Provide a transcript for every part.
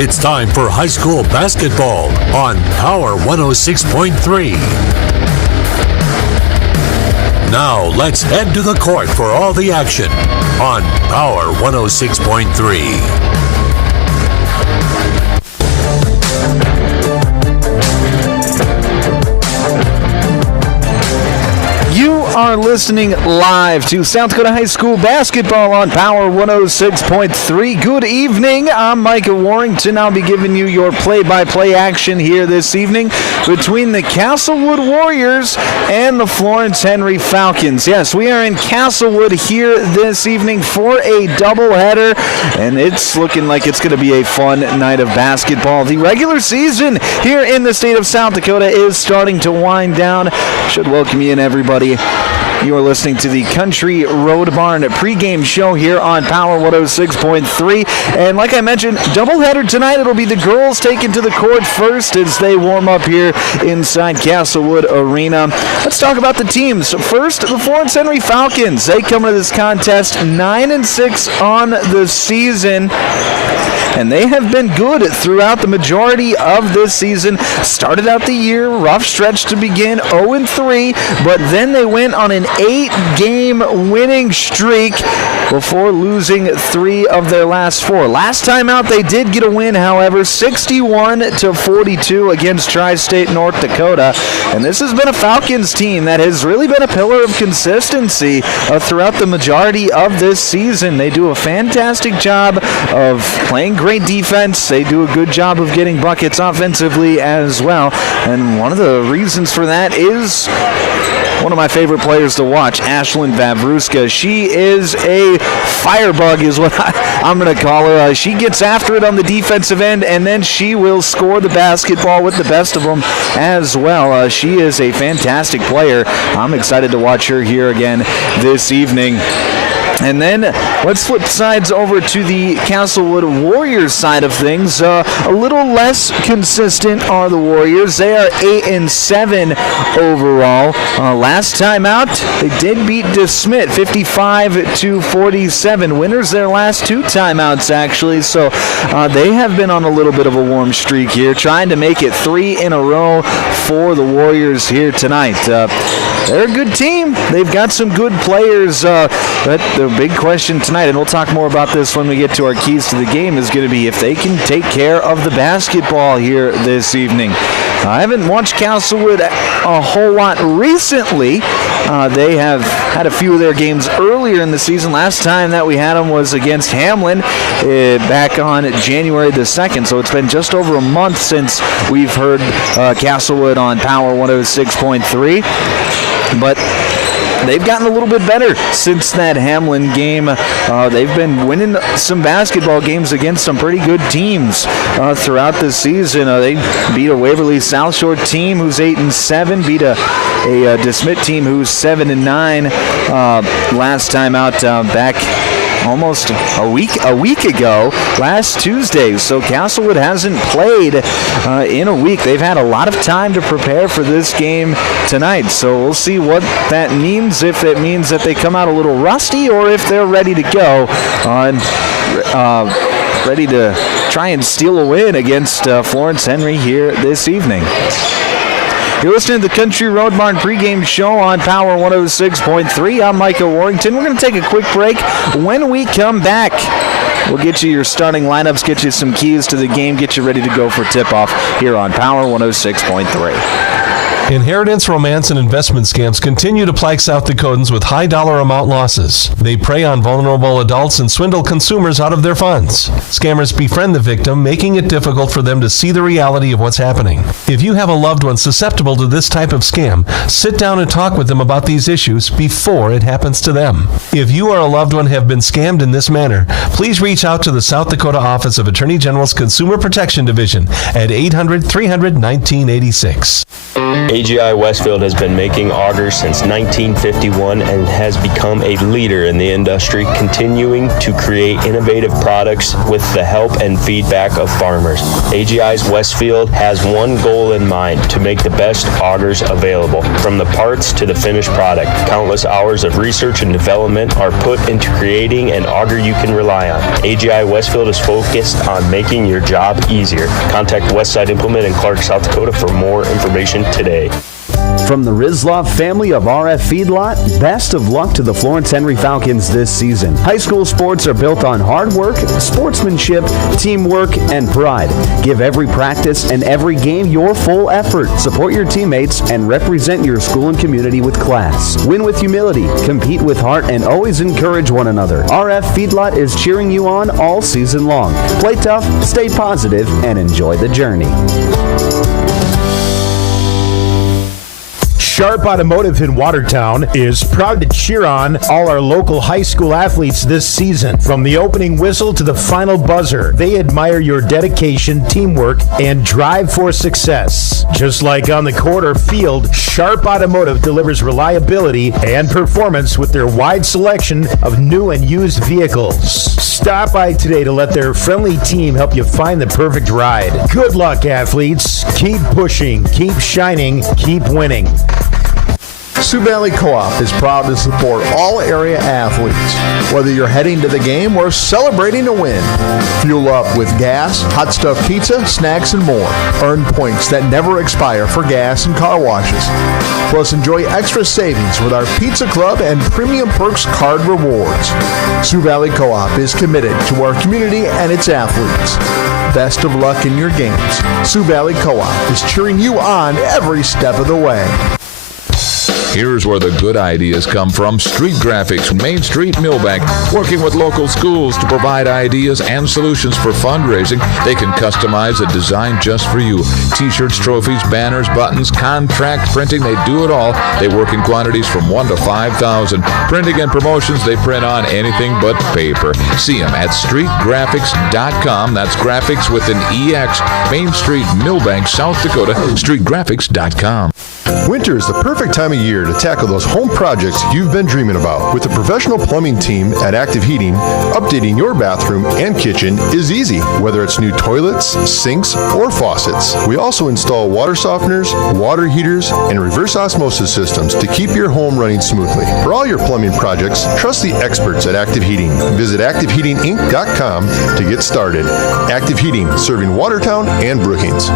It's time for high school basketball on Power 106.3. Now let's head to the court for all the action on Power 106.3. Are listening live to South Dakota High School basketball on Power 106.3. Good evening. I'm Micah Warrington. I'll be giving you your play-by-play action here this evening between the Castlewood Warriors and the Florence-Henry Falcons. Yes, we are in Castlewood here this evening for a doubleheader, and it's looking like it's going to be a fun night of basketball. The regular season here in the state of South Dakota is starting to wind down. Should welcome you in, everybody. You are listening to the Country Road Barn pregame show here on Power 106.3. And like I mentioned, doubleheader tonight. It'll be the girls taken to the court first as they warm up here inside Castlewood Arena. Let's talk about the teams. First, the Florence-Henry Falcons. They come into this contest 9-6 on the season. And they have been good throughout the majority of this season. Started out the year, rough stretch to begin, 0-3, but then they went on an 8-game winning streak before losing 3 of their last 4. Last time out, they did get a win, however, 61-42 against Tri-State North Dakota. And this has been a Falcons team that has really been a pillar of consistency throughout the majority of this season. They do a fantastic job of playing great defense. They do a good job of getting buckets offensively as well. And one of the reasons for that is one of my favorite players to watch, Ashlyn Vavruska. She is a firebug is what I'm going to call her. She gets after it on the defensive end, and then she will score the basketball with the best of them as well. She is a fantastic player. I'm excited to watch her here again this evening. And then let's flip sides over to the Castlewood Warriors side of things. A little less consistent are the Warriors. They are 8-7 overall. Last time out, they did beat DeSmit 55-47. Winners their last 2 timeouts, actually. So they have been on a little bit of a warm streak here, trying to make it 3 in a row for the Warriors here tonight. They're a good team. They've got some good players. But the big question tonight, and we'll talk more about this when we get to our keys to the game, is going to be if they can take care of the basketball here this evening. I haven't watched Castlewood a whole lot recently. They have had a few of their games earlier in the season. Last time that we had them was against Hamlin back on January the 2nd. So it's been just over a month since we've heard Castlewood on Power 106.3. But they've gotten a little bit better since that Hamlin game. They've been winning some basketball games against some pretty good teams throughout the season. They beat a Waverly South Shore team who's 8-7, beat a DeSmit team who's 7-9 last time out back almost a week ago, last Tuesday. So Castlewood hasn't played in a week. They've had a lot of time to prepare for this game tonight. So we'll see what that means, if it means that they come out a little rusty or if they're ready to go ready to try and steal a win against Florence-Henry here this evening. You're listening to the Country Road Barn pregame show on Power 106.3. I'm Micah Warrington. We're going to take a quick break. When we come back, we'll get you your starting lineups, get you some keys to the game, get you ready to go for tip-off here on Power 106.3. Inheritance, romance, and investment scams continue to plague South Dakotans with high dollar amount losses. They prey on vulnerable adults and swindle consumers out of their funds. Scammers befriend the victim, making it difficult for them to see the reality of what's happening. If you have a loved one susceptible to this type of scam, sit down and talk with them about these issues before it happens to them. If you or a loved one have been scammed in this manner, please reach out to the South Dakota Office of Attorney General's Consumer Protection Division at 800-300-1986. AGI Westfield has been making augers since 1951 and has become a leader in the industry, continuing to create innovative products with the help and feedback of farmers. AGI's Westfield has one goal in mind: to make the best augers available. From the parts to the finished product, countless hours of research and development are put into creating an auger you can rely on. AGI Westfield is focused on making your job easier. Contact Westside Implement in Clark, South Dakota for more information today. From the Rizloff family of RF Feedlot, best of luck to the Florence-Henry Falcons this season. High school sports are built on hard work, sportsmanship, teamwork, and pride. Give every practice and every game your full effort. Support your teammates and represent your school and community with class. Win with humility, compete with heart, and always encourage one another. RF Feedlot is cheering you on all season long. Play tough, stay positive, and enjoy the journey. Sharp Automotive in Watertown is proud to cheer on all our local high school athletes this season. From the opening whistle to the final buzzer, they admire your dedication, teamwork, and drive for success. Just like on the court or field, Sharp Automotive delivers reliability and performance with their wide selection of new and used vehicles. Stop by today to let their friendly team help you find the perfect ride. Good luck, athletes. Keep pushing, keep shining, keep winning. Sioux Valley Co-op is proud to support all area athletes, whether you're heading to the game or celebrating a win. Fuel up with gas, hot stuff pizza, snacks, and more. Earn points that never expire for gas and car washes. Plus, enjoy extra savings with our Pizza Club and Premium Perks card rewards. Sioux Valley Co-op is committed to our community and its athletes. Best of luck in your games. Sioux Valley Co-op is cheering you on every step of the way. Here's where the good ideas come from. Street Graphics, Main Street, Millbank, working with local schools to provide ideas and solutions for fundraising. They can customize a design just for you. T-shirts, trophies, banners, buttons, contract printing, they do it all. They work in quantities from 1 to 5,000. Printing and promotions, they print on anything but paper. See them at streetgraphics.com. That's graphics with an EX. Main Street, Millbank, South Dakota, streetgraphics.com. Winter is the perfect time of year to tackle those home projects you've been dreaming about. With the professional plumbing team at Active Heating, updating your bathroom and kitchen is easy, whether it's new toilets, sinks, or faucets. We also install water softeners, water heaters, and reverse osmosis systems to keep your home running smoothly. For all your plumbing projects, trust the experts at Active Heating. Visit ActiveHeatingInc.com to get started. Active Heating, serving Watertown and Brookings.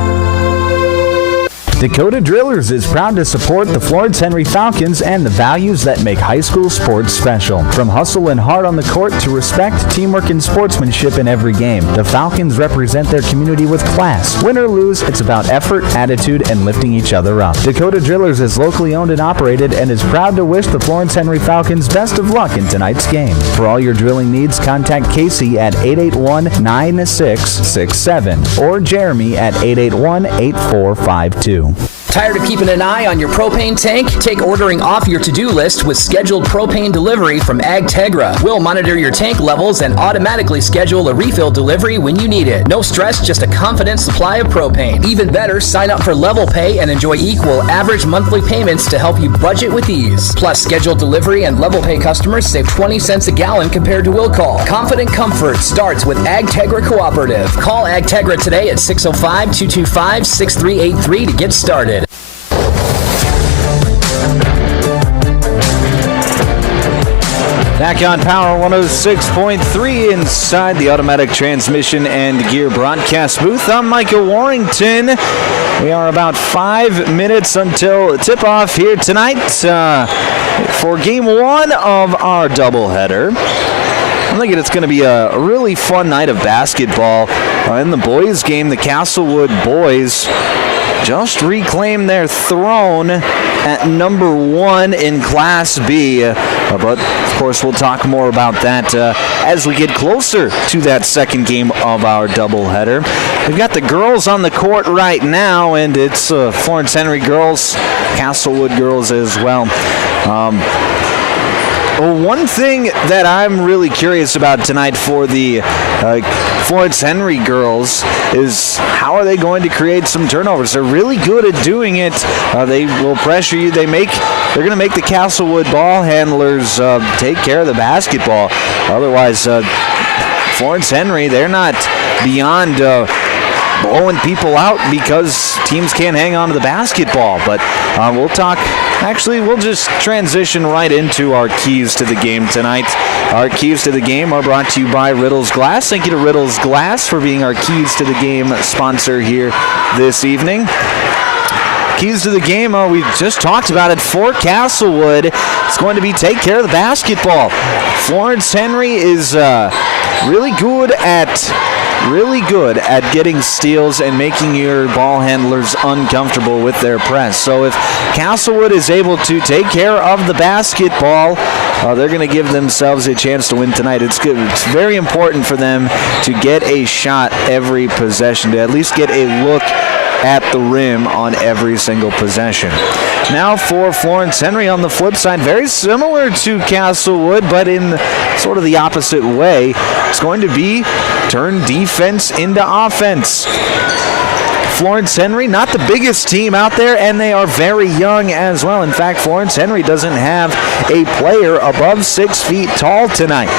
Dakota Drillers is proud to support the Florence-Henry Falcons and the values that make high school sports special. From hustle and heart on the court to respect, teamwork, and sportsmanship in every game, the Falcons represent their community with class. Win or lose, it's about effort, attitude, and lifting each other up. Dakota Drillers is locally owned and operated and is proud to wish the Florence-Henry Falcons best of luck in tonight's game. For all your drilling needs, contact Casey at 881-9667 or Jeremy at 881-8452. Tired of keeping an eye on your propane tank? Take ordering off your to-do list with scheduled propane delivery from AgTegra. We'll monitor your tank levels and automatically schedule a refill delivery when you need it. No stress, just a confident supply of propane. Even better, sign up for Level Pay and enjoy equal average monthly payments to help you budget with ease. Plus, scheduled delivery and Level Pay customers save 20 cents a gallon compared to will call. Confident comfort starts with AgTegra Cooperative. Call AgTegra today at 605-225-6383 to get started. Back on Power 106.3 inside the automatic transmission and gear broadcast booth. I'm Micah Warrington. We are about 5 minutes until tip-off here tonight for Game 1 of our doubleheader. I'm thinking it's going to be a really fun night of basketball. In the boys' game, the Castlewood boys just reclaimed their throne at number 1 in Class B. But, of course, we'll talk more about that as we get closer to that second game of our doubleheader. We've got the girls on the court right now, and it's Florence-Henry girls, Castlewood girls as well. One thing that I'm really curious about tonight for the Florence-Henry girls is how are they going to create some turnovers? They're really good at doing it. They will pressure you. They're going to make the Castlewood ball handlers take care of the basketball. Otherwise, Florence-Henry, they're not beyond blowing people out because teams can't hang on to the basketball. But we'll talk. Actually, we'll just transition right into our keys to the game tonight. Our keys to the game are brought to you by Riddle's Glass. Thank you to Riddle's Glass for being our keys to the game sponsor here this evening. Keys to the game, we just talked about it for Castlewood. It's going to be take care of the basketball. Florence-Henry is really good at getting steals and making your ball handlers uncomfortable with their press. So if Castlewood is able to take care of the basketball, they're going to give themselves a chance to win tonight. It's good. It's very important for them to get a shot every possession, to at least get a look at the rim on every single possession. Now for Florence-Henry on the flip side, very similar to Castlewood, but in sort of the opposite way. It's going to be turn defense into offense. Florence-Henry, not the biggest team out there, and they are very young as well. In fact, Florence-Henry doesn't have a player above 6 feet tall tonight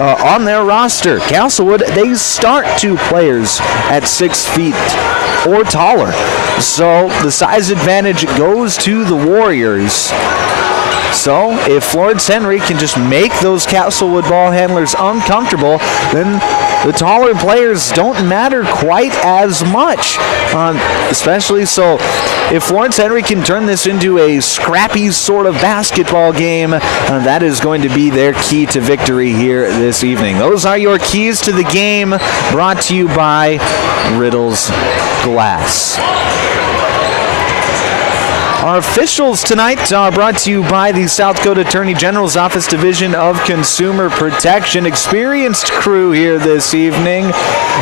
on their roster. Castlewood, they start 2 players at 6 feet or taller. So the size advantage goes to the Warriors. So if Florence-Henry can just make those Castlewood ball handlers uncomfortable, then the taller players don't matter quite as much. Especially so if Florence-Henry can turn this into a scrappy sort of basketball game, that is going to be their key to victory here this evening. Those are your keys to the game, brought to you by Riddle's Glass. Our officials tonight are brought to you by the South Dakota Attorney General's Office Division of Consumer Protection. Experienced crew here this evening.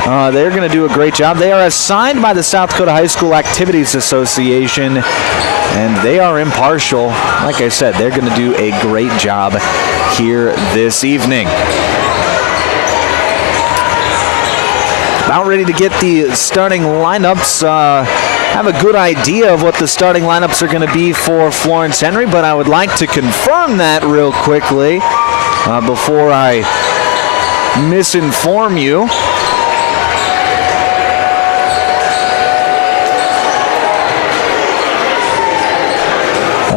They're going to do a great job. They are assigned by the South Dakota High School Activities Association, and they are impartial. Like I said, they're going to do a great job here this evening. About ready to get the starting lineups. Have a good idea of what the starting lineups are going to be for Florence-Henry, but I would like to confirm that real quickly before I misinform you.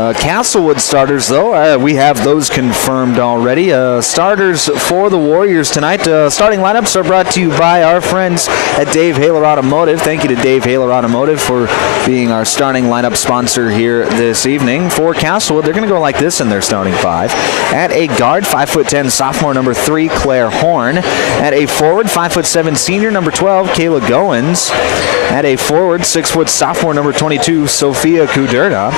Castlewood starters, though, we have those confirmed already. Starters for the Warriors tonight. Starting lineups are brought to you by our friends at Dave Haler Automotive. Thank you to Dave Haler Automotive for being our starting lineup sponsor here this evening. For Castlewood, they're going to go like this in their starting 5. At a guard, 5'10" sophomore number 3, Claire Horn. At a forward, 5'7" senior number 12, Kayla Goins. At a forward, 6' sophomore number 22, Sophia Kuderta.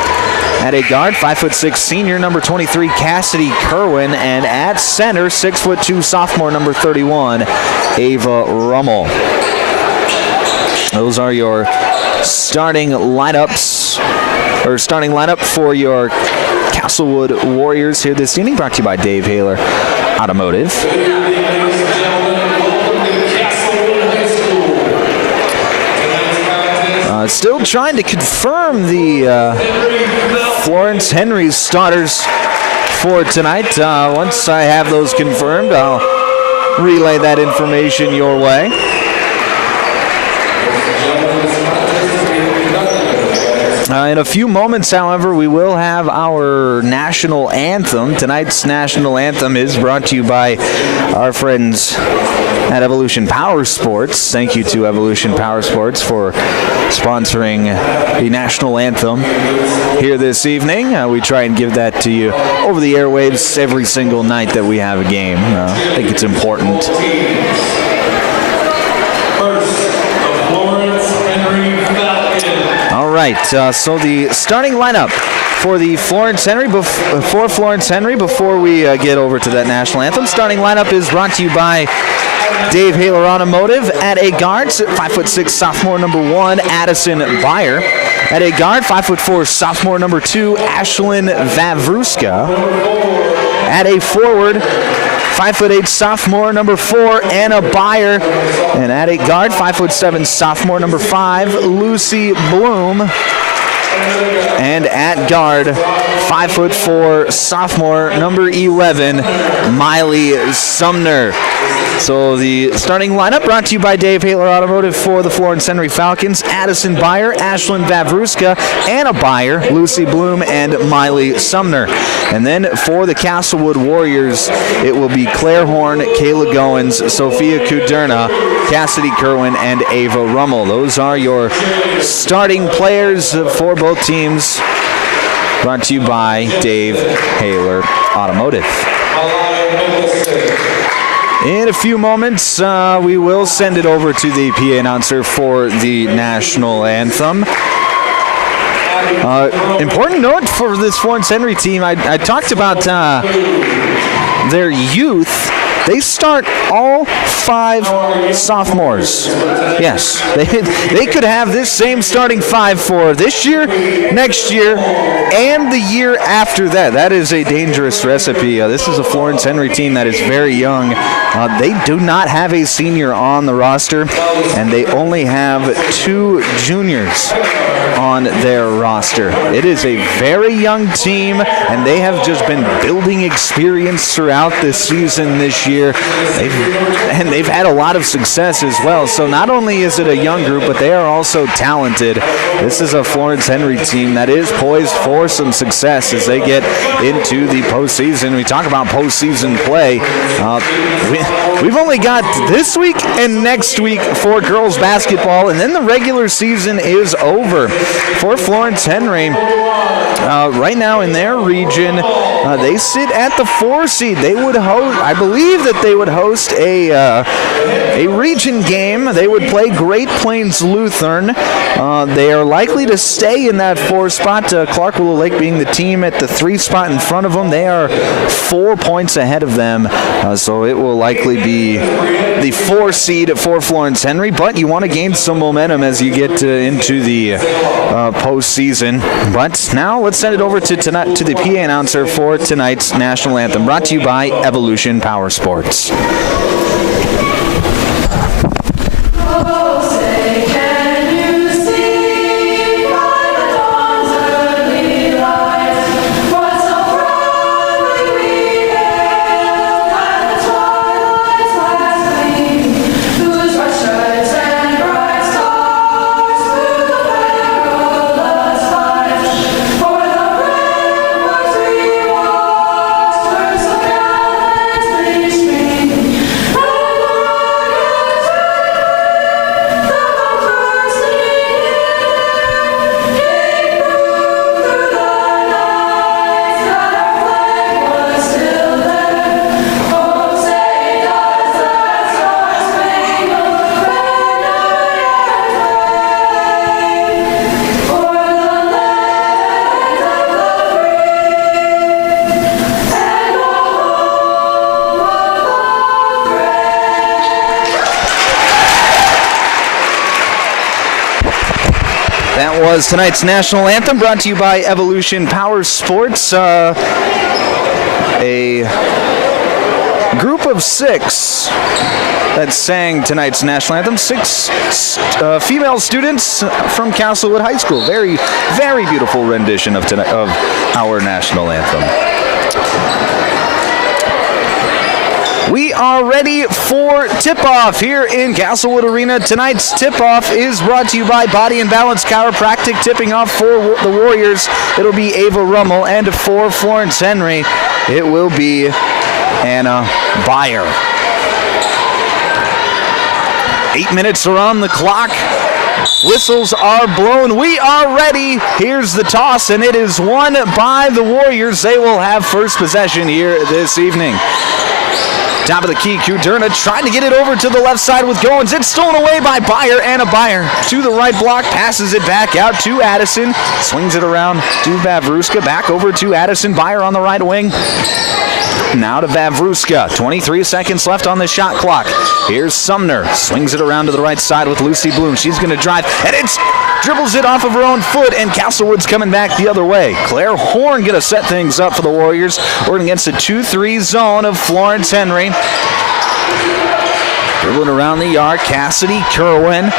At a guard, 5'6" senior number 23, Cassidy Kerwin. And at center, 6'2" sophomore number 31, Ava Rummel. Those are your starting lineups, or starting lineup for your Castlewood Warriors here this evening, brought to you by Dave Haler Automotive. Still trying to confirm the Florence-Henry starters for tonight. Once I have those confirmed, I'll relay that information your way. In a few moments, however, we will have our national anthem. Tonight's national anthem is brought to you by our friends at Evolution Power Sports. Thank you to Evolution Power Sports for sponsoring the national anthem here this evening. We try and give that to you over the airwaves every single night that we have a game. I think it's important. All right, so the starting lineup for the Florence-Henry, before we get over to that national anthem. Starting lineup is brought to you by Dave Haler Automotive. At a guard, 5'6" sophomore number 1, Addison Byer. At a guard, 5'4" sophomore number 2, Ashlyn Vavruska. At a forward, 5'8" sophomore number 4, Anna Byer. And at 8 guard, 5'7" sophomore number 5, Lucy Bloom. And at guard, 5'4" sophomore number 11, Miley Sumner. So the starting lineup brought to you by Dave Haler Automotive for the Florence-Henry Falcons: Addison Byer, Ashlyn Vavruska, Anna Byer, Lucy Bloom, and Miley Sumner. And then for the Castlewood Warriors, it will be Claire Horn, Kayla Goins, Sophia Kuderna, Cassidy Kerwin, and Ava Rummel. Those are your starting players for both teams. Brought to you by Dave Haler Automotive. In a few moments, we will send it over to the PA announcer for the national anthem. Important note for this Florence-Henry team, I talked about their youth. They start all 5 sophomores. Yes, they could have this same starting 5 for this year, next year, and the year after that. That is a dangerous recipe. This is a Florence-Henry team that is very young. They do not have a senior on the roster, and they only have 2 juniors on their roster. It is a very young team, and they have just been building experience throughout this season this year. They've had a lot of success as well. So not only is it a young group, but they are also talented. This is a Florence-Henry team that is poised for some success as they get into the postseason. We talk about postseason play. We've only got this week and next week for girls basketball, and then the regular season is over. For Florence-Henry, right now in their region, they sit at the 4 seed. They would host, I believe that they would host a region game. They would play Great Plains Lutheran. They are likely to stay in that 4 spot. Clark Willow Lake being the team at the 3 spot in front of them. They are 4 points ahead of them, so it will likely be the 4 seed for Florence-Henry, but you want to gain some momentum as you get into the postseason. But now let's send it over to the PA announcer for tonight's national anthem, brought to you by Evolution Power Sports. Was tonight's national anthem, brought to you by Evolution Power Sports. A group of 6 that sang tonight's national anthem. 6 female students from Castlewood High School. Very, very beautiful rendition of our national anthem. We are ready for tip-off here in Castlewood Arena. Tonight's tip-off is brought to you by Body and Balance Chiropractic. Tipping off for the Warriors, it'll be Ava Rummel, and for Florence-Henry, it will be Anna Byer. 8 minutes are on the clock. Whistles are blown. We are ready. Here's the toss, and it is won by the Warriors. They will have first possession here this evening. Top of the key, Kuderna trying to get it over to the left side with Goins. It's stolen away by Byer. Anna Byer to the right block, passes it back out to Addison. Swings it around to Vavruska. Back over to Addison. Byer on the right wing. Now to Vavruska. 23 seconds left on the shot clock. Here's Sumner. Swings it around to the right side with Lucy Bloom. She's going to drive, and it's dribbles it off of her own foot, and Castlewood's coming back the other way. Claire Horn going to set things up for the Warriors. Working against a 2-3 zone of Florence-Henry. Dribbling around the yard, Cassidy Kerwin.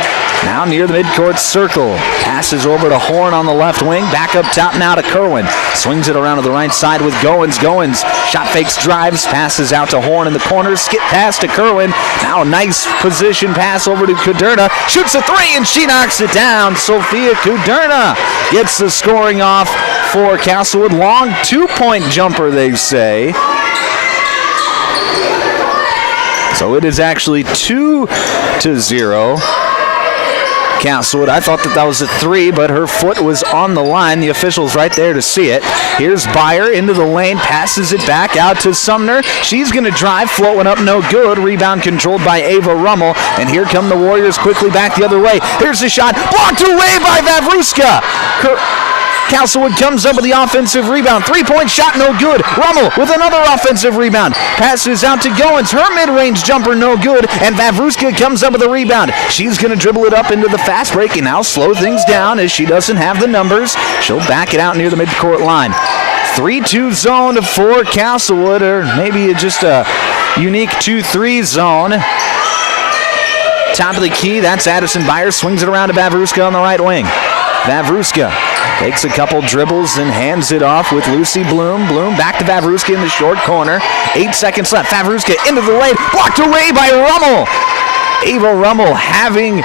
Now near the midcourt circle. Passes over to Horn on the left wing. Back up top now to Kerwin. Swings it around to the right side with Goins. Goins shot fakes, drives, passes out to Horn in the corner. Skip pass to Kerwin. Now a nice position pass over to Kuderna. Shoots a three and she knocks it down. Sophia Kuderna gets the scoring off for Castlewood. Long 2-point jumper, they say. So it is actually 2-0. Castlewood. I thought that was a 3, but her foot was on the line. The official's right there to see it. Here's Byer into the lane, passes it back out to Sumner. She's going to drive, floating up, no good. Rebound controlled by Ava Rummel, and here come the Warriors quickly back the other way. Here's the shot, blocked away by Vavruska. Castlewood comes up with the offensive rebound. 3-point shot, no good. Rummel with another offensive rebound. Passes out to Goins. Her mid-range jumper, no good. And Vavruska comes up with a rebound. She's going to dribble it up into the fast break and now slow things down as she doesn't have the numbers. She'll back it out near the midcourt line. 3-2 zone for Castlewood, or maybe just a unique 2-3 zone. Top of the key, that's Addison Byer. Swings it around to Vavruska on the right wing. Vavruska takes a couple dribbles and hands it off with Lucy Bloom. Bloom back to Vavruska in the short corner. 8 seconds left. Vavruska into the lane. Blocked away by Rummel. Ava Rummel having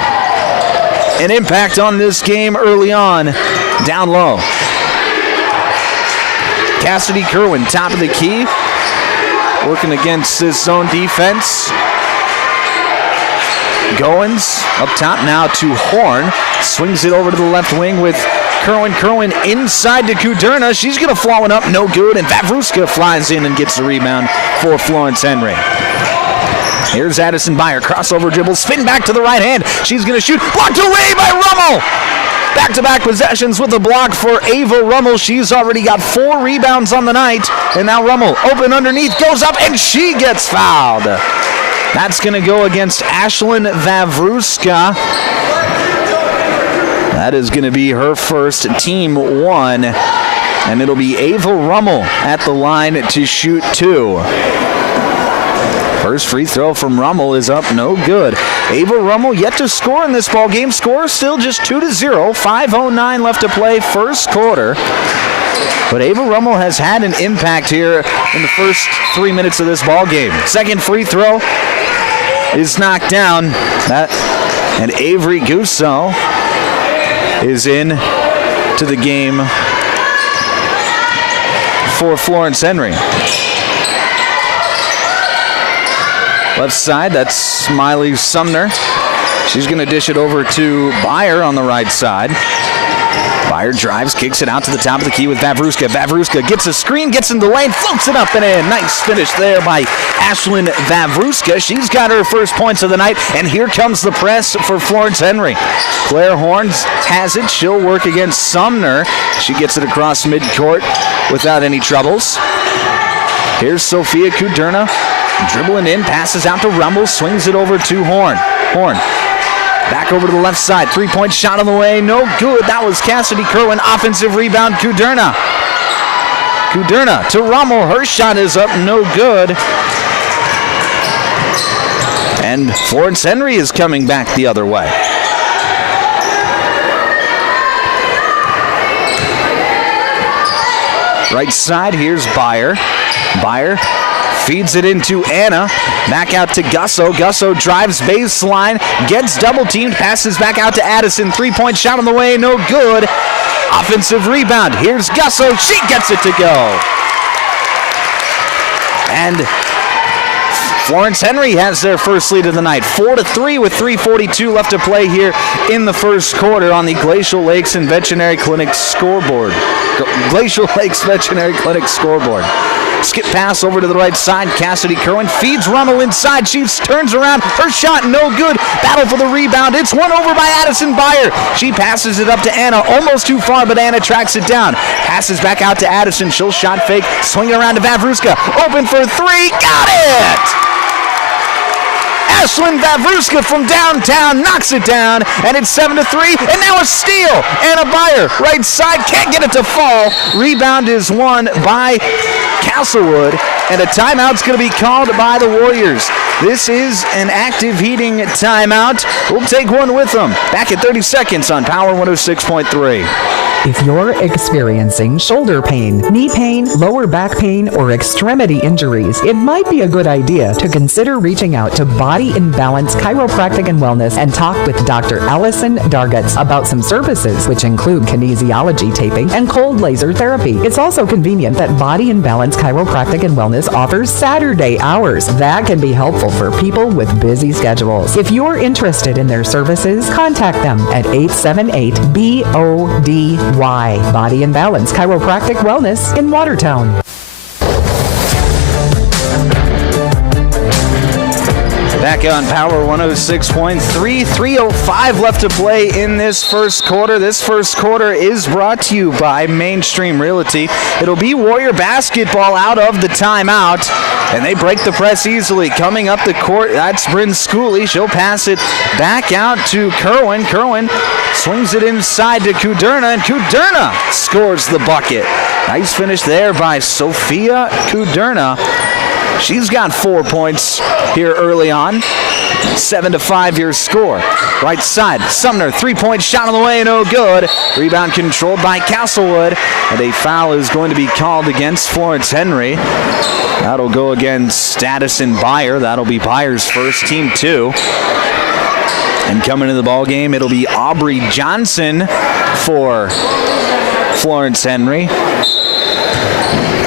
an impact on this game early on. Down low. Cassidy Kerwin, top of the key. Working against this zone defense. Goins up top now to Horn. Swings it over to the left wing with Kerwin. Kerwin inside to Kuderna. She's going to flow it up, no good, and Vavruska flies in and gets the rebound for Florence-Henry. Here's Addison Byer, crossover dribble, spin back to the right hand. She's going to shoot, blocked away by Rummel. Back-to-back possessions with a block for Ava Rummel. She's already got 4 rebounds on the night, and now Rummel open underneath, goes up, and she gets fouled. That's going to go against Ashlyn Vavruska. That is going to be her first, team 1, and it'll be Ava Rummel at the line to shoot 2. First free throw from Rummel is up, no good. Ava Rummel yet to score in this ball game. Score still just 2-0. 5:09 left to play, first quarter. But Ava Rummel has had an impact here in the first 3 minutes of this ball game. Second free throw is knocked down. And Avery Gusso is in to the game for Florence-Henry. Left side, that's Smiley Sumner. She's going to dish it over to Byer on the right side. Byer drives, kicks it out to the top of the key with Vavruska. Vavruska gets a screen, gets in the lane, floats it up and in. Nice finish there by Ashlyn Vavruska. She's got her first points of the night, and here comes the press for Florence-Henry. Claire Horns has it. She'll work against Sumner. She gets it across midcourt without any troubles. Here's Sophia Kuderna. Dribbling in, passes out to Rummel, swings it over to Horn. Horn back over to the left side. 3-point shot on the way, no good. That was Cassidy Kerwin. Offensive rebound, Kuderna. Kuderna to Rummel. Her shot is up, no good. And Florence-Henry is coming back the other way. Right side, here's Byer. Byer feeds it into Anna. Back out to Gusso. Gusso drives baseline, gets double teamed, passes back out to Addison. 3-point shot on the way, no good. Offensive rebound. Here's Gusso. She gets it to go. And Florence-Henry has their first lead of the night. 4-3 with 3:42 left to play here in the first quarter on the Glacial Lakes and Veterinary Clinic scoreboard. Glacial Lakes Veterinary Clinic scoreboard. Skip pass over to the right side. Cassidy Kerwin feeds Rummel inside. She turns around. Her shot no good. Battle for the rebound. It's won over by Addison Byer. She passes it up to Anna. Almost too far, but Anna tracks it down. Passes back out to Addison. She'll shot fake. Swing it around to Vavruska. Open for 3. Got it! Ashlyn Vavruska from downtown knocks it down, and it's 7-3, and now a steal. Anna Beyer, right side, can't get it to fall. Rebound is won by Castlewood, and a timeout's going to be called by the Warriors. This is an active heating timeout. We'll take one with them. Back at 30 seconds on Power 106.3. If you're experiencing shoulder pain, knee pain, lower back pain, or extremity injuries, it might be a good idea to consider reaching out to Body in Balance Chiropractic and Wellness and talk with Dr. Allison Dargutz about some services, which include kinesiology taping and cold laser therapy. It's also convenient that Body in Balance Chiropractic and Wellness offers Saturday hours. That can be helpful for people with busy schedules. If you're interested in their services, contact them at 878-BODY. Body and Balance Chiropractic Wellness in Watertown. Back on Power 106.3, 3:05 left to play in this first quarter. This first quarter is brought to you by Mainstream Realty. It'll be Warrior basketball out of the timeout, and they break the press easily. Coming up the court, that's Bryn Schooley. She'll pass it back out to Kerwin. Kerwin swings it inside to Kuderna, and Kuderna scores the bucket. Nice finish there by Sophia Kuderna. She's got 4 points here early on. 7-5 your score. Right side, Sumner, three-point shot on the way, no good. Rebound controlled by Castlewood, and a foul is going to be called against Florence-Henry. That'll go against Addison Beyer. That'll be Beyer's first, team 2. And coming into the ball game, it'll be Aubrey Johnson for Florence-Henry.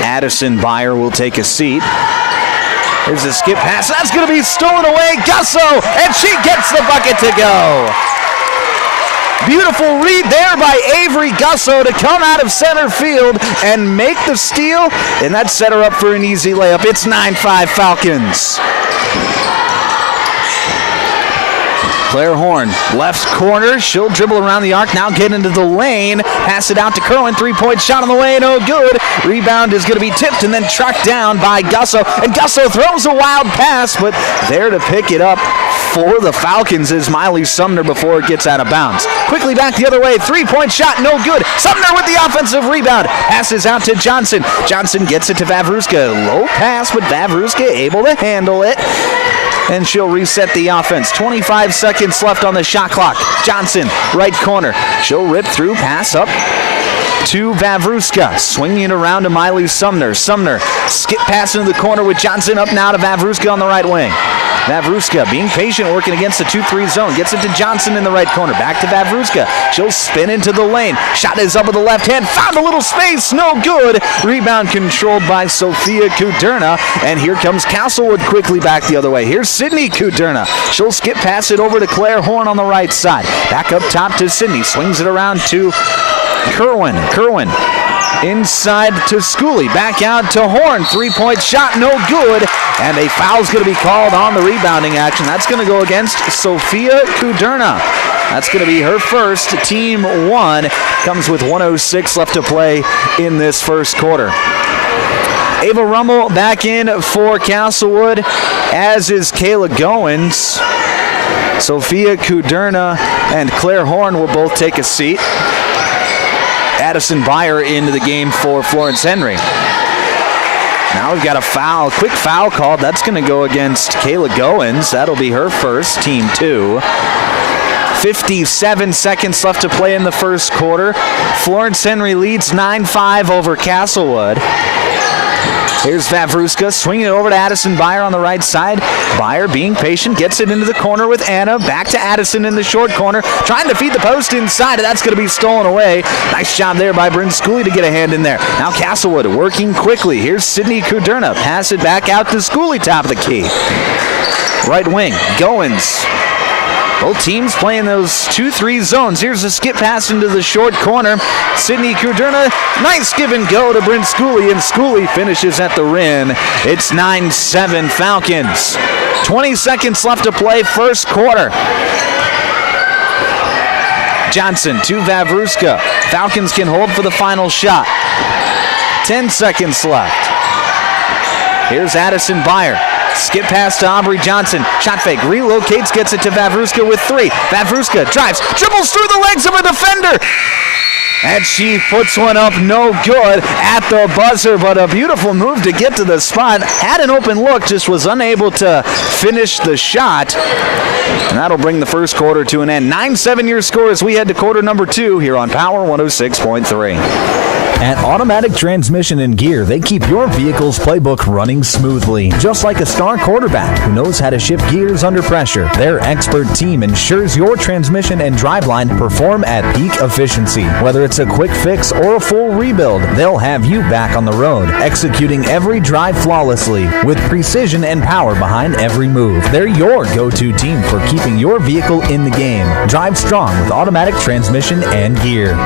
Addison Beyer will take a seat. Here's a skip pass. That's going to be stolen away. Gusso, and she gets the bucket to go. Beautiful read there by Avery Gusso to come out of center field and make the steal, and that set her up for an easy layup. It's 9-5 Falcons. Claire Horn, left corner. She'll dribble around the arc, now get into the lane. Pass it out to Kerwin. Three-point shot on the way, no good. Rebound is going to be tipped and then tracked down by Gusso. And Gusso throws a wild pass, but there to pick it up for the Falcons is Miley Sumner before it gets out of bounds. Quickly back the other way. Three-point shot, no good. Sumner with the offensive rebound. Passes out to Johnson. Johnson gets it to Vavruska. Low pass, but Vavruska able to handle it. And she'll reset the offense. 25 seconds left on the shot clock. Johnson, right corner. She'll rip through, pass up to Vavruska. Swinging it around to Miley Sumner. Sumner, skip pass into the corner with Johnson up now to Vavruska on the right wing. Vavruska being patient, working against the 2-3 zone. Gets it to Johnson in the right corner. Back to Vavruska. She'll spin into the lane. Shot is up with the left hand. Found a little space. No good. Rebound controlled by Sophia Kuderna. And here comes Castlewood quickly back the other way. Here's Sydney Kuderna. She'll skip pass it over to Claire Horn on the right side. Back up top to Sydney. Swings it around to Kerwin. Kerwin inside to Schooley. Back out to Horn. Three-point shot, no good. And a foul's going to be called on the rebounding action. That's going to go against Sophia Kuderna. That's going to be her first, team 1. Comes with 1:06 left to play in this first quarter. Ava Rummel back in for Castlewood, as is Kayla Goins. Sophia Kuderna and Claire Horn will both take a seat. Addison Beyer into the game for Florence-Henry. Now we've got a foul, quick foul called. That's going to go against Kayla Goins. That'll be her first, team 2. 57 seconds left to play in the first quarter. Florence-Henry leads 9-5 over Castlewood. Here's Vavruska swinging it over to Addison Beyer on the right side. Beyer being patient, gets it into the corner with Anna. Back to Addison in the short corner, trying to feed the post inside, and that's going to be stolen away. Nice job there by Bryn Schooley to get a hand in there. Now Castlewood working quickly. Here's Sydney Kuderna. Pass it back out to Schooley, top of the key. Right wing, Goins. Both teams playing those 2-3 zones. Here's a skip pass into the short corner. Sydney Kuderna, nice give and go to Bryn Schooley, and Schooley finishes at the rim. It's 9-7 Falcons. 20 seconds left to play, first quarter. Johnson to Vavruska. Falcons can hold for the final shot. 10 seconds left. Here's Addison Beyer. Skip pass to Aubrey Johnson. Shot fake. Relocates. Gets it to Vavruska with 3. Vavruska drives. Dribbles through the legs of a defender. And she puts one up no good at the buzzer, but a beautiful move to get to the spot. Had an open look, just was unable to finish the shot. And that'll bring the first quarter to an end. 9-7 your score as we head to quarter number 2 here on Power 106.3. At Automatic Transmission and Gear, they keep your vehicle's playbook running smoothly. Just like a star quarterback who knows how to shift gears under pressure, their expert team ensures your transmission and driveline perform at peak efficiency. Whether it's a quick fix or a full rebuild, they'll have you back on the road, executing every drive flawlessly with precision and power behind every move. They're your go-to team for keeping your vehicle in the game. Drive strong with Automatic Transmission and Gear.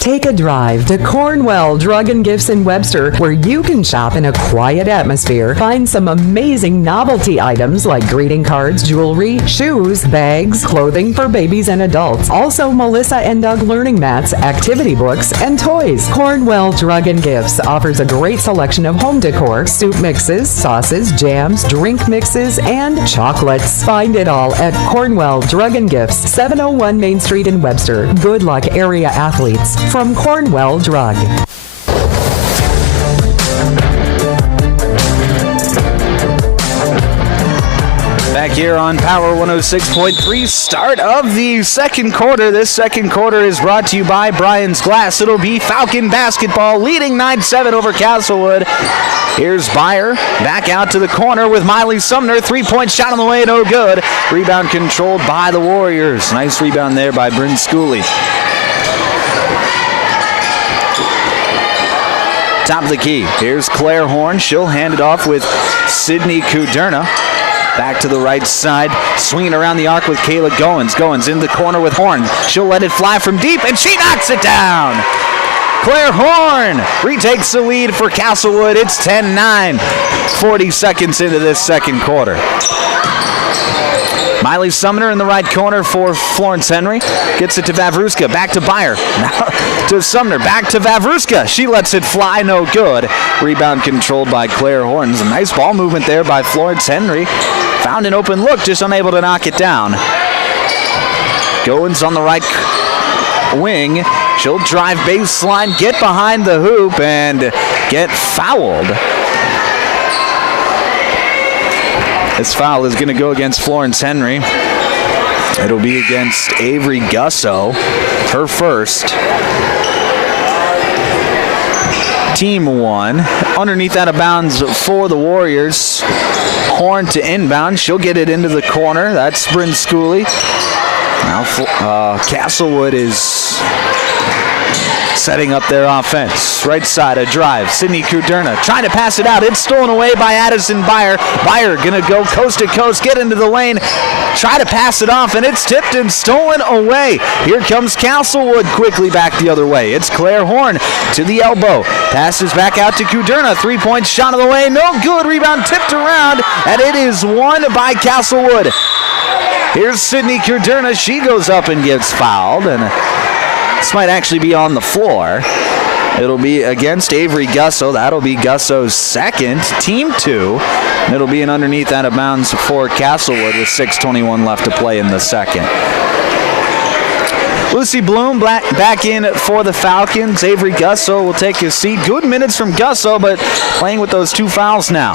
Take a drive to Cornwell Drug and Gifts in Webster, where you can shop in a quiet atmosphere. Find some amazing novelty items like greeting cards, jewelry, shoes, bags, clothing for babies and adults. Also, Melissa and Doug learning mats, activity books, and toys. Cornwell Drug and Gifts offers a great selection of home decor, soup mixes, sauces, jams, drink mixes, and chocolates. Find it all at Cornwell Drug and Gifts, 701 Main Street in Webster. Good luck, area athletes. From Cornwell Drug. Back here on Power 106.3, start of the second quarter. This second quarter is brought to you by Brian's Glass. It'll be Falcon basketball leading 9-7 over Castlewood. Here's Byer back out to the corner with Miley Sumner. 3-point shot on the way, no good. Rebound controlled by the Warriors. Nice rebound there by Bryn Schooley. Top of the key. Here's Claire Horn. She'll hand it off with Sydney Kuderna. Back to the right side. Swinging around the arc with Kayla Goins. Goins in the corner with Horn. She'll let it fly from deep, and she knocks it down. Claire Horn retakes the lead for Castlewood. It's 10-9. 40 seconds into this second quarter. Miley Sumner in the right corner for Florence-Henry. Gets it to Vavruska. Back to Byer. Now to Sumner. Back to Vavruska. She lets it fly. No good. Rebound controlled by Claire Horns. A nice ball movement there by Florence-Henry. Found an open look. Just unable to knock it down. Goins on the right wing. She'll drive baseline. Get behind the hoop and get fouled. This foul is going to go against Florence-Henry. It'll be against Avery Gusso, her first. Team 1. Underneath out of bounds for the Warriors. Horn to inbound. She'll get it into the corner. That's Bryn Schooley. Now Castlewood is setting up their offense. Right side, a drive. Sydney Kuderna trying to pass it out. It's stolen away by Addison Byer. Byer going to go coast to coast, get into the lane, try to pass it off, and it's tipped and stolen away. Here comes Castlewood quickly back the other way. It's Claire Horn to the elbow. Passes back out to Kuderna. 3-point shot on the way. No good. Rebound tipped around, and it is won by Castlewood. Here's Sydney Kuderna. She goes up and gets fouled, and this might actually be on the floor. It'll be against Avery Gusso. That'll be Gusso's second, team 2. It'll be an underneath out of bounds for Castlewood with 6:21 left to play in the second. Lucy Bloom back in for the Falcons. Avery Gusso will take his seat. Good minutes from Gusso, but playing with those 2 fouls now.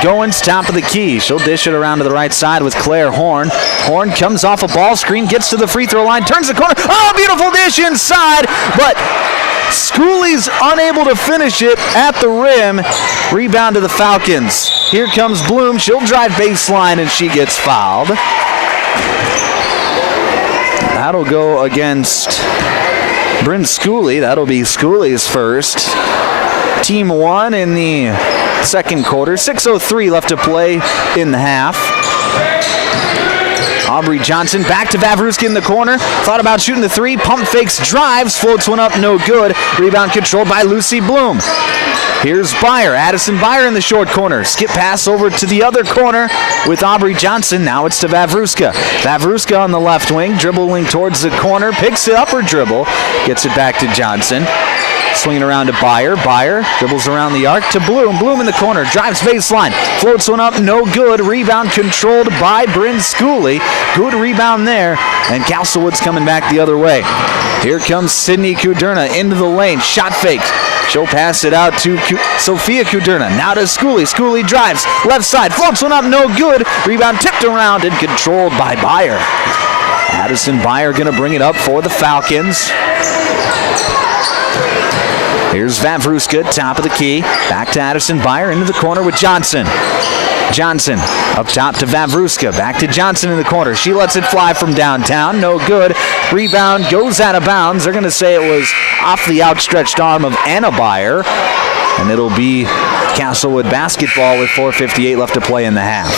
Goins top of the key. She'll dish it around to the right side with Claire Horn. Horn comes off a ball screen, gets to the free throw line, turns the corner. Oh, beautiful dish inside, but Schooley's unable to finish it at the rim. Rebound to the Falcons. Here comes Bloom. She'll drive baseline, and she gets fouled. That'll go against Bryn Schooley. That'll be Schooley's first. Team 1 in the second quarter. 6:03 left to play in the half. Aubrey Johnson back to Vavruska in the corner. Thought about shooting the 3. Pump fakes, drives, floats one up, no good. Rebound controlled by Lucy Bloom. Here's Byer. Addison Byer in the short corner. Skip pass over to the other corner with Aubrey Johnson. Now it's to Vavruska. Vavruska on the left wing, dribbling towards the corner. Picks it up her dribble. Gets it back to Johnson. Swinging around to Byer. Byer dribbles around the arc to Bloom. Bloom in the corner. Drives baseline. Floats one up. No good. Rebound controlled by Bryn Schooley. Good rebound there. And Castlewood's coming back the other way. Here comes Sydney Kuderna into the lane. Shot fake. She'll pass it out to Sophia Kuderna. Now to Schooley. Schooley drives. Left side. Floats one up. No good. Rebound tipped around and controlled by Byer. Addison Byer going to bring it up for the Falcons. Here's Vavruska, top of the key. Back to Addison Byer into the corner with Johnson. Johnson up top to Vavruska. Back to Johnson in the corner. She lets it fly from downtown. No good. Rebound goes out of bounds. They're going to say it was off the outstretched arm of Anna Byer. And it'll be Castlewood basketball with 4:58 left to play in the half.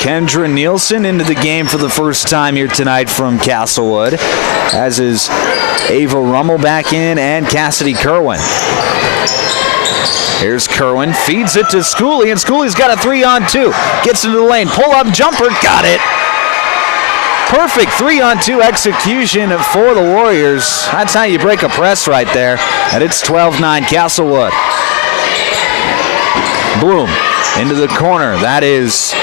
Kendra Nielsen into the game for the first time here tonight from Castlewood, as is Ava Rummel back in and Cassidy Kerwin. Here's Kerwin, feeds it to Schooley, and Schooley's got a 3-on-2. Gets into the lane, pull-up jumper, got it. Perfect 3-on-2 execution for the Warriors. That's how you break a press right there. And it's 12-9 Castlewood. Bloom into the corner. That is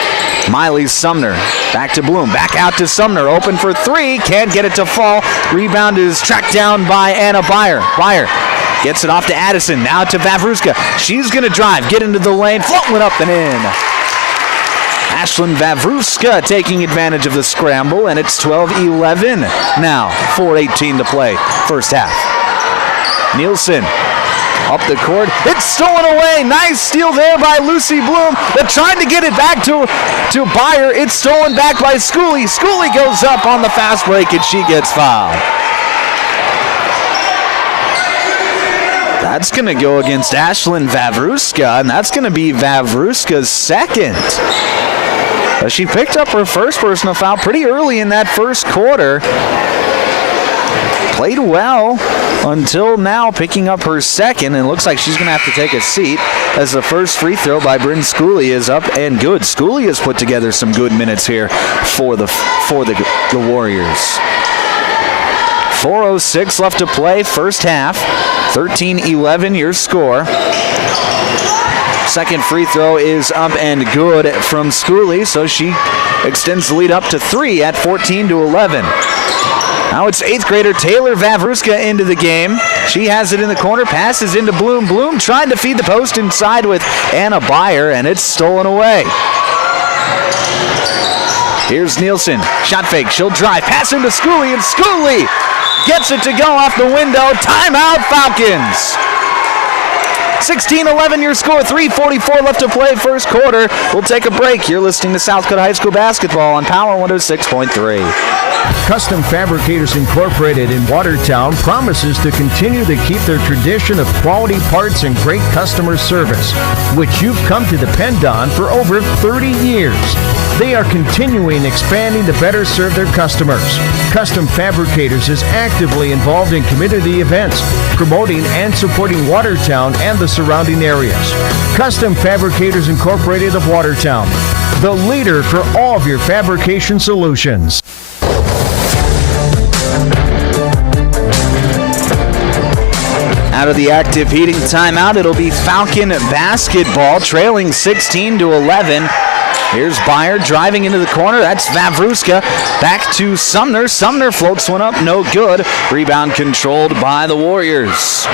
Miley Sumner. Back to Bloom. Back out to Sumner. Open for three. Can't get it to fall. Rebound is tracked down by Anna Byer. Byer gets it off to Addison. Now to Vavruska. She's going to drive. Get into the lane. Float one up and in. Ashlyn Vavruska taking advantage of the scramble, and it's 12-11 now. 4:18 to play. First half. Nielsen up the court. It's stolen away. Nice steal there by Lucy Bloom. They're trying to get it back to Byer. It's stolen back by Schooley. Schooley goes up on the fast break, and she gets fouled. That's going to go against Ashlyn Vavruska, and that's going to be Vavruska's second. She picked up her first personal foul pretty early in that first quarter. Played well until now, picking up her second, and looks like she's going to have to take a seat as the first free throw by Bryn Schooley is up and good. Schooley has put together some good minutes here for the Warriors. 4:06 left to play, first half. 13-11 your score. Second free throw is up and good from Schooley, so she extends the lead up to 3 at 14-11. Now it's 8th grader Taylor Vavruska into the game. She has it in the corner, passes into Bloom. Bloom trying to feed the post inside with Anna Byer, and it's stolen away. Here's Nielsen, shot fake, she'll drive, pass into Schooley, and Schooley gets it to go off the window. Timeout, Falcons. 16-11 your score, 3:44 left to play first quarter. We'll take a break. You're listening to South Dakota High School basketball on Power 106.3. Custom Fabricators Incorporated in Watertown promises to continue to keep their tradition of quality parts and great customer service, which you've come to depend on for over 30 years. They are continuing expanding to better serve their customers. Custom Fabricators is actively involved in community events, promoting and supporting Watertown and the surrounding areas. Custom Fabricators Incorporated of Watertown, the leader for all of your fabrication solutions. Out of the active heating timeout, it'll be Falcon basketball, trailing 16-11. Here's Byer driving into the corner. That's Vavruska. Back to Sumner. Sumner floats one up. No good. Rebound controlled by the Warriors.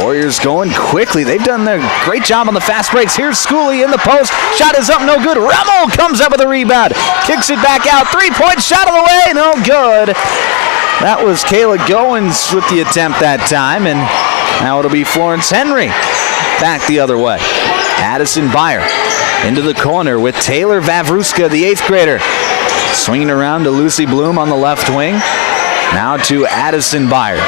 Warriors going quickly. They've done their great job on the fast breaks. Here's Schooley in the post. Shot is up. No good. Rummel comes up with a rebound. Kicks it back out. 3-point shot of the way. No good. That was Kayla Goins with the attempt that time. And now it'll be Florence-Henry back the other way. Addison Byer into the corner with Taylor Vavruska, the 8th grader. Swinging around to Lucy Bloom on the left wing. Now to Addison Byer.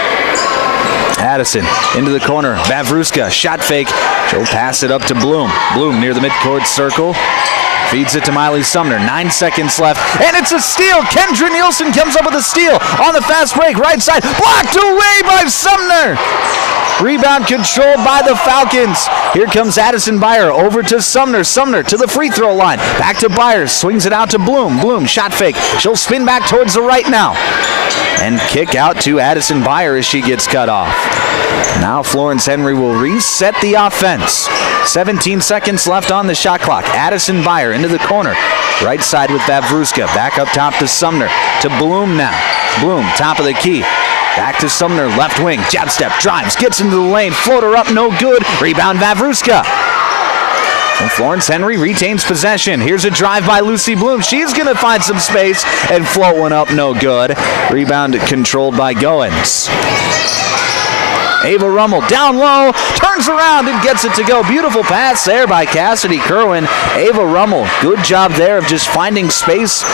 Addison into the corner. Vavruska, shot fake. She'll pass it up to Bloom. Bloom near the midcourt circle. Feeds it to Miley Sumner. 9 seconds left. And it's a steal. Kendra Nielsen comes up with a steal on the fast break. Right side. Blocked away by Sumner. Rebound controlled by the Falcons. Here comes Addison Byer over to Sumner. Sumner to the free throw line. Back to Byers. Swings it out to Bloom. Bloom, shot fake. She'll spin back towards the right now. And kick out to Addison Byer as she gets cut off. Now Florence-Henry will reset the offense. 17 seconds left on the shot clock. Addison Byer into the corner. Right side with Vavruska. Back up top to Sumner. To Bloom now. Bloom, top of the key. Back to Sumner, left wing. Jab step, drives, gets into the lane. Floater up, no good. Rebound Vavruska. And Florence-Henry retains possession. Here's a drive by Lucy Bloom. She's going to find some space and float one up, no good. Rebound controlled by Goins. Ava Rummel down low, turns around and gets it to go. Beautiful pass there by Cassidy Kerwin. Ava Rummel, good job there of just finding space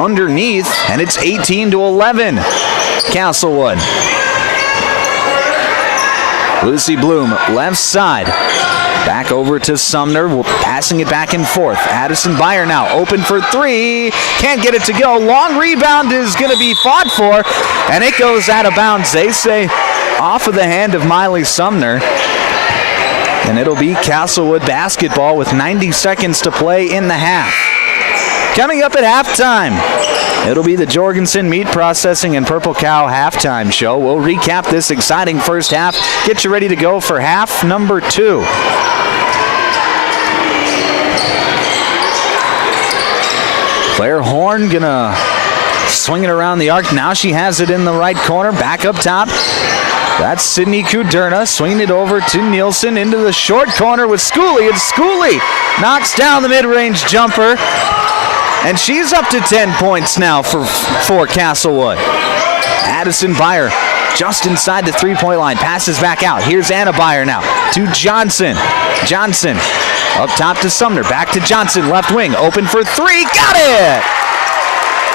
underneath, and it's 18-11. Castlewood. Lucy Bloom, left side. Back over to Sumner, passing it back and forth. Addison Byer now open for three. Can't get it to go. Long rebound is going to be fought for, and it goes out of bounds. They say off of the hand of Miley Sumner. And it'll be Castlewood basketball with 90 seconds to play in the half. Coming up at halftime, it'll be the Jorgensen Meat Processing and Purple Cow halftime show. We'll recap this exciting first half. Get you ready to go for half number 2. Claire Horn gonna swing it around the arc. Now she has it in the right corner. Back up top. That's Sydney Kuderna swinging it over to Nielsen into the short corner with Schooley. And Schooley knocks down the mid-range jumper. And she's up to 10 points now for Castlewood. Addison Byer just inside the three-point line. Passes back out. Here's Anna Byer now to Johnson. Johnson up top to Sumner. Back to Johnson. Left wing. Open for three. Got it!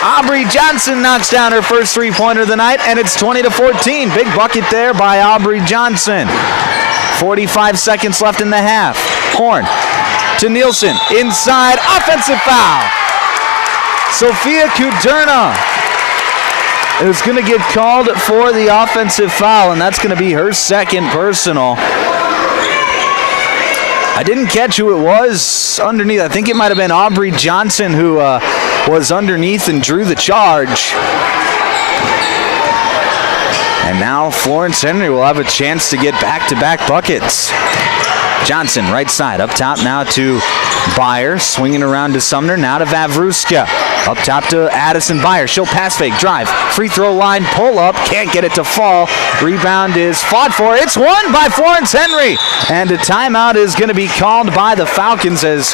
Aubrey Johnson knocks down her first three-pointer of the night, and it's 20-14. Big bucket there by Aubrey Johnson. 45 seconds left in the half. Horn to Nielsen. Inside. Offensive foul. Sophia Kuderna is going to get called for the offensive foul, and that's going to be her second personal. I didn't catch who it was underneath. I think it might have been Aubrey Johnson who was underneath and drew the charge. And now Florence-Henry will have a chance to get back-to-back buckets. Johnson, right side, up top now to Byer, swinging around to Sumner, now to Vavruska. Up top to Addison Byer. She'll pass fake, drive, free throw line, pull up, can't get it to fall. Rebound is fought for. It's won by Florence-Henry. And a timeout is going to be called by the Falcons as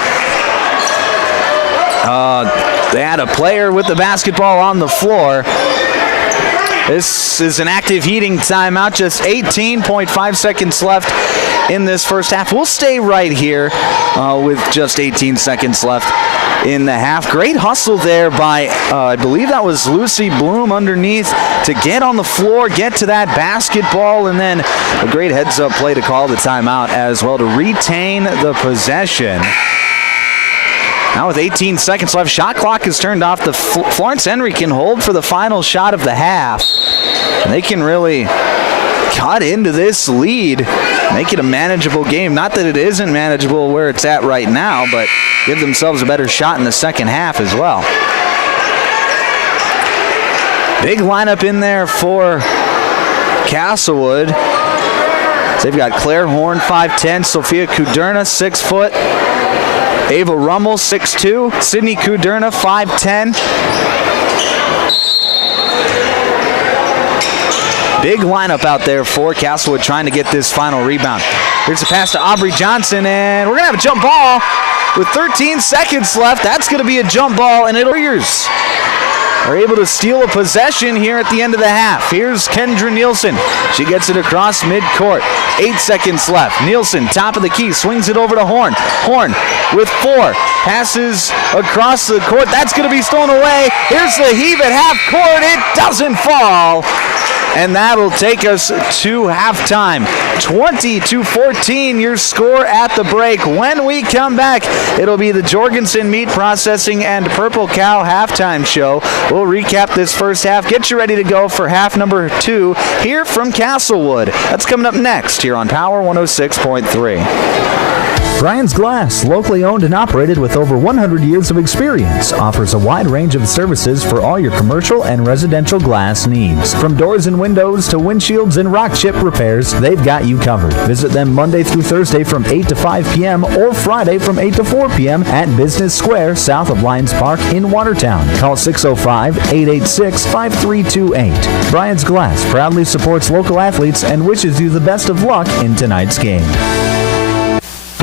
they had a player with the basketball on the floor. This is an active heating timeout, just 18.5 seconds left in this first half. We'll stay right here with just 18 seconds left in the half. Great hustle there by, I believe that was Lucy Bloom underneath to get on the floor, get to that basketball, and then a great heads-up play to call the timeout as well to retain the possession. Now with 18 seconds left, shot clock is turned off. The Florence-Henry can hold for the final shot of the half. And they can really cut into this lead, make it a manageable game. Not that it isn't manageable where it's at right now, but give themselves a better shot in the second half as well. Big lineup in there for Castlewood. So they've got Claire Horn, 5'10", Sophia Kuderna, 6 foot. Ava Rummel, 6'2". Sydney Kuderna, 5'10". Big lineup out there for Castlewood trying to get this final rebound. Here's a pass to Aubrey Johnson, and we're going to have a jump ball with 13 seconds left. That's going to be a jump ball, and Warriors are able to steal a possession here at the end of the half. Here's Kendra Nielsen. She gets it across midcourt. 8 seconds left. Nielsen, top of the key, swings it over to Horn. Horn with 4. Passes across the court. That's going to be stolen away. Here's the heave at half court. It doesn't fall. and that'll take us to halftime. 20-14 your score at the break. When we come back, it'll be the Jorgensen Meat Processing and Purple Cow halftime show. We'll recap this first half, get you ready to go for half number 2 here from Castlewood. That's coming up next here on Power 106.3. Brian's Glass, locally owned and operated with over 100 years of experience, offers a wide range of services for all your commercial and residential glass needs. From doors and windows to windshields and rock chip repairs, they've got you covered. Visit them Monday through Thursday from 8 to 5 p.m. or Friday from 8 to 4 p.m. at Business Square, south of Lions Park in Watertown. Call 605-886-5328. Brian's Glass proudly supports local athletes and wishes you the best of luck in tonight's game.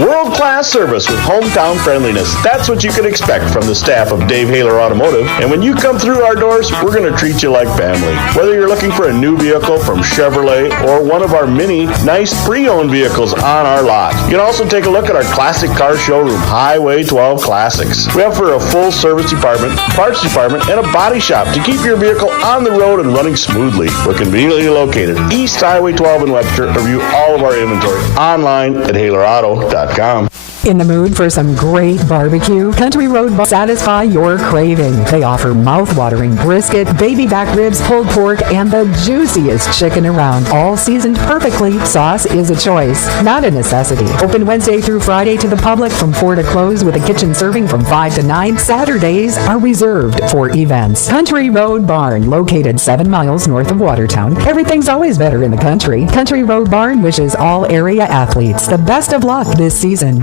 World-class service with hometown friendliness. That's what you can expect from the staff of Dave Haler Automotive. And when you come through our doors, we're going to treat you like family. Whether you're looking for a new vehicle from Chevrolet or one of our many nice pre-owned vehicles on our lot. You can also take a look at our classic car showroom, Highway 12 Classics. We offer a full service department, parts department, and a body shop to keep your vehicle on the road and running smoothly. We're conveniently located East Highway 12 in Webster. Review all of our inventory online at HalerAuto.com. In the mood for some great barbecue? Country Road Bar satisfy your craving. They offer mouth-watering brisket, baby back ribs, pulled pork, and the juiciest chicken around. All seasoned perfectly. Sauce is a choice, not a necessity. Open Wednesday through Friday to the public from 4 to close with a kitchen serving from 5 to 9. Saturdays are reserved for events. Country Road Barn, located 7 miles north of Watertown. Everything's always better in the country. Country Road Barn wishes all area athletes the best of luck this season.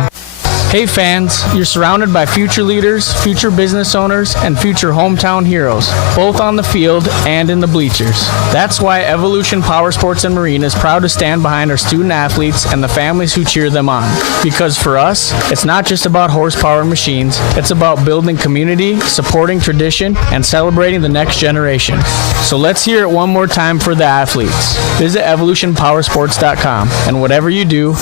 Hey fans, you're surrounded by future leaders, future business owners, and future hometown heroes, both on the field and in the bleachers. That's why Evolution Power Sports and Marine is proud to stand behind our student athletes and the families who cheer them on. Because for us, it's not just about horsepower and machines, it's about building community, supporting tradition, and celebrating the next generation. So let's hear it one more time for the athletes. Visit evolutionpowersports.com, and whatever you do,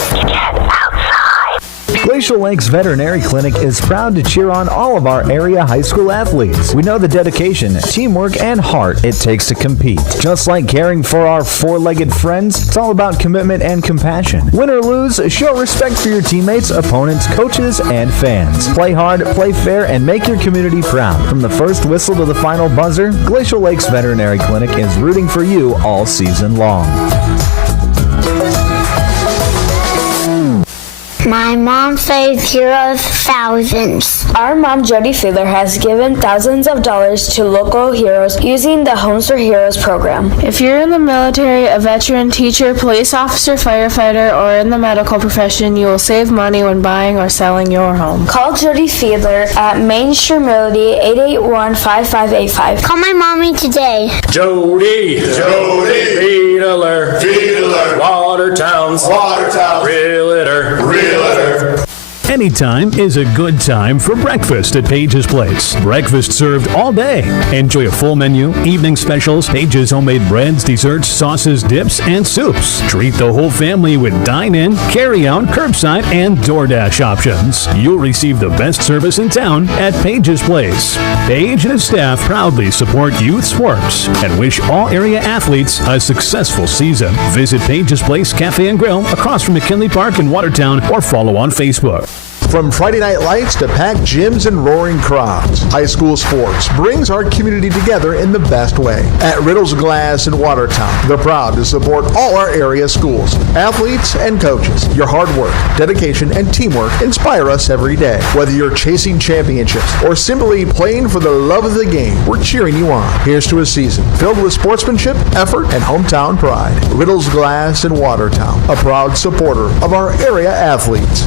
Glacial Lakes Veterinary Clinic is proud to cheer on all of our area high school athletes. We know the dedication, teamwork, and heart it takes to compete. Just like caring for our four-legged friends, it's all about commitment and compassion. Win or lose, show respect for your teammates, opponents, coaches, and fans. Play hard, play fair, and make your community proud. From the first whistle to the final buzzer, Glacial Lakes Veterinary Clinic is rooting for you all season long. My mom saved heroes thousands. Our mom, Jody Fiedler, has given thousands of dollars to local heroes using the Homes for Heroes program. If you're in the military, a veteran, teacher, police officer, firefighter, or in the medical profession, you will save money when buying or selling your home. Call Jody Fiedler at Main Street Melody 881-5585. Call my mommy today. Jody Fiedler, Watertown's Realtor. Anytime is a good time for breakfast at Page's Place. Breakfast served all day. Enjoy a full menu, evening specials, Page's homemade breads, desserts, sauces, dips, and soups. Treat the whole family with dine-in, carry-out, curbside, and DoorDash options. You'll receive the best service in town at Page's Place. Page and his staff proudly support youth sports and wish all area athletes a successful season. Visit Page's Place Cafe and Grill across from McKinley Park in Watertown or follow on Facebook. From Friday night lights to packed gyms and roaring crowds, high school sports brings our community together in the best way. At Riddle's Glass in Watertown, they're proud to support all our area schools, athletes, and coaches. Your hard work, dedication, and teamwork inspire us every day. Whether you're chasing championships or simply playing for the love of the game, we're cheering you on. Here's to a season filled with sportsmanship, effort, and hometown pride. Riddle's Glass in Watertown, a proud supporter of our area athletes.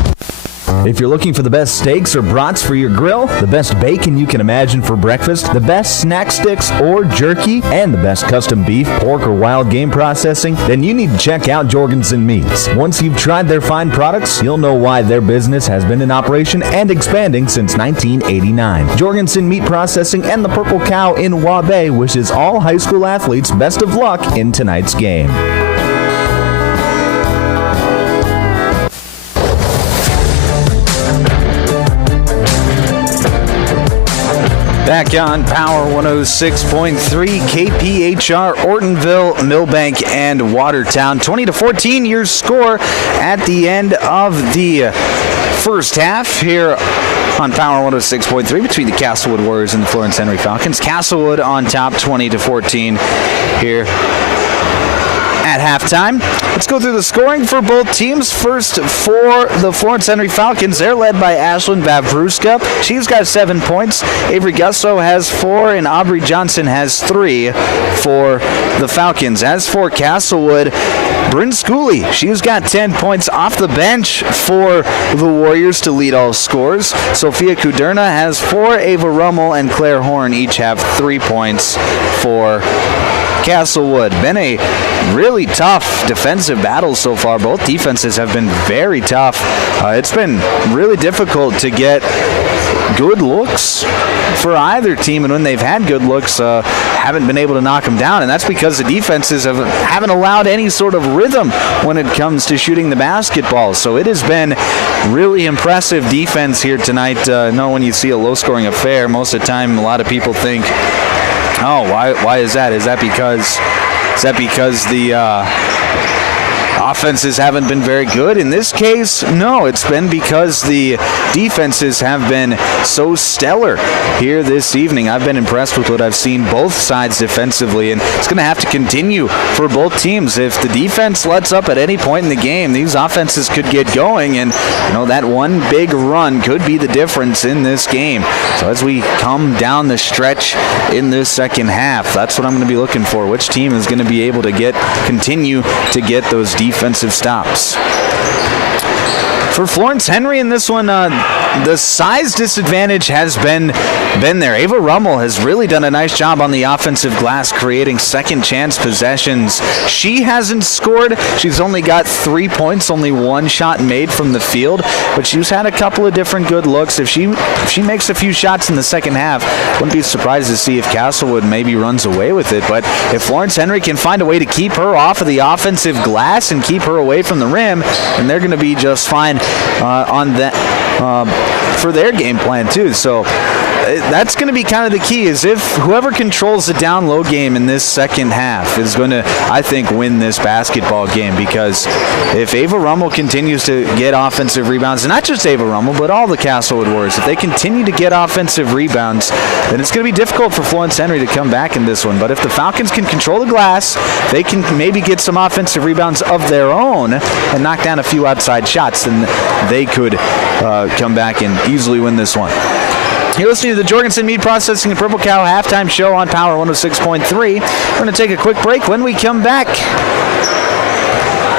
If you're looking for the best steaks or brats for your grill, the best bacon you can imagine for breakfast, the best snack sticks or jerky, and the best custom beef, pork, or wild game processing, then you need to check out Jorgensen Meats. Once you've tried their fine products, you'll know why their business has been in operation and expanding since 1989. Jorgensen Meat Processing and the Purple Cow in Waubay wishes all high school athletes best of luck in tonight's game. Back on Power 106.3, KPHR, Ortonville, Millbank, and Watertown. 20-14, your score at the end of the first half here on Power 106.3 between the Castlewood Warriors and the Florence-Henry Falcons. Castlewood on top, 20-14 here at halftime. Let's go through the scoring for both teams. First, for the Florence-Henry Falcons, they're led by Ashlyn Vavruska. She's got 7 points. Avery Gusso has 4, and Aubrey Johnson has 3 for the Falcons. As for Castlewood, Bryn Schooley, she's got 10 points off the bench for the Warriors to lead all scores. Sophia Kuderna has 4, Ava Rummel and Claire Horn each have 3 points for Castlewood. Been a really tough defensive battle so far. Both defenses have been very tough. It's been really difficult to get good looks for either team, and when they've had good looks, haven't been able to knock them down, and that's because the defenses haven't allowed any sort of rhythm when it comes to shooting the basketball. So it has been really impressive defense here tonight. When you see a low-scoring affair, most of the time a lot of people think, oh, why is that? Is that because the offenses haven't been very good? In this case, no. It's been because the defenses have been so stellar here this evening. I've been impressed with what I've seen both sides defensively, and it's going to have to continue for both teams. If the defense lets up at any point in the game, these offenses could get going, and that one big run could be the difference in this game. So as we come down the stretch in this second half, that's what I'm going to be looking for. Which team is going to be able to continue to get those defensive stops? For Florence-Henry in this one, the size disadvantage has been there. Ava Rummel has really done a nice job on the offensive glass, creating second chance possessions. She hasn't scored. She's only got 3 points, only 1 shot made from the field, but she's had a couple of different good looks. If she makes a few shots in the second half, wouldn't be surprised to see if Castlewood maybe runs away with it. But if Florence-Henry can find a way to keep her off of the offensive glass and keep her away from the rim, then they're going to be just fine on that for their game plan too. So that's going to be kind of the key, is if whoever controls the down-low game in this second half is going to, I think, win this basketball game, because if Ava Rummel continues to get offensive rebounds, and not just Ava Rummel, but all the Castlewood Warriors, if they continue to get offensive rebounds, then it's going to be difficult for Florence-Henry to come back in this one. But if the Falcons can control the glass, they can maybe get some offensive rebounds of their own and knock down a few outside shots, then they could come back and easily win this one. You're listening to the Jorgensen Meat Processing and Purple Cow halftime show on Power 106.3. We're going to take a quick break. When we come back,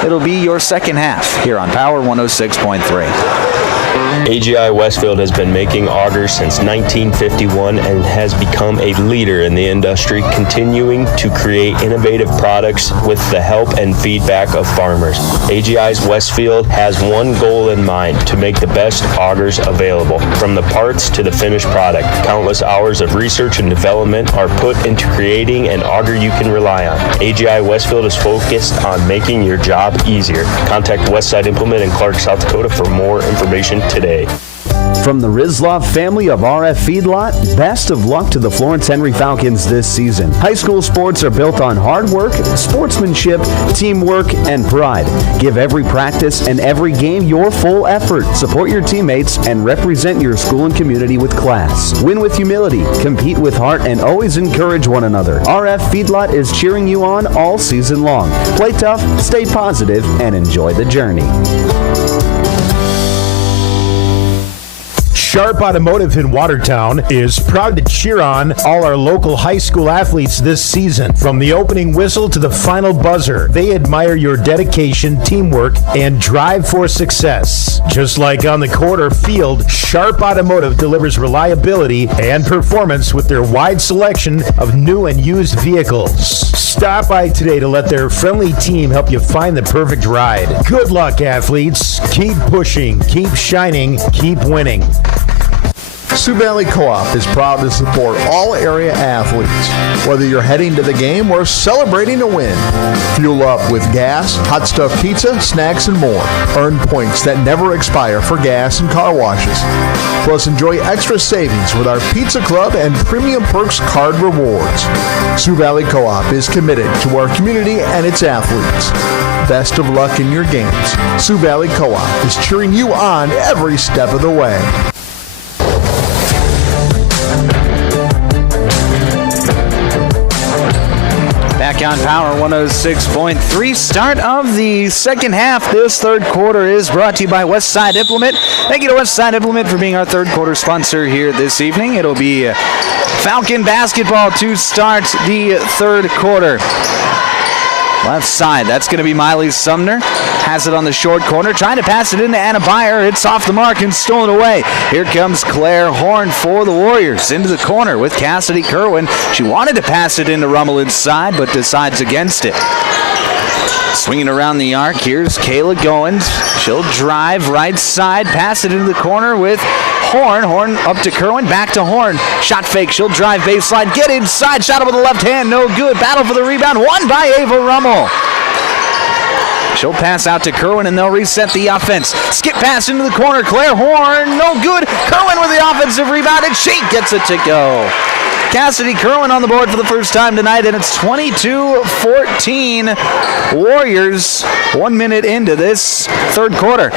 it'll be your second half here on Power 106.3. AGI Westfield has been making augers since 1951 and has become a leader in the industry, continuing to create innovative products with the help and feedback of farmers. AGI's Westfield has one goal in mind: to make the best augers available. From the parts to the finished product, countless hours of research and development are put into creating an auger you can rely on. AGI Westfield is focused on making your job easier. Contact Westside Implement in Clark, South Dakota for more information today. From the Rizlov family of RF Feedlot, best of luck to the Florence-Henry Falcons this season. High school sports are built on hard work, sportsmanship, teamwork, and pride. Give every practice and every game your full effort. Support your teammates and represent your school and community with class. Win with humility, compete with heart, and always encourage one another. RF Feedlot is cheering you on all season long. Play tough, stay positive, and enjoy the journey. Sharp Automotive in Watertown is proud to cheer on all our local high school athletes this season. From the opening whistle to the final buzzer, they admire your dedication, teamwork, and drive for success. Just like on the court or field, Sharp Automotive delivers reliability and performance with their wide selection of new and used vehicles. Stop by today to let their friendly team help you find the perfect ride. Good luck, athletes. Keep pushing, keep shining, keep winning. Sioux Valley Co-op is proud to support all area athletes. Whether you're heading to the game or celebrating a win, fuel up with gas, hot stuff pizza, snacks, and more. Earn points that never expire for gas and car washes. Plus, enjoy extra savings with our Pizza Club and Premium Perks card rewards. Sioux Valley Co-op is committed to our community and its athletes. Best of luck in your games. Sioux Valley Co-op is cheering you on every step of the way. Back on Power 106.3. Start of the second half. This third quarter is brought to you by Westside Implement. Thank you to Westside Implement for being our third quarter sponsor here this evening. It'll be Falcon basketball to start the third quarter. Left side, that's going to be Miley Sumner. Has it on the short corner, trying to pass it into Anna Byer. It's off the mark and stolen away. Here comes Claire Horn for the Warriors. Into the corner with Cassidy Kerwin. She wanted to pass it into Rummel inside, but decides against it. Swinging around the arc, here's Kayla Goins. She'll drive right side, pass it into the corner with Horn. Horn up to Kerwin, back to Horn. Shot fake, she'll drive baseline, get inside, shot up with the left hand, no good. Battle for the rebound, won by Ava Rummel. She'll pass out to Kerwin and they'll reset the offense. Skip pass into the corner, Claire Horn, no good. Kerwin with the offensive rebound and she gets it to go. Cassidy Kerwin on the board for the first time tonight, and it's 22-14 Warriors 1 minute into this third quarter.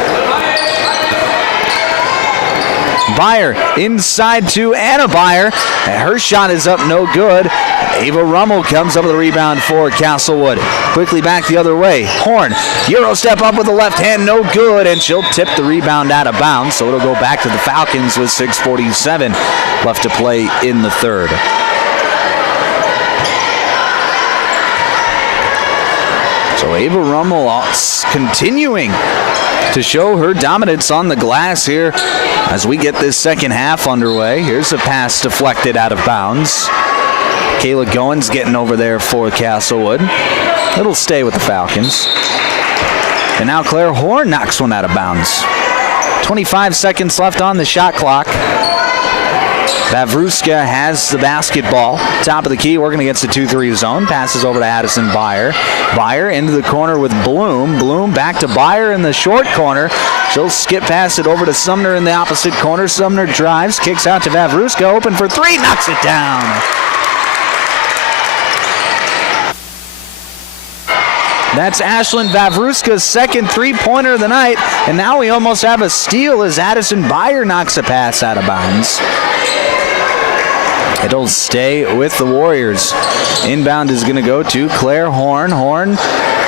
Byer inside to Anna Byer. Her shot is up, no good. Ava Rummel comes up with a rebound for Castlewood. Quickly back the other way. Horn, Euro step up with the left hand, no good, and she'll tip the rebound out of bounds, so it'll go back to the Falcons with 6:47 left to play in the third. So Ava Rummel continuing to show her dominance on the glass here as we get this second half underway. Here's a pass deflected out of bounds. Kayla Goins getting over there for Castlewood. It'll stay with the Falcons. And now Claire Horn knocks one out of bounds. 25 seconds left on the shot clock. Vavruska has the basketball. Top of the key, working against the 2-3 zone. Passes over to Addison Byer. Byer into the corner with Bloom. Bloom back to Byer in the short corner. She'll skip past it over to Sumner in the opposite corner. Sumner drives, kicks out to Vavruska. Open for three, knocks it down. That's Ashlyn Vavruska's second three-pointer of the night. And now we almost have a steal as Addison Byer knocks a pass out of bounds. It'll stay with the Warriors. Inbound is going to go to Claire Horn. Horn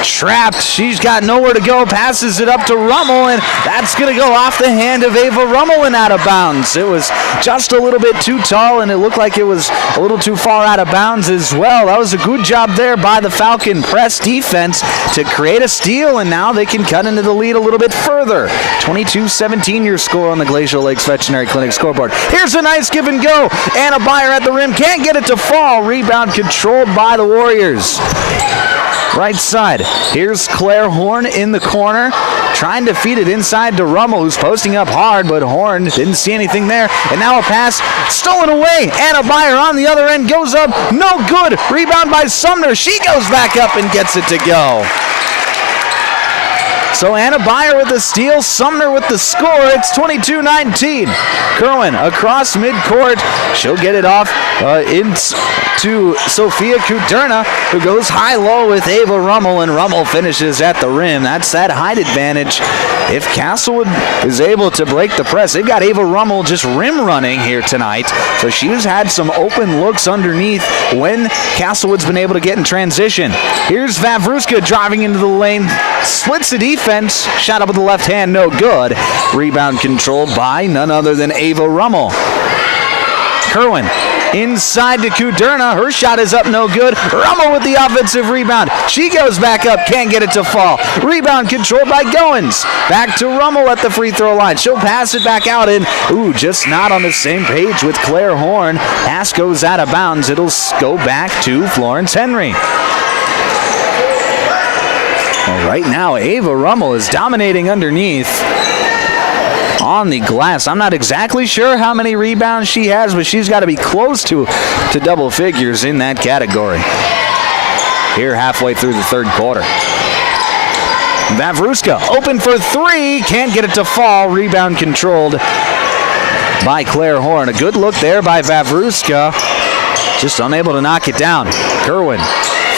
trapped. She's got nowhere to go. Passes it up to Rummel, and that's going to go off the hand of Ava Rummel and out of bounds. It was just a little bit too tall, and it looked like it was a little too far out of bounds as well. That was a good job there by the Falcon press defense to create a steal, and now they can cut into the lead a little bit further. 22-17 your score on the Glacial Lakes Veterinary Clinic scoreboard. Here's a nice give and go. Anna Byer at the rim. Can't get it to fall. Rebound controlled by the Warriors. Right side. Here's Claire Horn in the corner, trying to feed it inside to Rummel, who's posting up hard, but Horn didn't see anything there. And now a pass stolen away. Anna Byer on the other end goes up. No good. Rebound by Sumner. She goes back up and gets it to go. So Anna Byer with the steal, Sumner with the score. It's 22-19. Kerwin across midcourt. She'll get it off into Sophia Kuderna, who goes high-low with Ava Rummel, and Rummel finishes at the rim. That's that height advantage. If Castlewood is able to break the press, they've got Ava Rummel just rim running here tonight. So she's had some open looks underneath when Castlewood's been able to get in transition. Here's Vavruska driving into the lane, splits the defense. Shot up with the left hand, no good. Rebound controlled by none other than Ava Rummel. Kerwin inside to Kuderna. Her shot is up, no good. Rummel with the offensive rebound. She goes back up, can't get it to fall. Rebound controlled by Goins. Back to Rummel at the free throw line. She'll pass it back out and, just not on the same page with Claire Horn. Pass goes out of bounds. It'll go back to Florence-Henry. Well, right now, Ava Rummel is dominating underneath on the glass. I'm not exactly sure how many rebounds she has, but she's got to be close to double figures in that category. Here halfway through the third quarter. Vavruska open for three. Can't get it to fall. Rebound controlled by Claire Horn. A good look there by Vavruska. Just unable to knock it down. Kerwin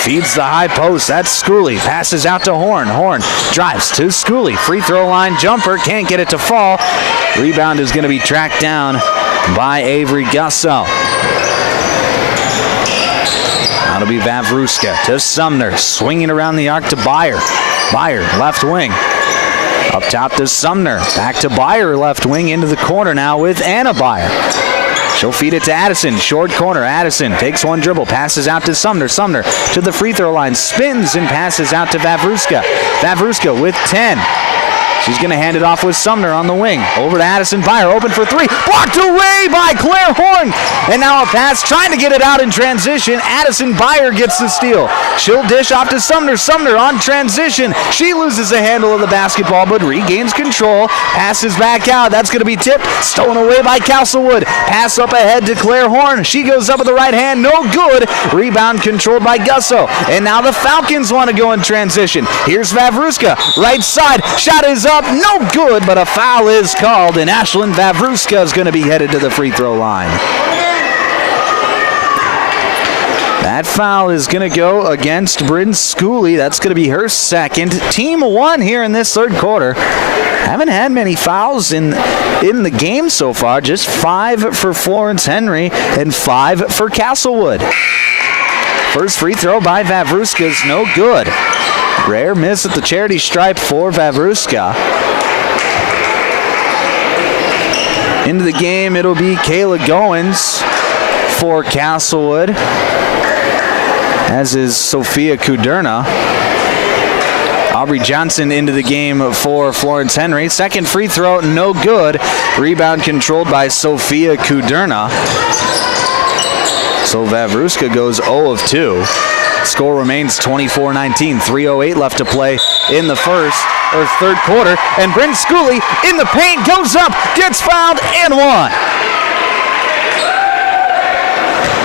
feeds the high post. That's Schooley. Passes out to Horn. Horn drives to Schooley. Free throw line jumper. Can't get it to fall. Rebound is going to be tracked down by Avery Gusso. That'll be Vavruska to Sumner. Swinging around the arc to Byer. Byer, left wing. Up top to Sumner. Back to Byer, left wing. Into the corner now with Anna Byer. She'll feed it to Addison. Short corner. Addison takes one dribble. Passes out to Sumner. Sumner to the free throw line. Spins and passes out to Vavruska. Vavruska with 10. She's going to hand it off with Sumner on the wing. Over to Addison Byer. Open for three. Blocked away by Claire Horn. And now a pass trying to get it out in transition. Addison Byer gets the steal. She'll dish off to Sumner. Sumner on transition. She loses the handle of the basketball but regains control. Passes back out. That's going to be tipped. Stolen away by Castlewood. Pass up ahead to Claire Horn. She goes up with the right hand. No good. Rebound controlled by Gusso. And now the Falcons want to go in transition. Here's Vavruska. Right side. Shot is up. No good, but a foul is called, and Ashlyn Vavruska is going to be headed to the free throw line. That foul is going to go against Bryn Schooley. That's going to be her second. Team 1 here in this third quarter. Haven't had many fouls in the game so far. Just 5 for Florence-Henry and 5 for Castlewood. First free throw by Vavruska is no good. Rare miss at the charity stripe for Vavruska. Into the game, it'll be Kayla Goins for Castlewood, as is Sophia Kuderna. Aubrey Johnson into the game for Florence-Henry. Second free throw, no good. Rebound controlled by Sophia Kuderna. So Vavruska goes 0 of 2. Score remains 24-19. 3:08 left to play in the third quarter. And Bryn Schooley in the paint, goes up, gets fouled, and one.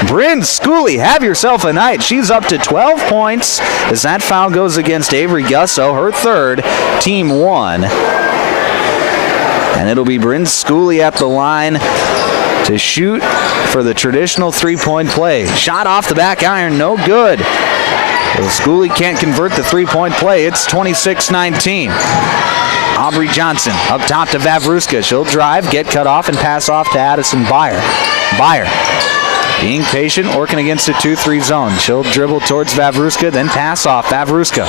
Bryn Schooley, have yourself a night. She's up to 12 points as that foul goes against Avery Gusso, her third, team 1. And it'll be Bryn Schooley at the line to shoot for the traditional three-point play. Shot off the back iron, no good. Well, Schooley can't convert the three-point play. It's 26-19. Aubrey Johnson up top to Vavruska. She'll drive, get cut off, and pass off to Addison Byer. Byer being patient, working against a 2-3 zone. She'll dribble towards Vavruska, then pass off. Vavruska,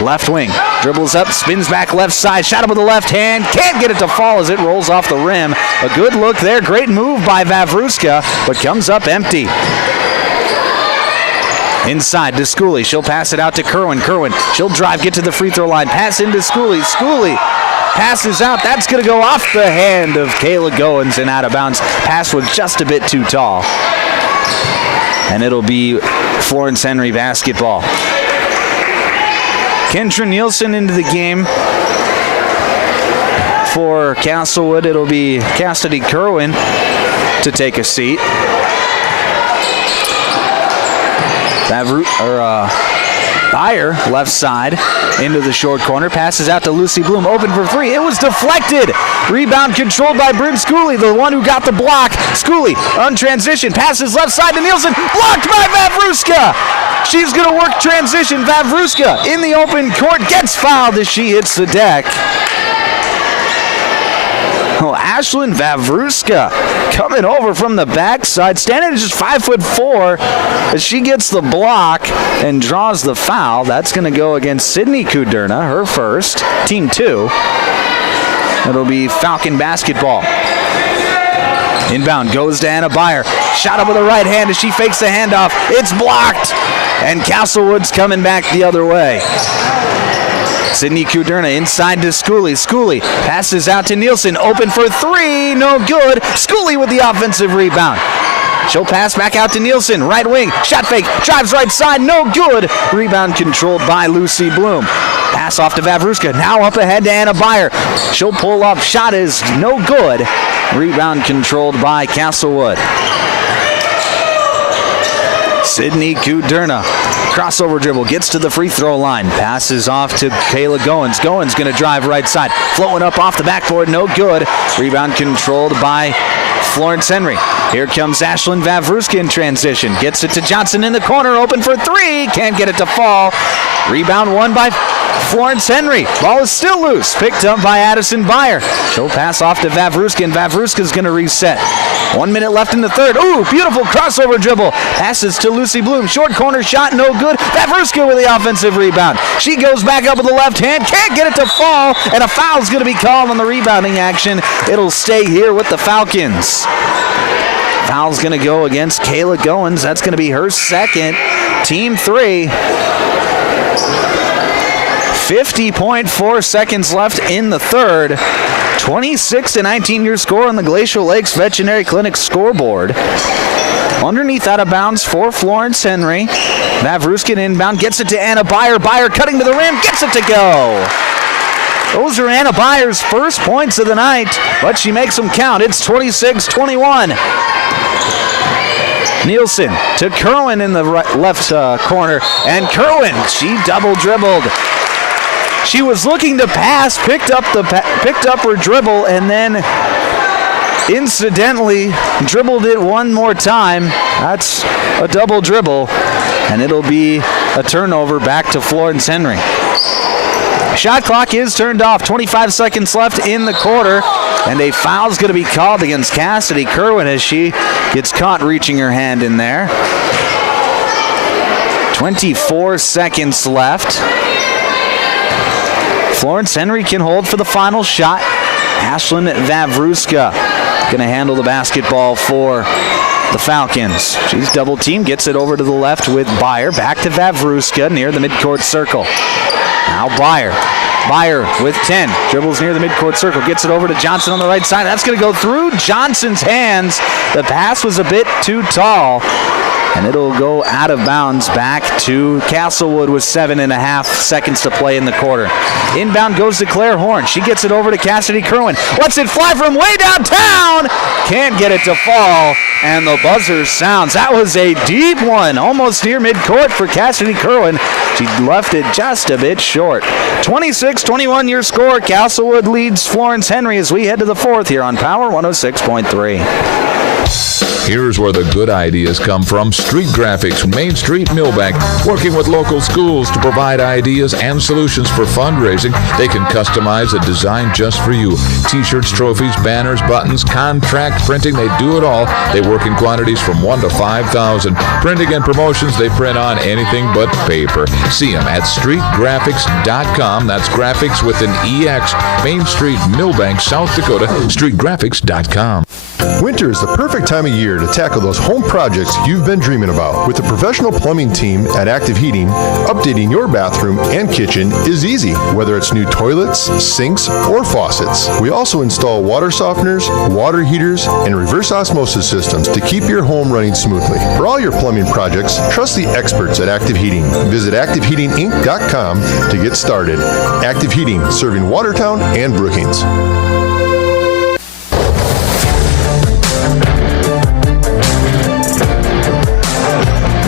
left wing, dribbles up, spins back left side, shot up with the left hand, can't get it to fall as it rolls off the rim. A good look there, great move by Vavruska, but comes up empty. Inside to Schooley, she'll pass it out to Kerwin. Kerwin, she'll drive, get to the free throw line, pass into Schooley. Schooley passes out, that's going to go off the hand of Kayla Goins and out of bounds. Pass was just a bit too tall. And it'll be Florence-Henry basketball. Kendra Nielsen into the game for Castlewood. It'll be Cassidy Kerwin to take a seat. Byer, left side, into the short corner, passes out to Lucy Bloom, open for three. It was deflected. Rebound controlled by Bryn Schooley, the one who got the block. Schooley on transition, passes left side to Nielsen, blocked by Vavruska. She's going to work transition. Vavruska in the open court, gets fouled as she hits the deck. Oh, Ashlyn Vavruska coming over from the backside, standing at just 5'4", as she gets the block and draws the foul. That's going to go against Sydney Kuderna, her first, team 2. It'll be Falcon basketball. Inbound goes to Anna Byer. Shot up with the right hand as she fakes the handoff. It's blocked, and Castlewood's coming back the other way. Sydney Kuderna inside to Schooley. Schooley passes out to Nielsen. Open for three. No good. Schooley with the offensive rebound. She'll pass back out to Nielsen. Right wing. Shot fake. Drives right side. No good. Rebound controlled by Lucy Bloom. Pass off to Vavruska. Now up ahead to Anna Byer. She'll pull up. Shot is no good. Rebound controlled by Castlewood. Sydney Kuderna. Crossover dribble. Gets to the free throw line. Passes off to Kayla Goins. Goins going to drive right side. Floating up off the backboard. No good. Rebound controlled by Florence-Henry. Here comes Ashlyn Vavruska in transition. Gets it to Johnson in the corner. Open for three. Can't get it to fall. Rebound won by Florence-Henry. Ball is still loose. Picked up by Addison Byer. She'll pass off to Vavruska, and Vavruska's going to reset. 1 minute left in the third. Ooh, beautiful crossover dribble. Passes to Lucy Bloom. Short corner shot, no good. Vavruska with the offensive rebound. She goes back up with the left hand. Can't get it to fall, and a foul's going to be called on the rebounding action. It'll stay here with the Falcons. Foul's going to go against Kayla Goins. That's going to be her second. Team 3. 50.4 seconds left in the third. 26-19 your score on the Glacial Lakes Veterinary Clinic scoreboard. Underneath out of bounds for Florence-Henry. Vavruska inbound, gets it to Anna Byer. Byer cutting to the rim, gets it to go. Those are Anna Byer's first points of the night, but she makes them count. It's 26-21. Nielsen to Kerwin in the left corner, and Kerwin, she double dribbled. She was looking to pass, picked up her dribble, and then incidentally dribbled it one more time. That's a double dribble, and it'll be a turnover back to Florence-Henry. Shot clock is turned off. 25 seconds left in the quarter, and a foul's going to be called against Cassidy Kerwin as she gets caught reaching her hand in there. 24 seconds left. Florence-Henry can hold for the final shot. Ashlyn Vavruska going to handle the basketball for the Falcons. She's double teamed, gets it over to the left with Byer. Back to Vavruska near the midcourt circle. Now Byer. Byer with 10. Dribbles near the midcourt circle. Gets it over to Johnson on the right side. That's going to go through Johnson's hands. The pass was a bit too tall. And it'll go out of bounds back to Castlewood with 7.5 seconds to play in the quarter. Inbound goes to Claire Horn. She gets it over to Cassidy Kerwin. Lets it fly from way downtown. Can't get it to fall. And the buzzer sounds. That was a deep one, almost near midcourt for Cassidy Kerwin. She left it just a bit short. 26-21 your score. Castlewood leads Florence-Henry as we head to the fourth here on Power 106.3. Here's where the good ideas come from. Street Graphics, Main Street, Millbank, working with local schools to provide ideas and solutions for fundraising. They can customize a design just for you. T-shirts, trophies, banners, buttons, contract printing, they do it all. They work in quantities from 1 to 5,000. Printing and promotions, they print on anything but paper. See them at streetgraphics.com. That's graphics with an EX. Main Street, Millbank, South Dakota, streetgraphics.com. Winter is the perfect time of year to tackle those home projects you've been dreaming about. With the professional plumbing team at Active Heating, updating your bathroom and kitchen is easy, whether it's new toilets, sinks, or faucets. We also install water softeners, water heaters, and reverse osmosis systems to keep your home running smoothly. For all your plumbing projects, trust the experts at Active Heating. Visit ActiveHeatingInc.com to get started. Active Heating, serving Watertown and Brookings.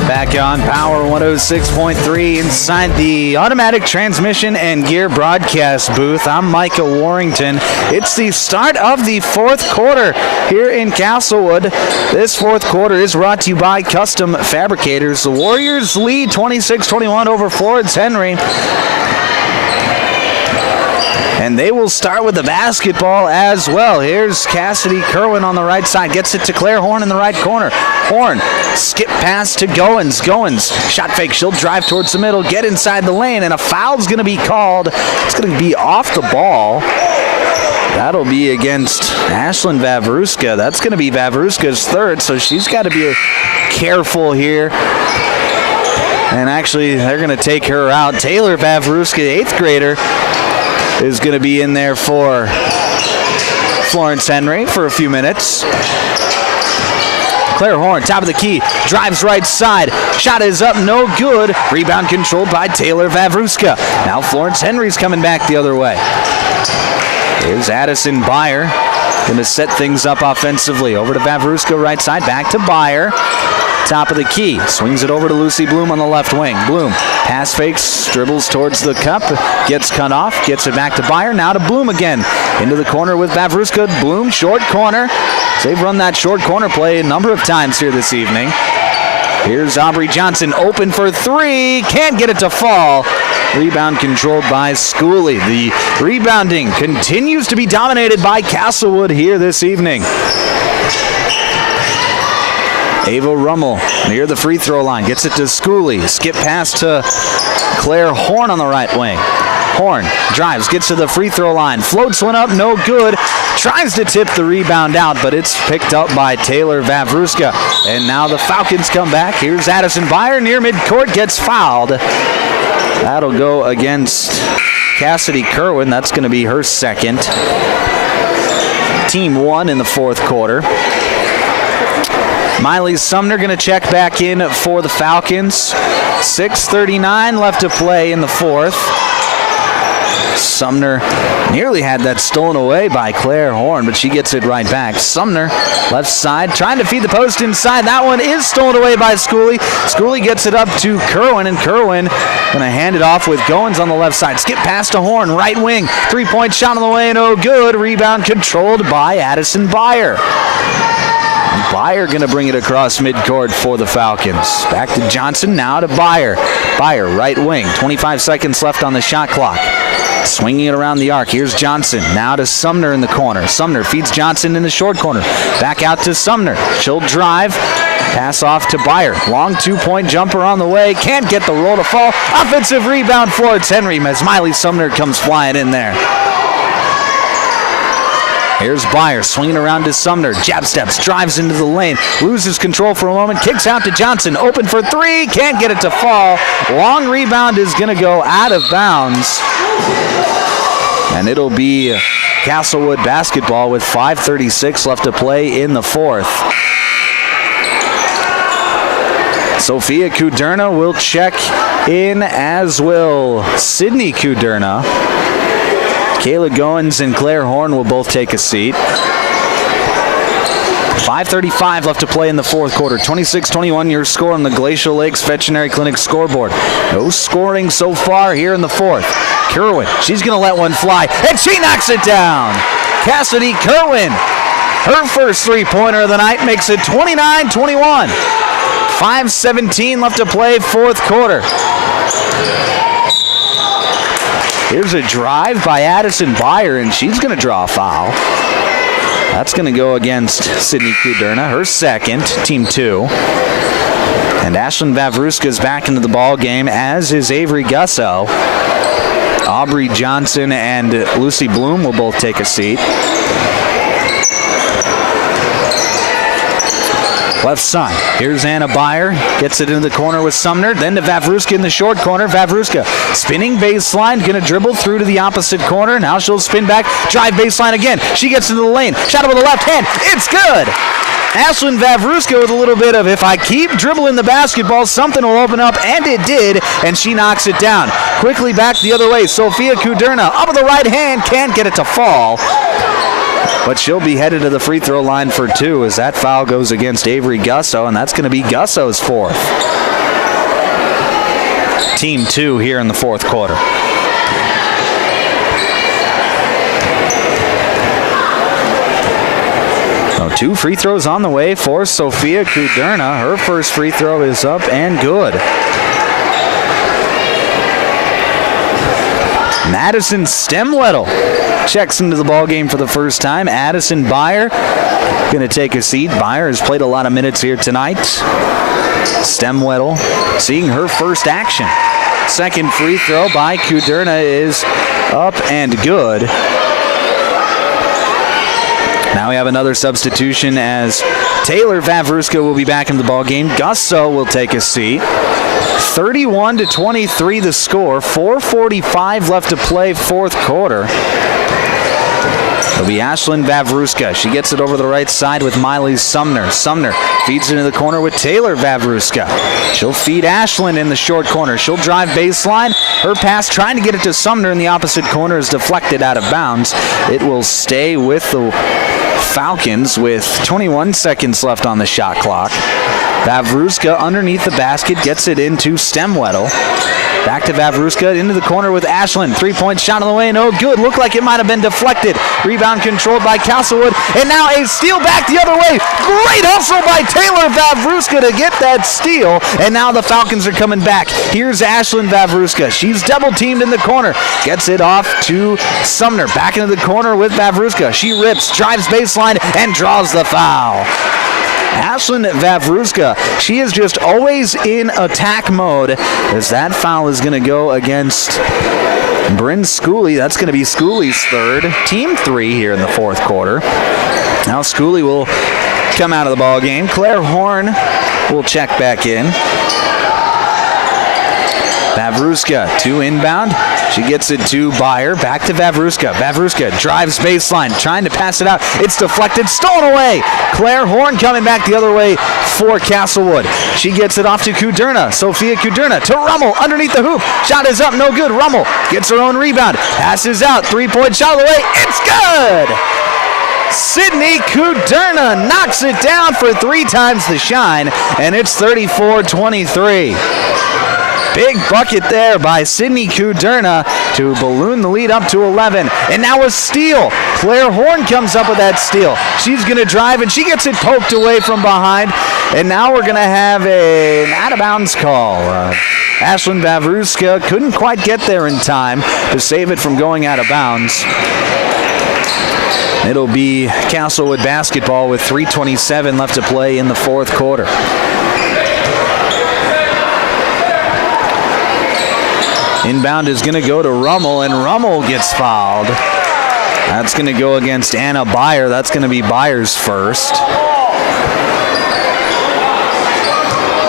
Back on Power 106.3 inside the automatic transmission and gear broadcast booth. I'm Micah Warrington. It's the start of the fourth quarter here in Castlewood. This fourth quarter is brought to you by Custom Fabricators. The Warriors lead 26-21 over Florence-Henry. And they will start with the basketball as well. Here's Cassidy Kerwin on the right side. Gets it to Claire Horn in the right corner. Horn, skip pass to Goins. Goins, shot fake. She'll drive towards the middle, get inside the lane, and a foul's going to be called. It's going to be off the ball. That'll be against Ashlyn Vavruska. That's going to be Vavruska's third, so she's got to be careful here. And actually, they're going to take her out. Taylor Vavruska, 8th grader, is going to be in there for Florence-Henry for a few minutes. Claire Horn, top of the key, drives right side. Shot is up, no good. Rebound controlled by Taylor Vavruska. Now Florence-Henry's coming back the other way. Here's Addison Byer. Going to set things up offensively. Over to Vavruska, right side, back to Byer. Top of the key, swings it over to Lucy Bloom on the left wing. Bloom, pass fakes, dribbles towards the cup, gets cut off, gets it back to Byer, now to Bloom again. Into the corner with Vavruska. Bloom, short corner. They've run that short corner play a number of times here this evening. Here's Aubrey Johnson, open for three, can't get it to fall. Rebound controlled by Schooley. The rebounding continues to be dominated by Castlewood here this evening. Ava Rummel near the free throw line, gets it to Schooley. Skip pass to Claire Horn on the right wing. Horn drives, gets to the free throw line, floats one up, no good. Tries to tip the rebound out, but it's picked up by Taylor Vavruska. And now the Falcons come back. Here's Addison Byer near midcourt, gets fouled. That'll go against Cassidy Kerwin. That's going to be her second. Team 1 in the fourth quarter. Miley Sumner going to check back in for the Falcons. 6:39 left to play in the fourth. Sumner nearly had that stolen away by Claire Horn, but she gets it right back. Sumner, left side, trying to feed the post inside. That one is stolen away by Schooley. Schooley gets it up to Kerwin, and Kerwin going to hand it off with Goins on the left side. Skip pass to Horn, right wing. Three-point shot on the way, no good. Rebound controlled by Addison Byer. Byer going to bring it across midcourt for the Falcons. Back to Johnson, now to Byer. Byer, right wing. 25 seconds left on the shot clock. Swinging it around the arc. Here's Johnson. Now to Sumner in the corner. Sumner feeds Johnson in the short corner. Back out to Sumner. She'll drive. Pass off to Byer. Long two-point jumper on the way. Can't get the roll to fall. Offensive rebound, Florence-Henry, as Miley Sumner comes flying in there. Here's Byer swinging around to Sumner. Jab steps, drives into the lane, loses control for a moment, kicks out to Johnson. Open for three, can't get it to fall. Long rebound is going to go out of bounds. And it'll be Castlewood basketball with 5:36 left to play in the fourth. Sophia Kuderna will check in, as will Sydney Kuderna. Kayla Goins and Claire Horn will both take a seat. 5:35 left to play in the fourth quarter. 26-21 your score on the Glacial Lakes Veterinary Clinic scoreboard. No scoring so far here in the fourth. Kerwin, she's going to let one fly, and she knocks it down. Cassidy Kerwin, her first three-pointer of the night, makes it 29-21. 5:17 left to play, fourth quarter. Here's a drive by Addison Byer, and she's going to draw a foul. That's going to go against Sydney Kuderna, her second, team 2. And Ashlyn Vavruska is back into the ball game, as is Avery Gusso. Aubrey Johnson and Lucy Bloom will both take a seat. Left side. Here's Anna Byer. Gets it into the corner with Sumner. Then to Vavruska in the short corner. Vavruska spinning baseline. Going to dribble through to the opposite corner. Now she'll spin back. Drive baseline again. She gets into the lane. Shot with the left hand. It's good. Ashlyn Vavruska with a little bit of, if I keep dribbling the basketball, something will open up, and it did, and she knocks it down. Quickly back the other way. Sophia Kuderna up with the right hand. Can't get it to fall. But she'll be headed to the free throw line for two as that foul goes against Avery Gusso, and that's going to be Gusso's fourth. Team 2 here in the fourth quarter. So 2 free throws on the way for Sophia Kuderna. Her first free throw is up and good. Madison Stemwettle checks into the ballgame for the first time. Addison Byer going to take a seat. Byer has played a lot of minutes here tonight. Stemwettle seeing her first action. Second free throw by Kuderna is up and good. Now we have another substitution as Taylor Vavruska will be back in the ballgame. Gusso will take a seat. 31-23 the score. 4:45 left to play, fourth quarter. It'll be Ashlyn Vavruska. She gets it over the right side with Miley Sumner. Sumner feeds into the corner with Taylor Vavruska. She'll feed Ashlyn in the short corner. She'll drive baseline. Her pass trying to get it to Sumner in the opposite corner is deflected out of bounds. It will stay with the Falcons with 21 seconds left on the shot clock. Vavruska underneath the basket gets it into Stemwedel. Back to Vavruska into the corner with Ashlyn. 3-point shot on the way, no good. Looked like it might have been deflected. Rebound controlled by Castlewood. And now a steal back the other way. Great hustle by Taylor Vavruska to get that steal. And now the Falcons are coming back. Here's Ashlyn Vavruska. She's double teamed in the corner. Gets it off to Sumner. Back into the corner with Vavruska. She rips, drives baseline, and draws the foul. Ashlyn Vavruska, she is just always in attack mode as that foul is going to go against Bryn Schooley. That's going to be Schooley's third. Team 3 here in the fourth quarter. Now Schooley will come out of the ball game. Claire Horn will check back in. Vavruska to inbound. She gets it to Byer. Back to Vavruska. Vavruska drives baseline, trying to pass it out. It's deflected, stolen away. Claire Horn coming back the other way for Castlewood. She gets it off to Kuderna. Sophia Kuderna to Rummel underneath the hoop. Shot is up, no good. Rummel gets her own rebound. Passes out. 3-point shot of the way. It's good! Sydney Kuderna knocks it down for 3 times the shine, and it's 34-23. Big bucket there by Sydney Kuderna to balloon the lead up to 11. And now a steal. Claire Horn comes up with that steal. She's going to drive, and she gets it poked away from behind. And now we're going to have an out-of-bounds call. Ashlyn Vavruska couldn't quite get there in time to save it from going out of bounds. It'll be Castlewood basketball with 3:27 left to play in the fourth quarter. Inbound is going to go to Rummel, and Rummel gets fouled. That's going to go against Anna Byer. That's going to be Byer's first.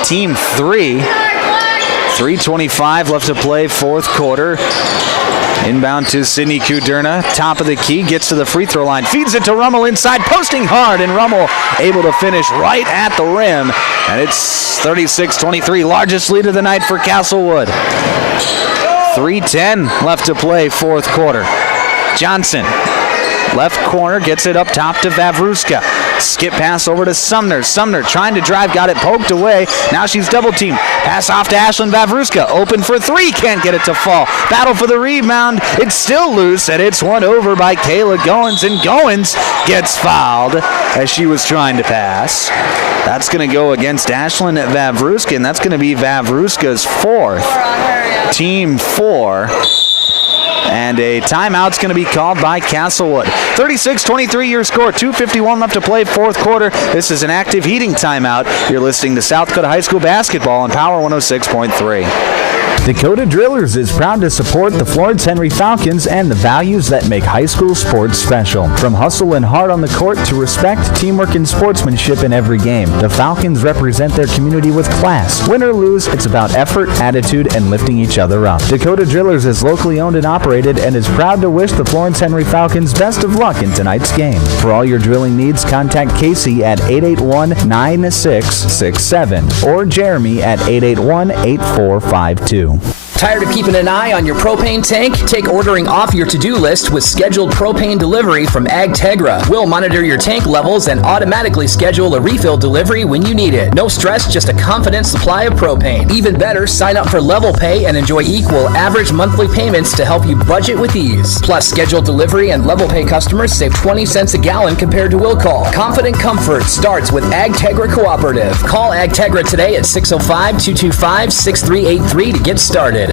Team 3. 3:25 left to play, fourth quarter. Inbound to Sydney Kuderna. Top of the key, gets to the free throw line. Feeds it to Rummel inside, posting hard, and Rummel able to finish right at the rim. And it's 36-23, largest lead of the night for Castlewood. 3:10 left to play, fourth quarter. Johnson, left corner, gets it up top to Vavruska. Skip pass over to Sumner. Sumner trying to drive, got it poked away. Now she's double teamed. Pass off to Ashlyn Vavruska. Open for 3, can't get it to fall. Battle for the rebound. It's still loose, and it's won over by Kayla Goins, and Goins gets fouled as she was trying to pass. That's going to go against Ashlyn Vavruska, and that's going to be Vavruska's fourth. Team 4. And a timeout's going to be called by Castlewood. 36-23 your score, 2:51 left to play, fourth quarter. This is an active heating timeout. You're listening to South Dakota High School basketball on Power 106.3. Dakota Drillers is proud to support the Florence-Henry Falcons and the values that make high school sports special. From hustle and heart on the court to respect, teamwork, and sportsmanship in every game, the Falcons represent their community with class. Win or lose, it's about effort, attitude, and lifting each other up. Dakota Drillers is locally owned and operated and is proud to wish the Florence-Henry Falcons best of luck in tonight's game. For all your drilling needs, contact Casey at 881-9667 or Jeremy at 881-8452. Tired of keeping an eye on your propane tank? Take ordering off your to-do list with scheduled propane delivery from AgTegra. We'll monitor your tank levels and automatically schedule a refill delivery when you need it. No stress, just a confident supply of propane. Even better, sign up for Level Pay and enjoy equal average monthly payments to help you budget with ease. Plus, scheduled delivery and Level Pay customers save 20 cents a gallon compared to will call. Confident comfort starts with AgTegra Cooperative. Call AgTegra today at 605-225-6383 to get started.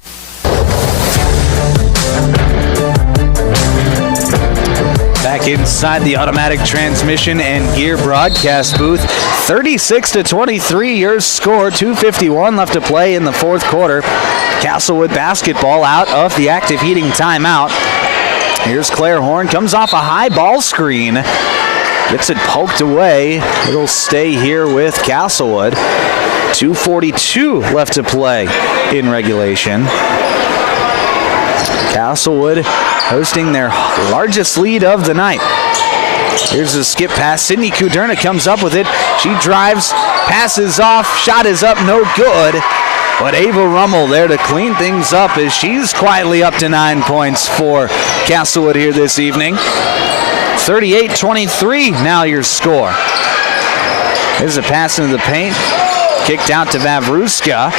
Back inside the automatic transmission and gear broadcast booth, 36-23 your score, 2:51 left to play in the fourth quarter. Castlewood basketball out of the active heating timeout. Here's Claire Horn, comes off a high ball screen, gets it poked away. It'll stay here with Castlewood. 2:42 left to play in regulation. Castlewood hosting their largest lead of the night. Here's a skip pass. Sydney Kuderna comes up with it. She drives, passes off, shot is up, no good. But Ava Rummel there to clean things up as she's quietly up to 9 points for Castlewood here this evening. 38-23 now your score. Here's a pass into the paint. Kicked out to Vavruska.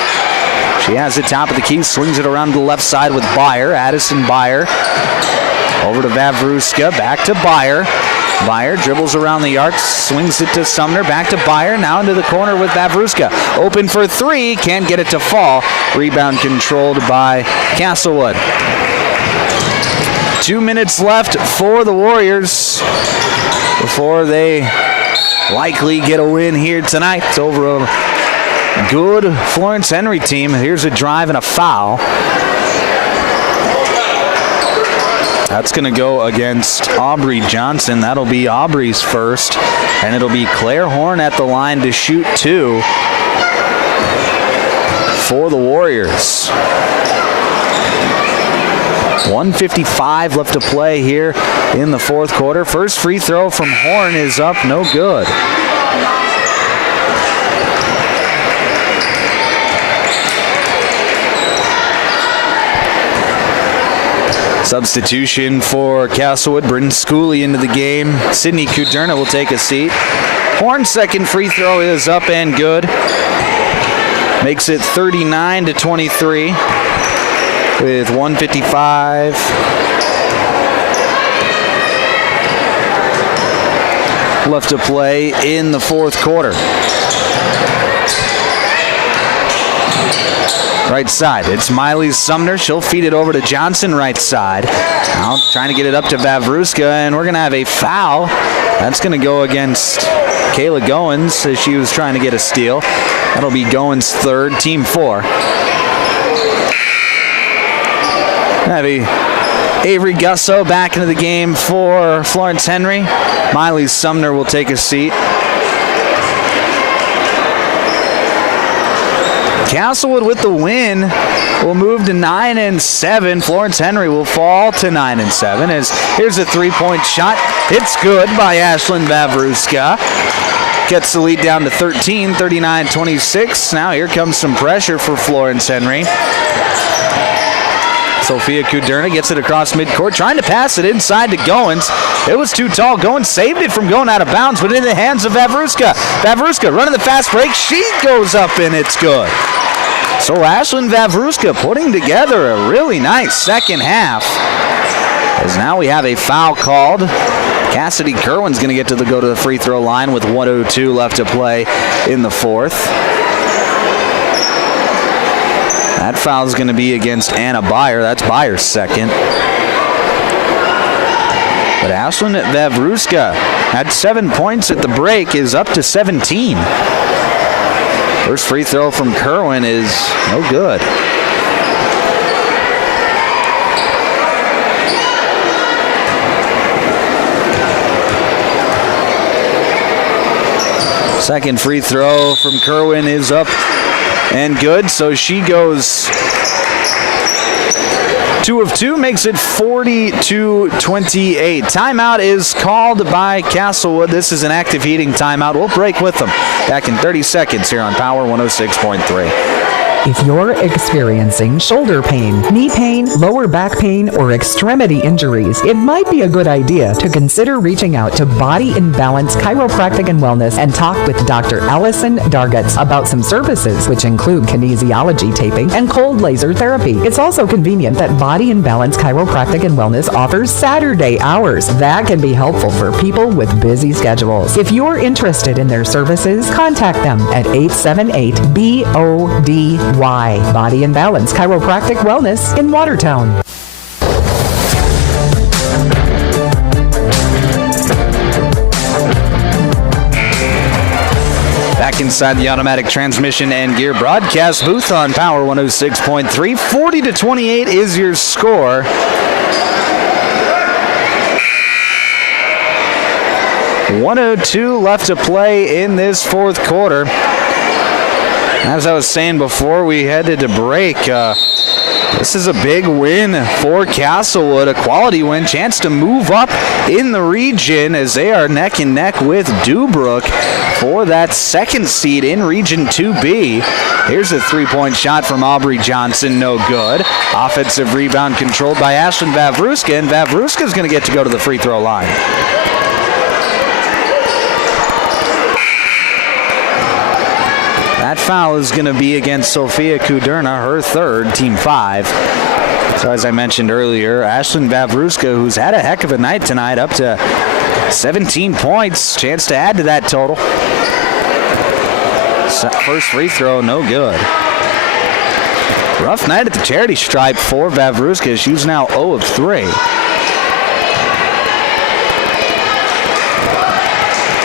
She has it top of the key, swings it around to the left side with Byer. Addison Byer. Over to Vavruska, back to Byer. Byer dribbles around the arc, swings it to Sumner, back to Byer, now into the corner with Vavruska. Open for three, can't get it to fall. Rebound controlled by Castlewood. 2 minutes left for the Warriors before they likely get a win here tonight over a good Florence-Henry team. Here's a drive and a foul. That's going to go against Aubrey Johnson. That'll be Aubrey's first, and it'll be Claire Horn at the line to shoot two for the Warriors. 1:55 left to play here in the fourth quarter. First free throw from Horn is up, no good. Substitution for Castlewood, Bryn Schooley into the game. Sydney Kuderna will take a seat. Horn's second free throw is up and good. Makes it 39-23 with 1:55 left to play in the fourth quarter. Right side, it's Miley Sumner. She'll feed it over to Johnson right side. Now trying to get it up to Vavruska, and we're going to have a foul. That's going to go against Kayla Goins as she was trying to get a steal. That'll be Goins' third, team four. Avery Gusso back into the game for Florence-Henry. Miley Sumner will take a seat. Castlewood with the win will move to 9-7. Florence-Henry will fall to 9-7. As here's a three-point shot. It's good by Ashlyn Vavruska. Gets the lead down to 13, 39-26. Now here comes some pressure for Florence-Henry. Sophia Kuderna gets it across midcourt, trying to pass it inside to Goins. It was too tall. Goins saved it from going out of bounds, but in the hands of Vavruska. Vavruska running the fast break. She goes up and it's good. So Ashlyn Vavruska putting together a really nice second half. As now we have a foul called. Cassidy Kerwin's going to get to go to the free throw line with 1:02 left to play in the fourth. That foul is going to be against Anna Byer. That's Byer's second. But Ashlyn Vavruska had 7 points at the break, is up to 17. First free throw from Kerwin is no good. Second free throw from Kerwin is up and good, so she goes 2 of 2, makes it 40-28. Timeout is called by Castlewood. This is an active heating timeout. We'll break with them. Back in 30 seconds here on Power 106.3. If you're experiencing shoulder pain, knee pain, lower back pain, or extremity injuries, it might be a good idea to consider reaching out to Body in Balance Chiropractic and Wellness and talk with Dr. Allison Dargetts about some services, which include kinesiology taping and cold laser therapy. It's also convenient that Body in Balance Chiropractic and Wellness offers Saturday hours. That can be helpful for people with busy schedules. If you're interested in their services, contact them at 878-BODY. Body and Balance Chiropractic Wellness in Watertown. Back inside the automatic transmission and gear broadcast booth on Power 106.3. 40-28 is your score. .102 left to play in this fourth quarter. As I was saying before we headed to break, this is a big win for Castlewood, a quality win, chance to move up in the region as they are neck and neck with Dubrook for that second seed in Region 2B. Here's a three-point shot from Aubrey Johnson, no good. Offensive rebound controlled by Ashlyn Vavruska, and Vavruska's going to get to go to the free throw line. That foul is going to be against Sophia Kuderna, her third, team 5. So as I mentioned earlier, Ashlyn Vavruska, who's had a heck of a night tonight, up to 17 points. Chance to add to that total. First free throw, no good. Rough night at the charity stripe for Vavruska. She's now 0 of 3.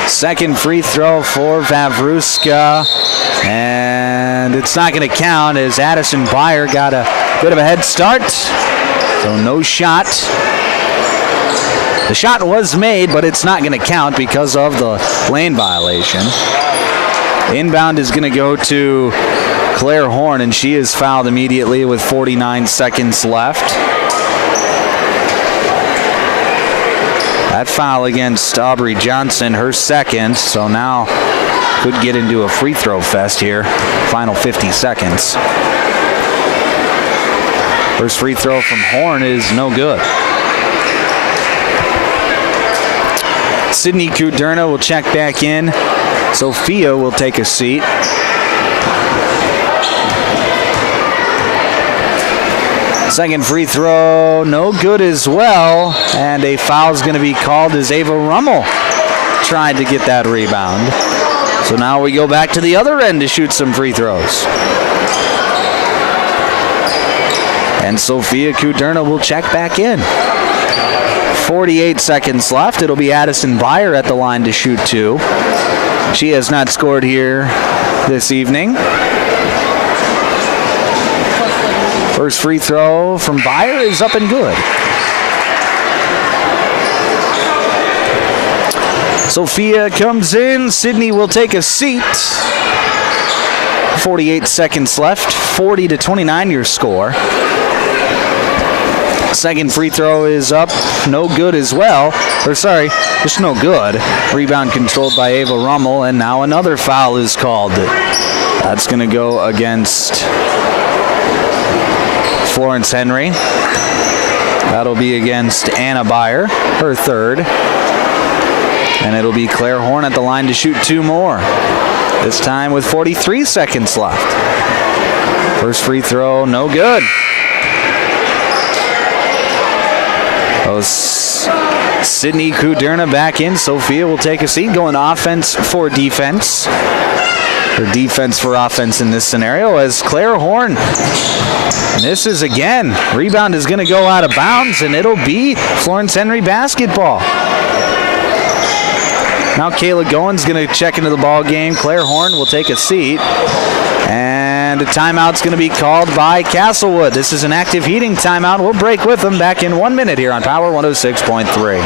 Second free throw for Vavruska. And it's not going to count as Addison Byer got a bit of a head start. So no shot. The shot was made, but it's not going to count because of the lane violation. Inbound is going to go to Claire Horn, and she is fouled immediately with 49 seconds left. That foul against Aubrey Johnson, her second, so now could get into a free throw fest here. Final 50 seconds. First free throw from Horn is no good. Sydney Kuderna will check back in. Sophia will take a seat. Second free throw, no good as well. And a foul is going to be called as Ava Rummel tried to get that rebound. So now we go back to the other end to shoot some free throws. And Sophia Kuderna will check back in. 48 seconds left. It'll be Addison Byer at the line to shoot 2. She has not scored here this evening. First free throw from Byer is up and good. Sophia comes in. Sydney will take a seat. 48 seconds left. 40-29 your score. Second free throw is up. No good as well. Or sorry, just no good. Rebound controlled by Ava Rummel, and now another foul is called. That's going to go against Florence-Henry. That'll be against Anna Byer, her third. And it'll be Claire Horn at the line to shoot 2 more. This time with 43 seconds left. First free throw, no good. Sydney Kuderna back in. Sophia will take a seat, going offense for defense. Or defense for offense in this scenario as Claire Horn misses again. Rebound is going to go out of bounds, and it'll be Florence-Henry basketball. Now Kayla Goins going to check into the ball game. Claire Horn will take a seat. And a timeout's going to be called by Castlewood. This is an active heating timeout. We'll break with them back in 1 minute here on Power 106.3.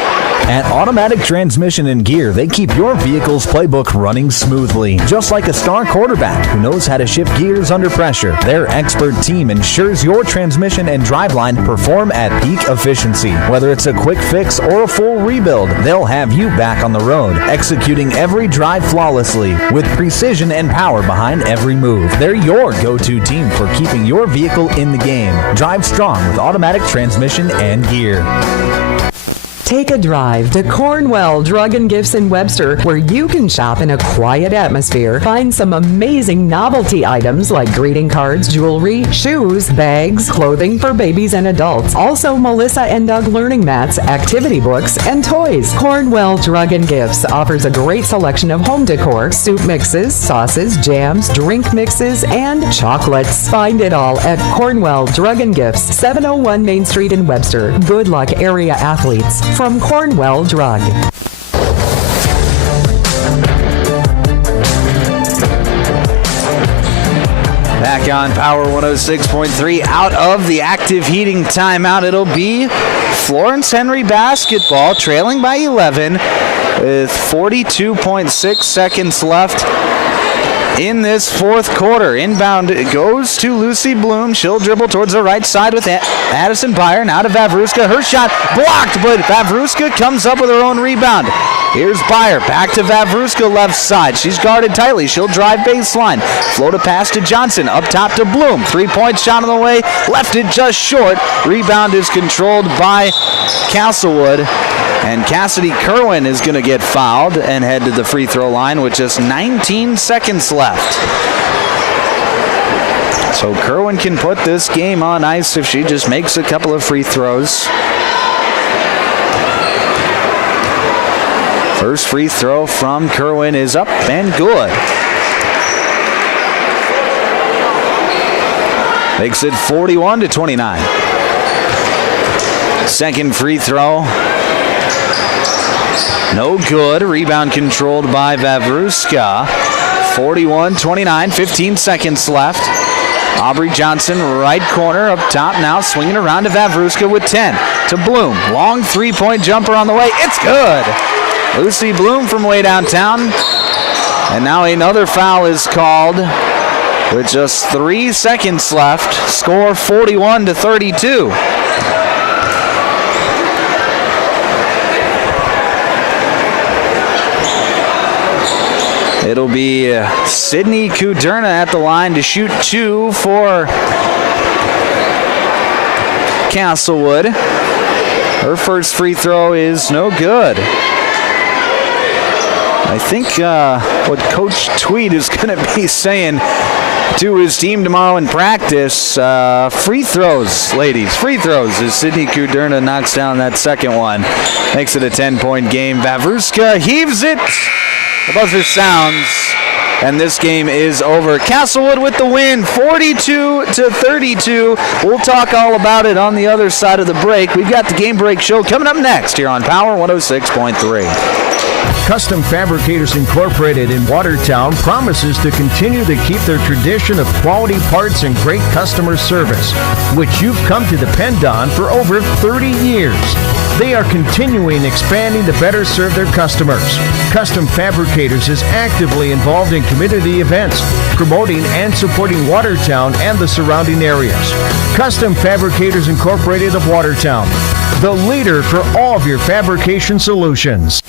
At Automatic Transmission and Gear, they keep your vehicle's playbook running smoothly. Just like a star quarterback who knows how to shift gears under pressure, their expert team ensures your transmission and driveline perform at peak efficiency. Whether it's a quick fix or a full rebuild, they'll have you back on the road, executing every drive flawlessly with precision and power behind every move. They're your go-to team for keeping your vehicle in the game. Drive strong with Automatic Transmission and Gear. Take a drive to Cornwell Drug and Gifts in Webster, where you can shop in a quiet atmosphere. Find some amazing novelty items like greeting cards, jewelry, shoes, bags, clothing for babies and adults. Also, Melissa and Doug learning mats, activity books, and toys. Cornwell Drug and Gifts offers a great selection of home decor, soup mixes, sauces, jams, drink mixes, and chocolates. Find it all at Cornwell Drug and Gifts, 701 Main Street in Webster. Good luck, area athletes. From Cornwell Drug. Back on Power 106.3, out of the active heating timeout, it'll be Florence-Henry basketball, trailing by 11 with 42.6 seconds left in this fourth quarter. Inbound goes to Lucy Bloom. She'll dribble towards the right side with Addison Byer. Now to Vavruska. Her shot blocked, but Vavruska comes up with her own rebound. Here's Byer. Back to Vavruska left side. She's guarded tightly. She'll drive baseline. Float a pass to Johnson. Up top to Bloom. 3-point shot on the way. Left it just short. Rebound is controlled by Castlewood. And Cassidy Kerwin is going to get fouled and head to the free throw line with just 19 seconds left. So Kerwin can put this game on ice if she just makes a couple of free throws. First free throw from Kerwin is up and good. Makes it 41-29. Second free throw. No good. Rebound controlled by Vavruska. 41-29, 15 seconds left. Aubrey Johnson, right corner, up top now, swinging around to Vavruska with 10. To Bloom. Long three-point jumper on the way. It's good. Lucy Bloom from way downtown. And now another foul is called with just 3 seconds left. Score 41-32. It'll be Sydney Kuderna at the line to shoot 2 for Castlewood. Her first free throw is no good. I think what Coach Tweed is going to be saying to his team tomorrow in practice, free throws, ladies, free throws, as Sydney Kuderna knocks down that second one. Makes it a 10-point game. Vavruska heaves it. The buzzer sounds, and this game is over. Castlewood with the win, 42-32. We'll talk all about it on the other side of the break. We've got the Game Break Show coming up next here on Power 106.3. Custom Fabricators Incorporated in Watertown promises to continue to keep their tradition of quality parts and great customer service, which you've come to depend on for over 30 years. They are continuing expanding to better serve their customers. Custom Fabricators is actively involved in community events, promoting and supporting Watertown and the surrounding areas. Custom Fabricators Incorporated of Watertown, the leader for all of your fabrication solutions.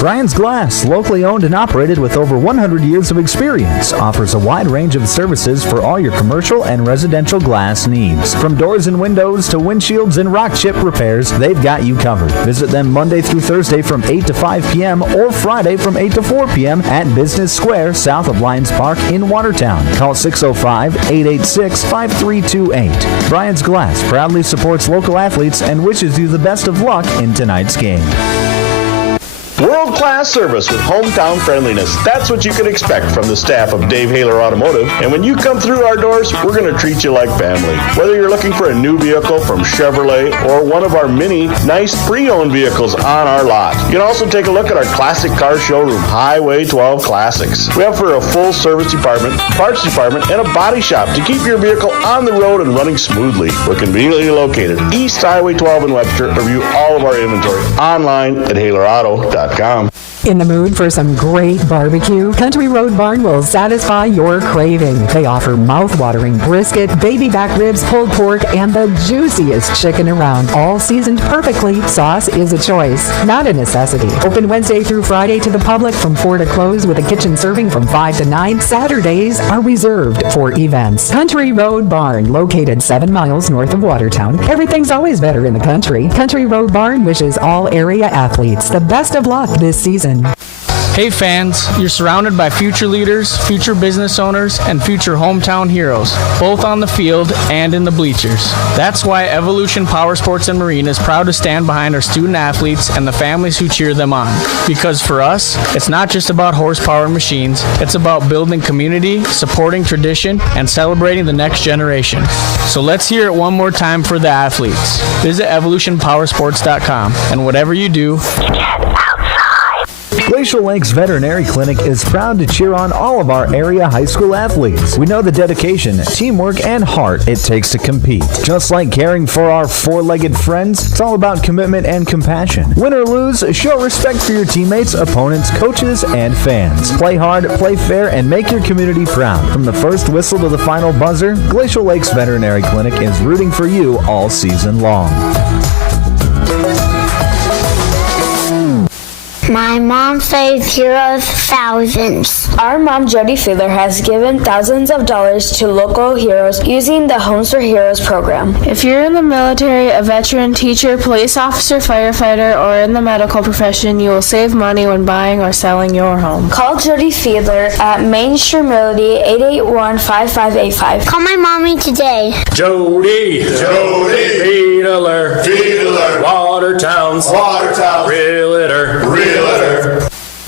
Brian's Glass, locally owned and operated with over 100 years of experience, offers a wide range of services for all your commercial and residential glass needs. From doors and windows to windshields and rock chip repairs, they've got you covered. Visit them Monday through Thursday from 8 to 5 p.m. or Friday from 8 to 4 p.m. at Business Square, south of Lions Park in Watertown. Call 605-886-5328. Brian's Glass proudly supports local athletes and wishes you the best of luck in tonight's game. World-class service with hometown friendliness. That's what you can expect from the staff of Dave Haler Automotive. And when you come through our doors, we're going to treat you like family. Whether you're looking for a new vehicle from Chevrolet or one of our many nice pre-owned vehicles on our lot. You can also take a look at our classic car showroom, Highway 12 Classics. We offer a full service department, parts department, and a body shop to keep your vehicle on the road and running smoothly. We're conveniently located East Highway 12 in Webster. Review all of our inventory online at HalerAuto.com. In the mood for some great barbecue? Country Road Barn will satisfy your craving. They offer mouth-watering brisket, baby back ribs, pulled pork, and the juiciest chicken around. All seasoned perfectly. Sauce is a choice, not a necessity. Open Wednesday through Friday to the public from 4 to close with a kitchen serving from 5 to 9. Saturdays are reserved for events. Country Road Barn, located 7 miles north of Watertown. Everything's always better in the country. Country Road Barn wishes all area athletes the best of luck this season. Hey fans, you're surrounded by future leaders, future business owners, and future hometown heroes, both on the field and in the bleachers. That's why Evolution Power Sports and Marine is proud to stand behind our student athletes and the families who cheer them on. Because for us, it's not just about horsepower and machines, it's about building community, supporting tradition, and celebrating the next generation. So let's hear it one more time for the athletes. Visit evolutionpowersports.com, and whatever you do, Glacial Lakes Veterinary Clinic is proud to cheer on all of our area high school athletes. We know the dedication, teamwork, and heart it takes to compete. Just like caring for our four-legged friends, it's all about commitment and compassion. Win or lose, show respect for your teammates, opponents, coaches, and fans. Play hard, play fair, and make your community proud. From the first whistle to the final buzzer, Glacial Lakes Veterinary Clinic is rooting for you all season long. My mom saves heroes thousands. Our mom, Jody Fiedler, has given thousands of dollars to local heroes using the Homes for Heroes program. If you're in the military, a veteran, teacher, police officer, firefighter, or in the medical profession, you will save money when buying or selling your home. Call Jody Fiedler at Main Street Melody 881-5585. Call my mommy today. Jody, Fiedler, Watertown's, Realtor.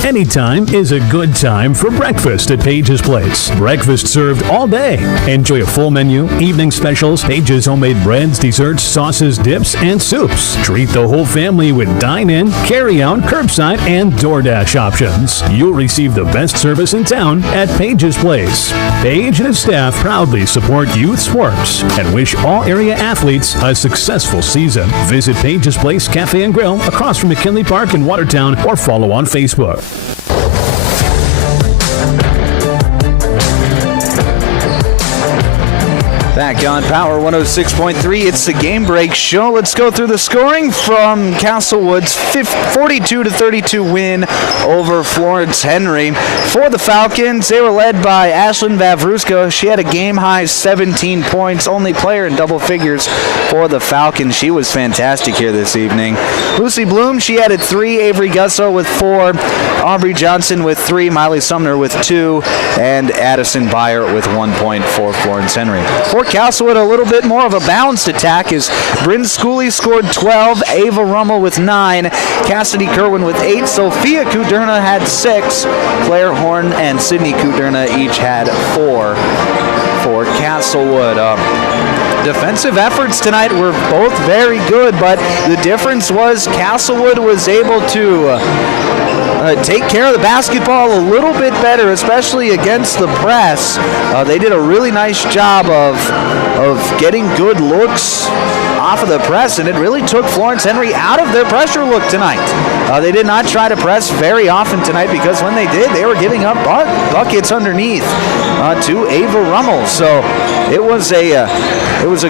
Anytime is a good time for breakfast at Page's Place. Breakfast served all day. Enjoy a full menu, evening specials, Page's homemade breads, desserts, sauces, dips, and soups. Treat the whole family with dine-in, carry-out, curbside, and DoorDash options. You'll receive the best service in town at Page's Place. Page and his staff proudly support youth sports and wish all area athletes a successful season. Visit Page's Place Cafe and Grill across from McKinley Park in Watertown or follow on Facebook. Back on Power 106.3, it's the Game Break Show. Let's go through the scoring from Castlewood's 42-32 win over Florence-Henry. For the Falcons, they were led by Ashlyn Vavruska. She had a game-high 17 points, only player in double figures for the Falcons. She was fantastic here this evening. Lucy Bloom, she added 3, Avery Gusso with 4, Aubrey Johnson with 3, Miley Sumner with 2, and Addison Byer with 1 point for Florence-Henry. For Castlewood, a little bit more of a balanced attack as Bryn Schooley scored 12, Ava Rummel with 9, Cassidy Kerwin with 8, Sophia Kuderna had 6, Claire Horn and Sydney Kuderna each had 4 for Castlewood. Defensive efforts tonight were both very good, but the difference was Castlewood was able to take care of the basketball a little bit better, especially against the press. They did a really nice job of getting good looks off of the press, and it really took Florence-Henry out of their pressure look tonight. They did not try to press very often tonight because when they did, they were giving up buckets underneath to Ava Rummel. So it was a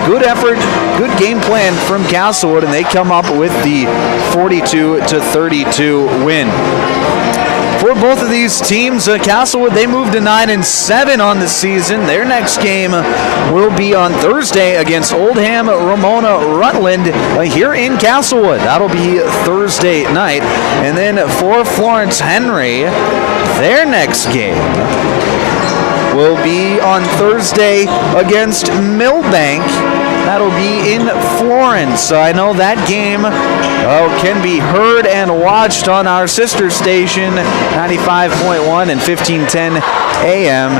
good effort, good game plan from Castlewood, and they come up with the 42-32 win. For both of these teams, Castlewood, they moved to 9-7 on the season. Their next game will be on Thursday against Oldham Ramona Rutland here in Castlewood. That'll be Thursday night. And then for Florence-Henry, their next game will be on Thursday against Millbank. That'll be in Florence. I know that game can be heard and watched on our sister station, 95.1 and 1510 AM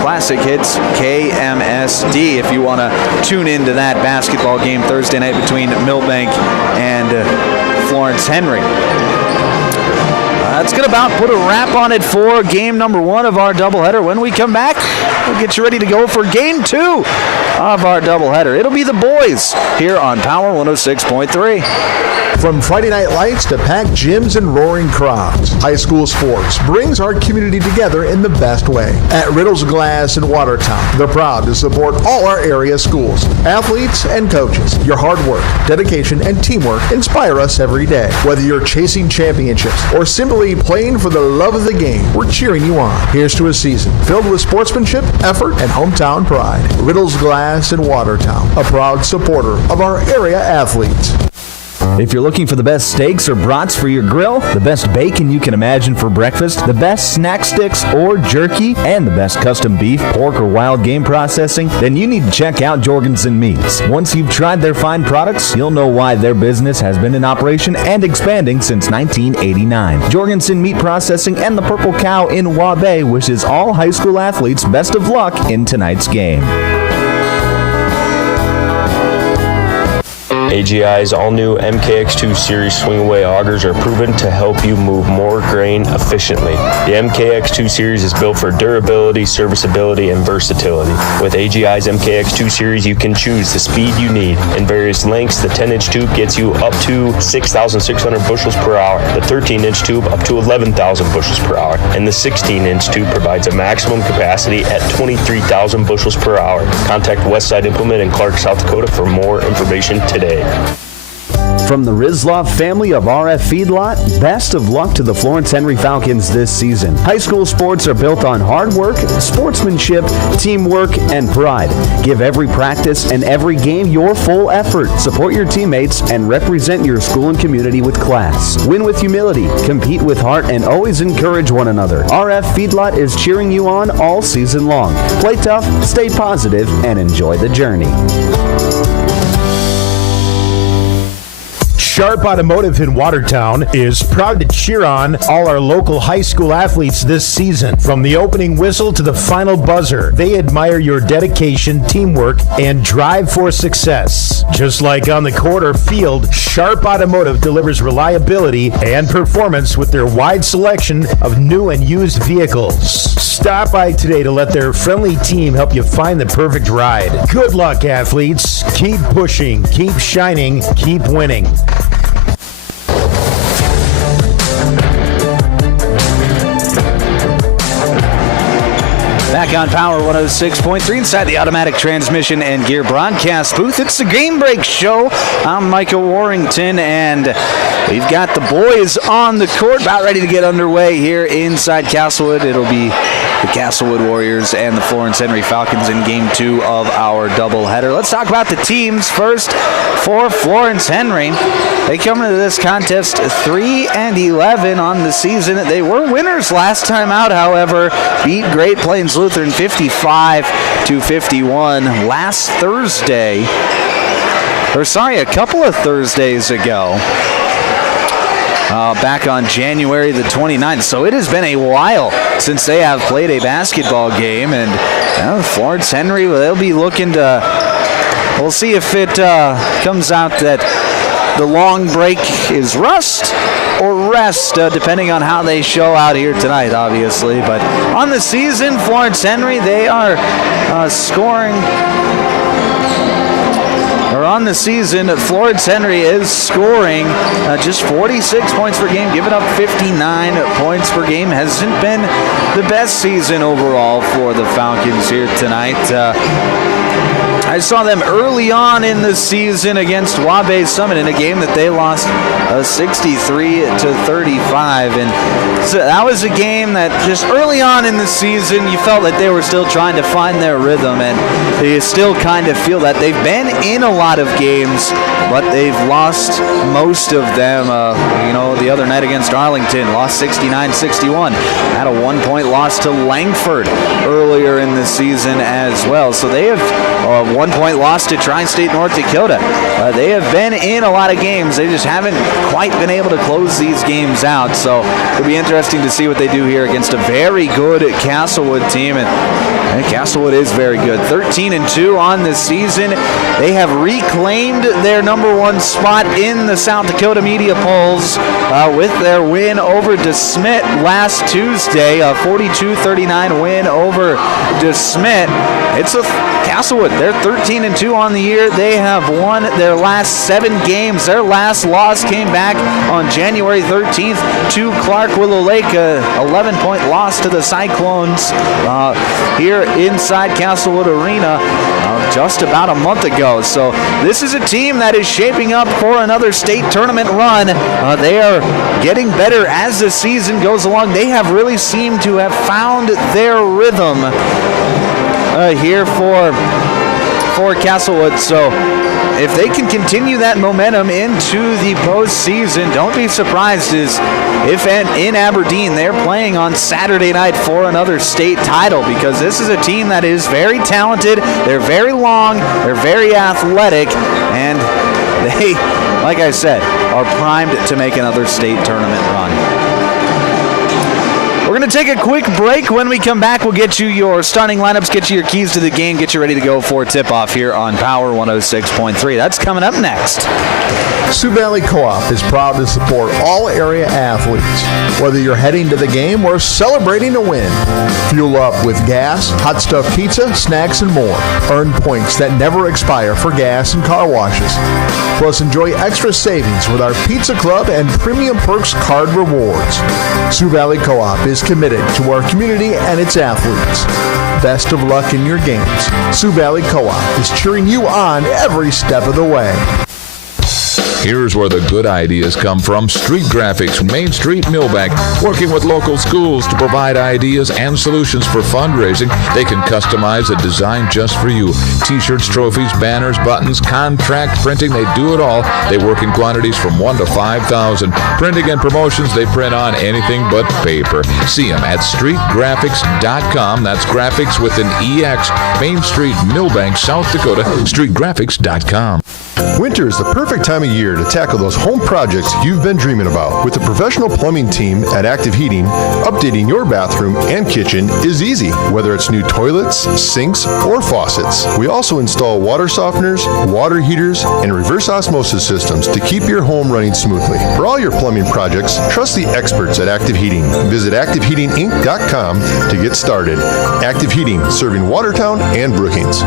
Classic Hits KMSD, if you want to tune into that basketball game Thursday night between Millbank and Florence-Henry. That's going to about put a wrap on it for game number 1 of our doubleheader. When we come back, we'll get you ready to go for game 2 of our doubleheader. It'll be the boys here on Power 106.3. From Friday night lights to packed gyms and roaring crowds, high school sports brings our community together in the best way. At Riddle's Glass in Watertown, they're proud to support all our area schools, athletes, and coaches. Your hard work, dedication, and teamwork inspire us every day. Whether you're chasing championships or simply playing for the love of the game, we're cheering you on. Here's to a season filled with sportsmanship, effort, and hometown pride. Riddle's Glass in Watertown, a proud supporter of our area athletes. If you're looking for the best steaks or brats for your grill, the best bacon you can imagine for breakfast, the best snack sticks or jerky, and the best custom beef, pork, or wild game processing, then you need to check out Jorgensen Meats. Once you've tried their fine products, you'll know why their business has been in operation and expanding since 1989. Jorgensen Meat Processing and the Purple Cow in Waubay wishes all high school athletes best of luck in tonight's game. AGI's all-new MKX2 Series swing-away augers are proven to help you move more grain efficiently. The MKX2 Series is built for durability, serviceability, and versatility. With AGI's MKX2 Series, you can choose the speed you need. In various lengths, the 10-inch tube gets you up to 6,600 bushels per hour, the 13-inch tube up to 11,000 bushels per hour, and the 16-inch tube provides a maximum capacity at 23,000 bushels per hour. Contact Westside Implement in Clark, South Dakota for more information today. From the Rizlov family of RF Feedlot, best of luck to the Florence-Henry Falcons this season. High school sports are built on hard work, sportsmanship, teamwork, and pride. Give every practice and every game your full effort. Support your teammates and represent your school and community with class. Win with humility, compete with heart, and always encourage one another. RF Feedlot is cheering you on all season long. Play tough, stay positive, and enjoy the journey. Sharp Automotive in Watertown is proud to cheer on all our local high school athletes this season. From the opening whistle to the final buzzer, they admire your dedication, teamwork, and drive for success. Just like on the court or field, Sharp Automotive delivers reliability and performance with their wide selection of new and used vehicles. Stop by today to let their friendly team help you find the perfect ride. Good luck, athletes. Keep pushing, keep shining, keep winning. Back on Power 106.3 inside the automatic transmission and gear broadcast booth. It's the Game Break Show. I'm Micah Warrington, and we've got the boys on the court about ready to get underway here inside Castlewood. It'll be the Castlewood Warriors and the Florence-Henry Falcons in Game 2 of our doubleheader. Let's talk about the teams first. For Florence-Henry, they come into this contest 3-11 on the season. They were winners last time out, however, beat Great Plains Lutheran 55-51 last Thursday. A couple of Thursdays ago. Back on January the 29th. So it has been a while since they have played a basketball game, and Florence-Henry, they'll be looking to, we'll see if it comes out that the long break is rust or rest, depending on how they show out here tonight, obviously. But on the season, Florence-Henry, they are scoring. On the season, Florence-Henry is scoring just 46 points per game, giving up 59 points per game. Hasn't been the best season overall for the Falcons here tonight. I saw them early on in the season against Wabash Summit in a game that they lost 63-35, and so that was a game that just early on in the season you felt that they were still trying to find their rhythm, and you still kind of feel that they've been in a lot of games, but they've lost most of them. The other night against Arlington, lost 69-61. Had a 1-point loss to Langford earlier in the season as well. So they have 1-point loss to Tri-State North Dakota. They have been in a lot of games. They just haven't quite been able to close these games out. So it'll be interesting to see what they do here against a very good Castlewood team. And Castlewood is very good. 13-2 on the season. They have reclaimed their number one spot in the South Dakota media polls with their win over DeSmet last Tuesday. A 42-39 win over DeSmet. It's a Castlewood. They're 13-2 on the year. They have won their last 7 games. Their last loss came back on January 13th to Clark Willow Lake, a 11-point loss to the Cyclones here inside Castlewood Arena just about a month ago. So this is a team that is shaping up for another state tournament run. They are getting better as the season goes along. They have really seemed to have found their rhythm here for Castlewood. So if they can continue that momentum into the postseason, don't be surprised if in Aberdeen they're playing on Saturday night for another state title, because this is a team that is very talented, they're very long, they're very athletic, and they, like I said, are primed to make another state tournament run. We're going going to take a quick break. When we come back, we'll get you your starting lineups, get you your keys to the game, get you ready to go for tip-off here on Power 106.3. That's coming up next. Sioux Valley Co-op is proud to support all area athletes. Whether you're heading to the game or celebrating a win, fuel up with gas, hot stuff pizza, snacks, and more. Earn points that never expire for gas and car washes. Plus, enjoy extra savings with our Pizza Club and Premium Perks card rewards. Sioux Valley Co-op is committed to our community and its athletes. Best of luck in your games. Sioux Valley Co-op is cheering you on every step of the way. Here's where the good ideas come from. Street Graphics, Main Street, Millbank, working with local schools to provide ideas and solutions for fundraising. They can customize a design just for you. T-shirts, trophies, banners, buttons, contract printing, they do it all. They work in quantities from 1 to 5,000. Printing and promotions, they print on anything but paper. See them at streetgraphics.com. That's graphics with an EX. Main Street, Millbank, South Dakota, streetgraphics.com. Winter is the perfect time of year to tackle those home projects you've been dreaming about. With the professional plumbing team at Active Heating, updating your bathroom and kitchen is easy, whether it's new toilets, sinks, or faucets. We also install water softeners, water heaters, and reverse osmosis systems to keep your home running smoothly. For all your plumbing projects, trust the experts at Active Heating. Visit ActiveHeatingInc.com to get started. Active Heating, serving Watertown and Brookings.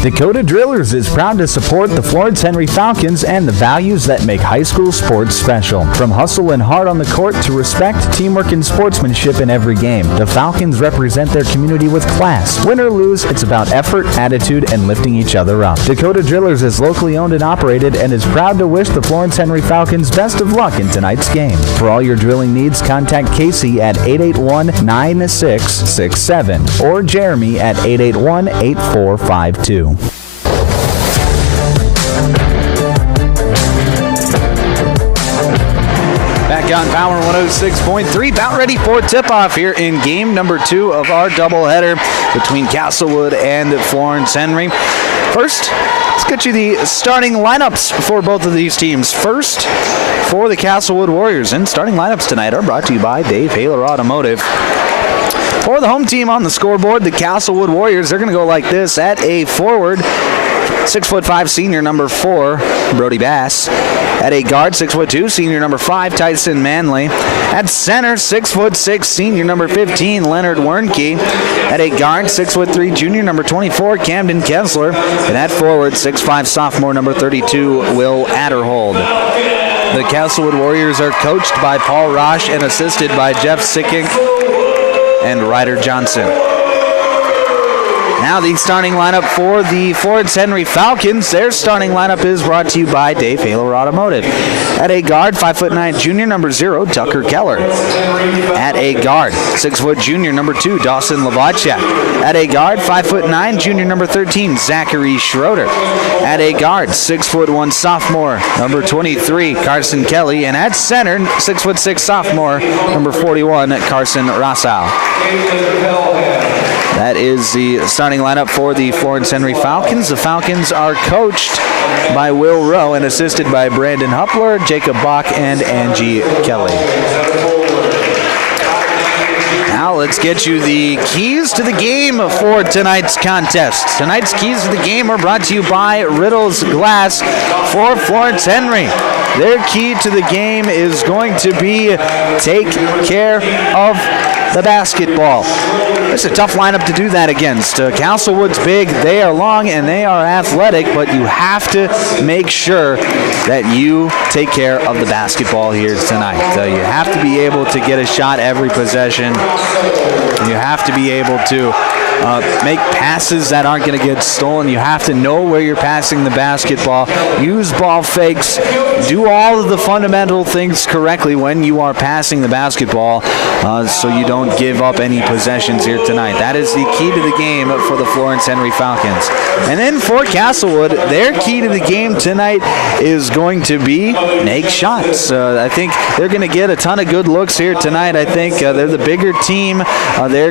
Dakota Drillers is proud to support the Florence-Henry Falcons and the values that make high school sports special. From hustle and heart on the court to respect, teamwork, and sportsmanship in every game, the Falcons represent their community with class. Win or lose, it's about effort, attitude, and lifting each other up. Dakota Drillers is locally owned and operated and is proud to wish the Florence-Henry Falcons best of luck in tonight's game. For all your drilling needs, contact Casey at 881-9667 or Jeremy at 881-8452. Back on Power 106.3, about ready for tip-off here in game number 2 of our doubleheader between Castlewood and Florence-Henry. First, let's get you the starting lineups for both of these teams. First, for the Castlewood Warriors, and starting lineups tonight are brought to you by Dave Haler Automotive. For the home team on the scoreboard, the Castlewood Warriors, they're going to go like this. At a forward, 6'5", senior number 4, Brody Bass. At a guard, 6'2", senior number 5, Tyson Manley. At center, 6'6", senior number 15, Leonard Wernke. At a guard, 6'3", junior number 24, Camden Kessler. And at forward, 6'5", sophomore number 32, Will Adderhold. The Castlewood Warriors are coached by Paul Roche and assisted by Jeff Sickink and Ryder Johnson. Now the starting lineup for the Florence-Henry Falcons. Their starting lineup is brought to you by Dave Haler Automotive. At a guard, 5'9", junior number 0, Tucker Keller. At a guard, 6' junior number 2, Dawson Lavacek. At a guard, 5'9", junior number 13, Zachary Schroeder. At a guard, 6'1", sophomore number 23, Carson Kelly. And at center, 6'6", sophomore number 41, Carson Rossau. That is the starting lineup for the Florence-Henry Falcons. The Falcons are coached by Will Rowe and assisted by Brandon Huppler, Jacob Bach, and Angie Kelly. Now let's get you the keys to the game for tonight's contest. Tonight's keys to the game are brought to you by Riddle's Glass for Florence-Henry. Their key to the game is going to be take care of the basketball. It's a tough lineup to do that against. Castlewood's big, they are long, and they are athletic, but you have to make sure that you take care of the basketball here tonight. You have to be able to get a shot every possession. You have to be able to make passes that aren't going to get stolen. You have to know where you're passing the basketball. Use ball fakes. Do all of the fundamental things correctly when you are passing the basketball so you don't give up any possessions here tonight. That is the key to the game for the Florence-Henry Falcons. And then for Castlewood, their key to the game tonight is going to be make shots. I think they're going to get a ton of good looks here tonight. I think they're the bigger team. They're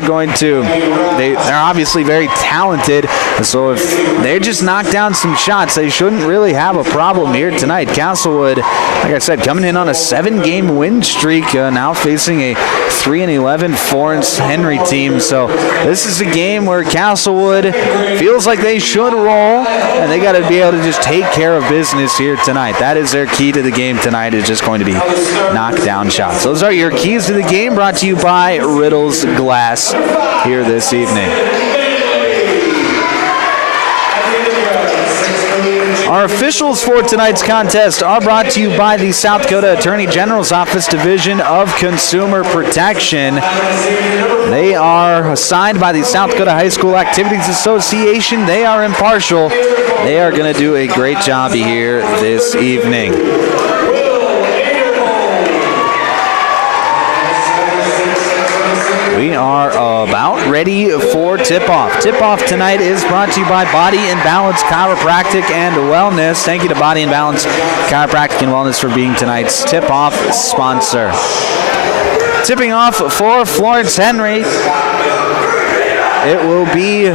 obviously very talented. So if they just knock down some shots, they shouldn't really have a problem here tonight. Castlewood, like I said, coming in on a 7-game win streak, now facing a 3-11 Florence-Henry team. So this is a game where Castlewood feels like they should roll, and they got to be able to just take care of business here tonight. That is their key to the game tonight, is just going to be knockdown shots. Those are your keys to the game, brought to you by Riddles Glass here this evening. Our officials for tonight's contest are brought to you by the South Dakota Attorney General's Office Division of Consumer Protection. They are assigned by the South Dakota High School Activities Association. They are impartial. They are going to do a great job here this evening. We are about ready for tip-off. Tip-off tonight is brought to you by Body and Balance Chiropractic and Wellness. Thank you to Body and Balance Chiropractic and Wellness for being tonight's tip-off sponsor. Tipping off for Florence-Henry, it will be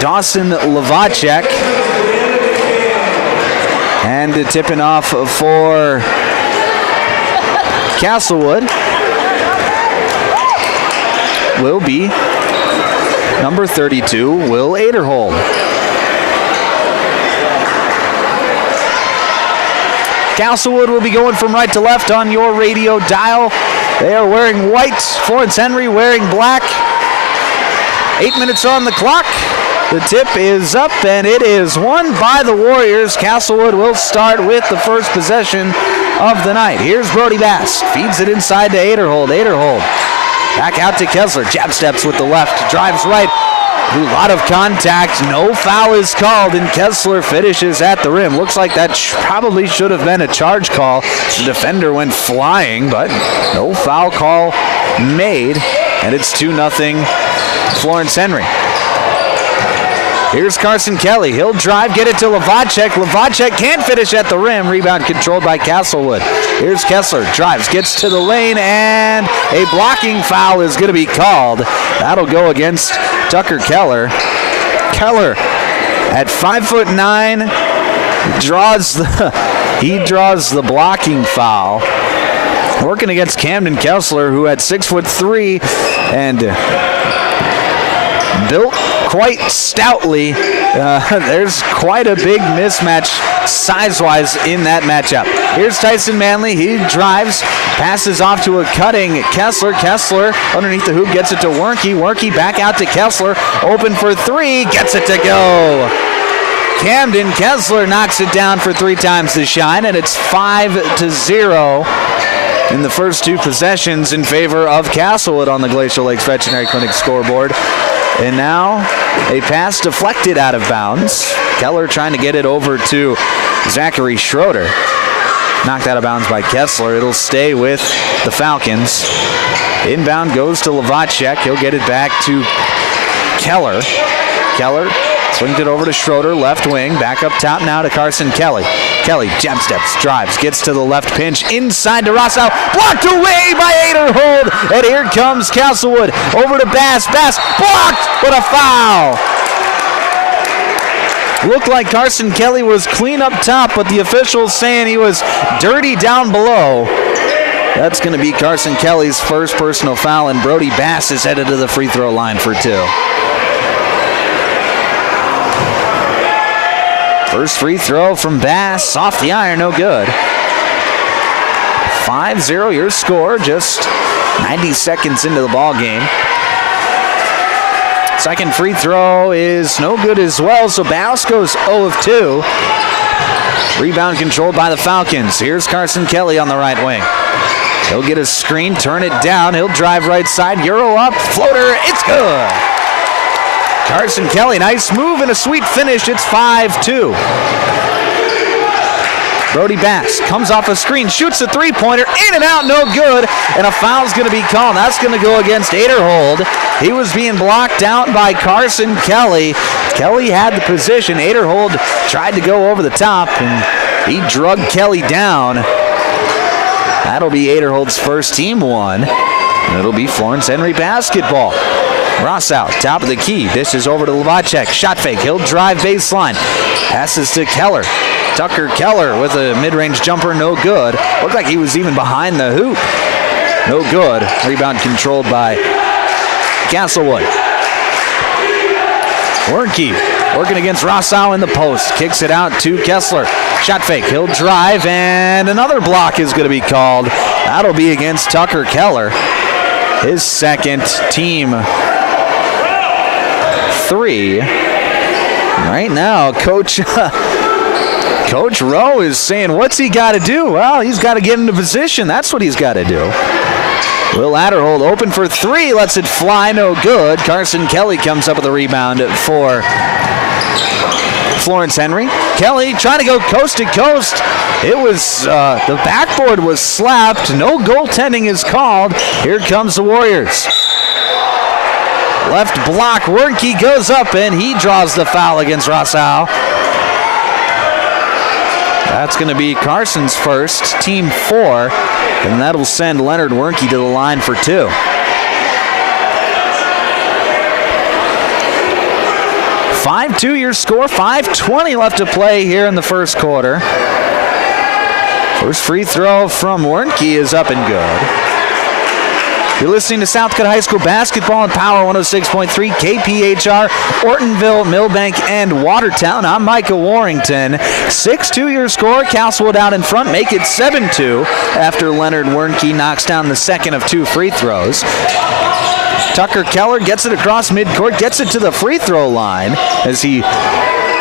Dawson Lavacek. And tipping off for Castlewood will be number 32, Will Aderhold. Castlewood will be going from right to left on your radio dial. They are wearing white, Florence-Henry wearing black. 8 minutes on the clock. The tip is up, and it is won by the Warriors. Castlewood will start with the first possession of the night. Here's Brody Bass. Feeds it inside to Aderhold. Aderhold back out to Kessler. Jab steps with the left. Drives right. A lot of contact. No foul is called, and Kessler finishes at the rim. Looks like that probably should have been a charge call. The defender went flying, but no foul call made, and it's 2-0 Florence-Henry. Here's Carson Kelly. He'll drive, get it to Lavacek. Lavacek can't finish at the rim. Rebound controlled by Castlewood. Here's Kessler. Drives, gets to the lane, and a blocking foul is going to be called. That'll go against Tucker Keller. Keller at 5'9", draws the blocking foul. Working against Camden Kessler, who at 6'3" and built quite stoutly. There's quite a big mismatch size-wise in that matchup. Here's Tyson Manley. He drives, passes off to a cutting Kessler. Kessler underneath the hoop gets it to Wernke. Wernke back out to Kessler. Open for three. Gets it to go. Camden Kessler knocks it down for 3 times to shine, and it's 5-0 in the first 2 possessions in favor of Castlewood on the Glacial Lakes Veterinary Clinic scoreboard. And now a pass deflected out of bounds. Keller trying to get it over to Zachary Schroeder. Knocked out of bounds by Kessler. It'll stay with the Falcons. Inbound goes to Lavacek. He'll get it back to Keller. Keller swings it over to Schroeder, left wing. Back up top now to Carson Kelly. Kelly jab steps, drives, gets to the left pinch, inside to Rossau, blocked away by Aderhold, and here comes Castlewood, over to Bass, Bass blocked, but a foul. Looked like Carson Kelly was clean up top, but the officials saying he was dirty down below. That's going to be Carson Kelly's first personal foul, and Brody Bass is headed to the free throw line for 2. First free throw from Bass, off the iron, no good. 5-0 your score, just 90 seconds into the ball game. Second free throw is no good as well, so Bass goes 0 of 2. Rebound controlled by the Falcons. Here's Carson Kelly on the right wing. He'll get a screen, turn it down. He'll drive right side, Euro up, floater, it's good. Carson Kelly, nice move and a sweet finish. It's 5-2. Brody Bass comes off a screen, shoots a three-pointer, in and out, no good, and a foul's going to be called. That's going to go against Aderhold. He was being blocked out by Carson Kelly. Kelly had the position. Aderhold tried to go over the top, and he drugged Kelly down. That'll be Aderhold's first team one, and it'll be Florence-Henry basketball. Rossow, top of the key. Dishes over to Levacek. Shot fake. He'll drive baseline. Passes to Keller. Tucker Keller with a mid-range jumper. No good. Looked like he was even behind the hoop. No good. Rebound controlled by Castlewood. Wernke working against Rossow in the post. Kicks it out to Kessler. Shot fake. He'll drive, and another block is going to be called. That'll be against Tucker Keller. His second, team 3. Right now, Coach Rowe is saying, what's he got to do? Well, he's got to get into position. That's what he's got to do. Will Adderhold open for 3, lets it fly, no good. Carson Kelly comes up with a rebound for Florence-Henry. Kelly trying to go coast to coast. It was, the backboard was slapped. No goaltending is called. Here comes the Warriors. Left block, Wernke goes up and he draws the foul against Rossow. That's going to be Carson's first, team 4, and that'll send Leonard Wernke to the line for 2. 5-2 your score, 5:20 left to play here in the first quarter. First free throw from Wernke is up and good. You're listening to South Dakota High School basketball on Power 106.3 KPHR, Ortonville, Millbank, and Watertown. I'm Micah Warrington. 6-2 your score. Castlewood out in front. Make it 7-2 after Leonard Wernke knocks down the second of 2 free throws. Tucker Keller gets it across midcourt, gets it to the free throw line as he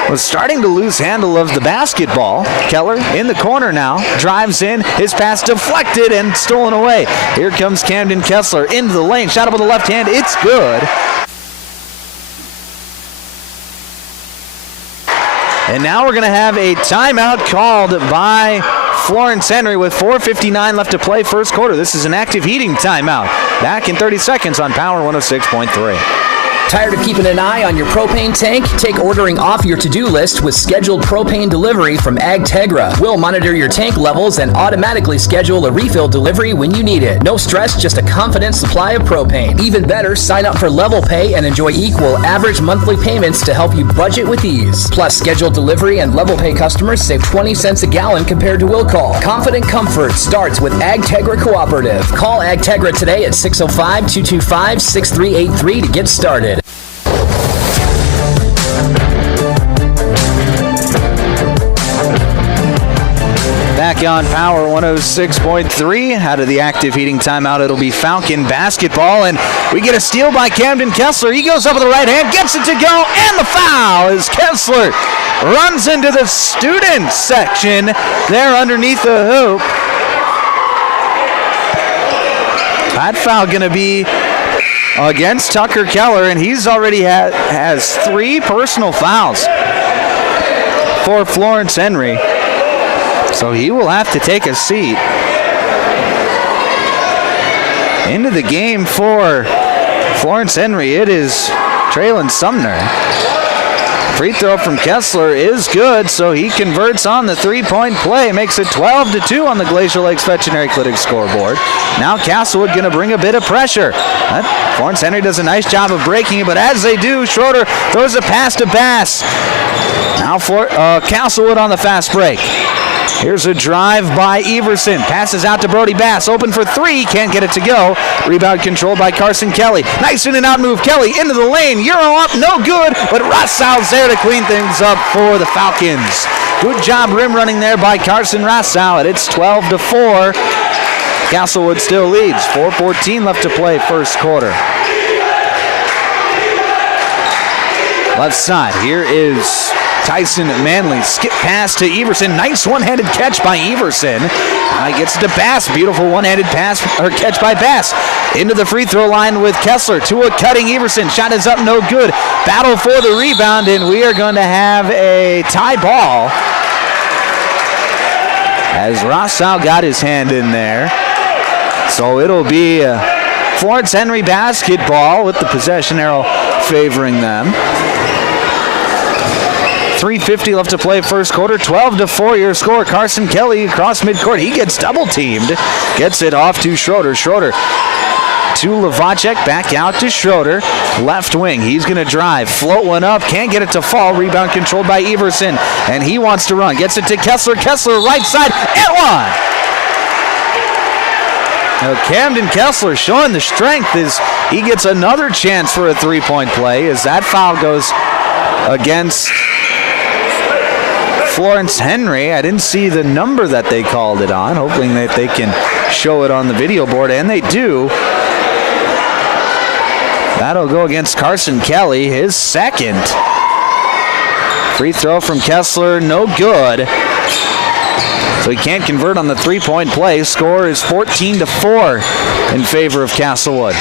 was starting to lose handle of the basketball. Keller in the corner now, drives in, his pass deflected and stolen away. Here comes Camden Kessler into the lane, shot up with the left hand, it's good. And now we're going to have a timeout called by Florence-Henry with 4:59 left to play first quarter. This is an active heating timeout. Back in 30 seconds on Power 106.3. Tired of keeping an eye on your propane tank? Take ordering off your to-do list with scheduled propane delivery from AgTegra. We'll monitor your tank levels and automatically schedule a refill delivery when you need it. No stress, just a confident supply of propane. Even better, sign up for Level Pay and enjoy equal average monthly payments to help you budget with ease. Plus, scheduled delivery and Level Pay customers save 20 cents a gallon compared to will call. Confident comfort starts with AgTegra Cooperative. Call AgTegra today at 605-225-6383 to get started. Back on Power 106.3. Out of the active heating timeout, it'll be Falcon basketball, and we get a steal by Camden Kessler. He goes up with the right hand, gets it to go, and the foul as Kessler runs into the student section there underneath the hoop. That foul going to be against Tucker Keller, and he's already has 3 personal fouls for Florence-Henry. So he will have to take a seat. Into the game for Florence-Henry, it is Traylon Sumner. Free throw from Kessler is good, so he converts on the 3-point play. Makes it 12-2 on the Glacier Lakes Veterinary Clinic scoreboard. Now Castlewood going to bring a bit of pressure. Florence-Henry does a nice job of breaking it, but as they do, Schroeder throws a pass to Bass. Now Castlewood on the fast break. Here's a drive by Everson. Passes out to Brody Bass. Open for 3. Can't get it to go. Rebound controlled by Carson Kelly. Nice in and out move. Kelly into the lane. Euro up. No good. But Rossow's there to clean things up for the Falcons. Good job rim running there by Carson Rossow. It's 12-4. Castlewood still leads. 4:14 left to play first quarter. Left side. Here is Tyson Manley. Skip pass to Everson. Nice one-handed catch by Everson. He gets it to Bass. Beautiful one-handed pass or catch by Bass. Into the free throw line with Kessler. To a cutting Everson. Shot is up, no good. Battle for the rebound, and we are going to have a tie ball as Rossow got his hand in there. So it'll be Florence-Henry basketball with the possession arrow favoring them. 3:50 left to play first quarter. 12-4 your score. Carson Kelly across midcourt. He gets double teamed. Gets it off to Schroeder. Schroeder to Lavacek, back out to Schroeder. Left wing, he's going to drive. Float one up, can't get it to fall. Rebound controlled by Everson, and he wants to run. Gets it to Kessler. Kessler, right side, and one! Now Camden Kessler showing the strength as he gets another chance for a three-point play as that foul goes against Florence-Henry. I didn't see the number that they called it on, hoping that they can show it on the video board, and they do. That'll go against Carson Kelly, his second. Free throw from Kessler, no good. So he can't convert on the three-point play. Score is 14-4 in favor of Castlewood.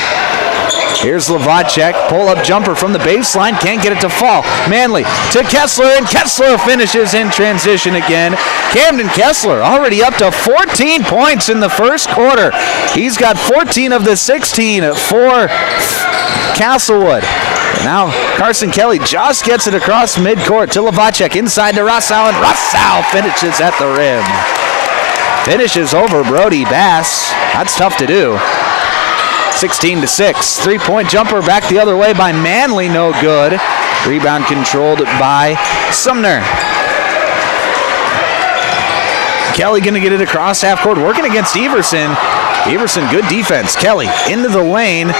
Here's Lavacek, pull-up jumper from the baseline, can't get it to fall. Manley to Kessler, and Kessler finishes in transition again. Camden Kessler already up to 14 points in the first quarter. He's got 14 of the 16 for Castlewood. Now Carson Kelly just gets it across midcourt to Lavacek, inside to Rossau, and Rossau finishes at the rim. Finishes over Brody Bass. That's tough to do. 16-6. Three-point jumper back the other way by Manley, no good. Rebound controlled by Sumner. Kelly going to get it across half court, working against Everson. Everson, good defense. Kelly into the lane,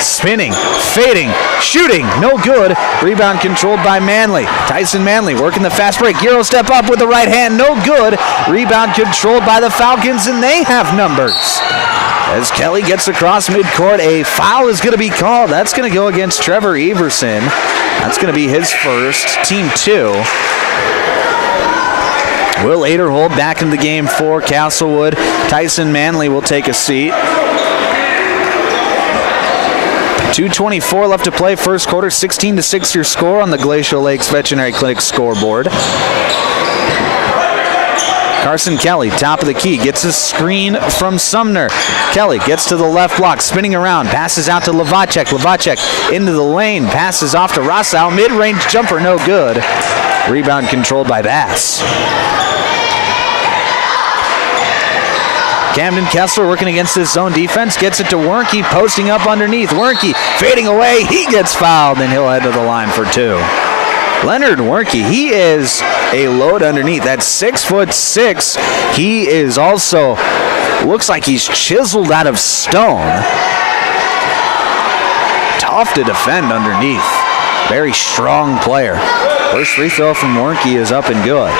spinning, fading, shooting, no good. Rebound controlled by Manley. Tyson Manley working the fast break. Euro step up with the right hand, no good. Rebound controlled by the Falcons, and they have numbers. As Kelly gets across midcourt, a foul is going to be called. That's going to go against Trevor Everson. That's going to be his first, team 2. Will Aderhold back in the game for Castlewood. Tyson Manley will take a seat. 2:24 left to play, first quarter. 16-6 your score on the Glacial Lakes Veterinary Clinic scoreboard. Carson Kelly, top of the key, gets a screen from Sumner. Kelly gets to the left block, spinning around, passes out to Lavacek. Lavacek into the lane, passes off to Rossau. Mid-range jumper, no good. Rebound controlled by Bass. Camden Kessler working against his zone defense, gets it to Wernke, posting up underneath. Wernke fading away, he gets fouled, and he'll head to the line for 2. Leonard Wernke, he is a load underneath. That's 6'6". He is also, looks like he's chiseled out of stone. Tough to defend underneath. Very strong player. First free throw from Wernke is up and good.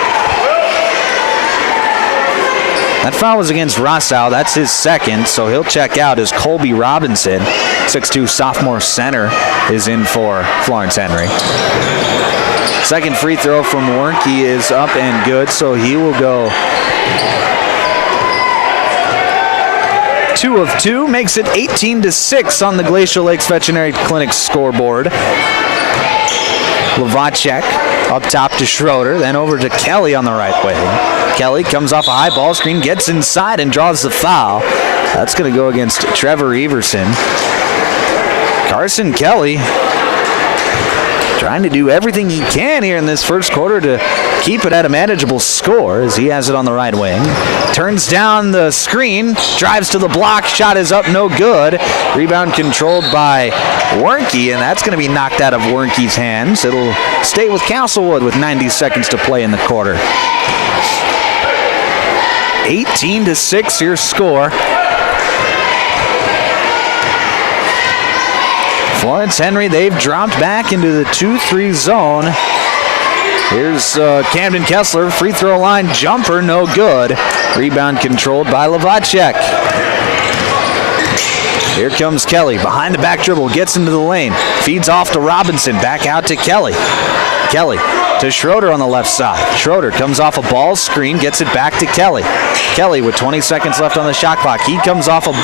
That foul was against Rossau. That's his second, so he'll check out as Colby Robinson, 6'2" sophomore center, is in for Florence-Henry. Second free throw from Wernke is up and good, so he will go 2 of 2, makes it 18-6 on the Glacial Lakes Veterinary Clinic scoreboard. Lavacek up top to Schroeder, then over to Kelly on the right wing. Kelly comes off a high ball screen, gets inside and draws the foul. That's going to go against Trevor Everson. Carson Kelly trying to do everything he can here in this first quarter to keep it at a manageable score as he has it on the right wing. Turns down the screen, drives to the block, shot is up, no good. Rebound controlled by Wernke, and that's going to be knocked out of Wernke's hands. It'll stay with Castlewood with 90 seconds to play in the quarter. 18-6 your score. Florence-Henry, they've dropped back into the 2-3 zone. Here's Camden Kessler, free throw line jumper, no good. Rebound controlled by Lavacek. Here comes Kelly, behind the back dribble, gets into the lane, feeds off to Robinson, back out to Kelly. Kelly to Schroeder on the left side. Schroeder comes off a ball screen, gets it back to Kelly. Kelly with 20 seconds left on the shot clock. He comes off of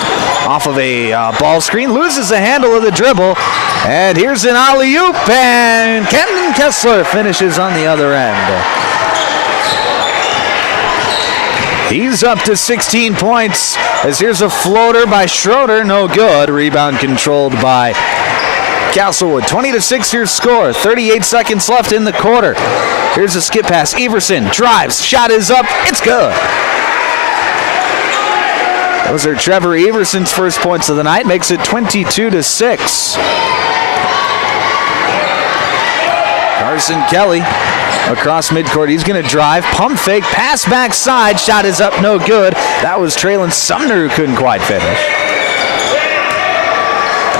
a ball screen, loses the handle of the dribble, and here's an alley-oop, and Camden Kessler finishes on the other end. He's up to 16 points as here's a floater by Schroeder, no good. Rebound controlled by Castlewood. 20-6 your score. 38 seconds left in the quarter. Here's a skip pass. Everson drives. Shot is up. It's good. Those are Trevor Everson's first points of the night. Makes it 22-6. Carson Kelly across midcourt. He's going to drive. Pump fake. Pass backside. Shot is up. No good. That was Traylon Sumner who couldn't quite finish.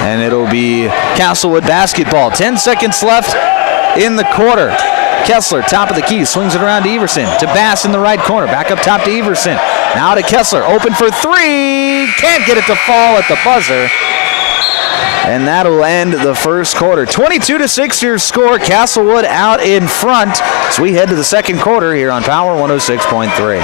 And it'll be Castlewood basketball. 10 seconds left in the quarter. Kessler, top of the key, swings it around to Everson. To Bass in the right corner. Back up top to Everson. Now to Kessler. Open for three. Can't get it to fall at the buzzer. And that'll end the first quarter. 22-6 your score. Castlewood out in front as we head to the second quarter here on Power 106.3.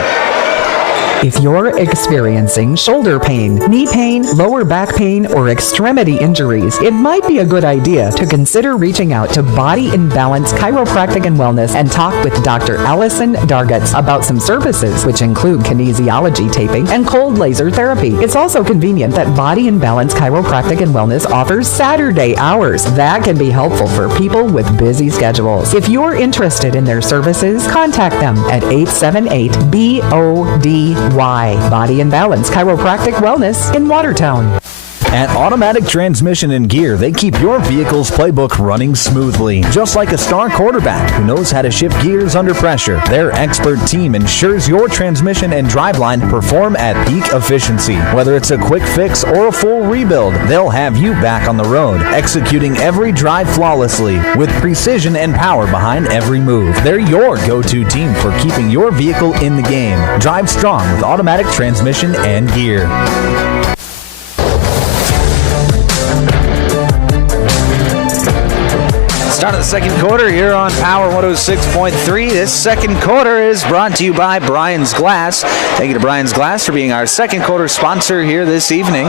If you're experiencing shoulder pain, knee pain, lower back pain, or extremity injuries, it might be a good idea to consider reaching out to Body in Balance Chiropractic and Wellness and talk with Dr. Allison Dargutz about some services, which include kinesiology taping and cold laser therapy. It's also convenient that Body in Balance Chiropractic and Wellness offers Saturday hours. That can be helpful for people with busy schedules. If you're interested in their services, contact them at 878-BODY. Body and Balance Chiropractic Wellness in Watertown. At Automatic Transmission and Gear, they keep your vehicle's playbook running smoothly. Just like a star quarterback who knows how to shift gears under pressure, their expert team ensures your transmission and driveline perform at peak efficiency. Whether it's a quick fix or a full rebuild, they'll have you back on the road, executing every drive flawlessly with precision and power behind every move. They're your go-to team for keeping your vehicle in the game. Drive strong with Automatic Transmission and Gear. Start of the second quarter here on Power 106.3. This second quarter is brought to you by Brian's Glass. Thank you to Brian's Glass for being our second quarter sponsor here this evening.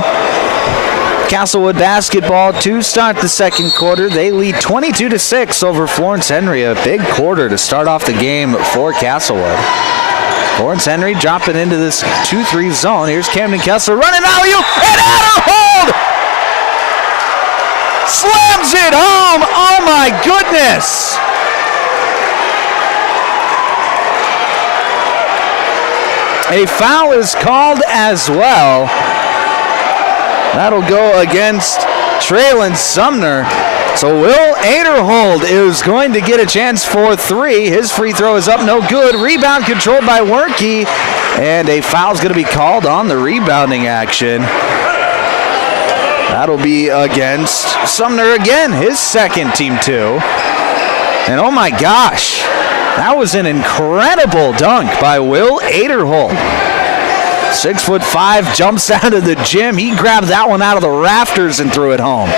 Castlewood basketball to start the second quarter. They lead 22-6 over Florence-Henry. A big quarter to start off the game for Castlewood. Florence-Henry dropping into this 2-3 zone. Here's Camden Kessler running alley-oop and Adder hold! Slams it home! Oh my goodness! A foul is called as well. That'll go against Traylon Sumner. So Will Aderhold is going to get a chance for three. His free throw is up, no good. Rebound controlled by Werke. And a foul's going to be called on the rebounding action. That'll be against Sumner again, his second, team two. And oh my gosh, that was an incredible dunk by Will Aderhold. 6'5", jumps out of the gym. He grabbed that one out of the rafters and threw it home.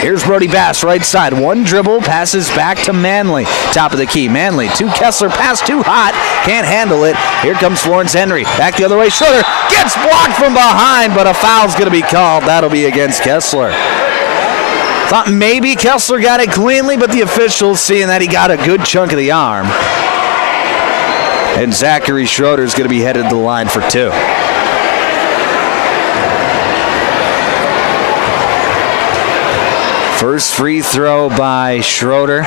Here's Brody Bass, right side. One dribble, passes back to Manley. Top of the key. Manley to Kessler. Pass too hot. Can't handle it. Here comes Florence-Henry. Back the other way. Schroeder gets blocked from behind, but a foul's going to be called. That'll be against Kessler. Thought maybe Kessler got it cleanly, but the officials, seeing that he got a good chunk of the arm. And Zachary Schroeder's going to be headed to the line for two. First free throw by Schroeder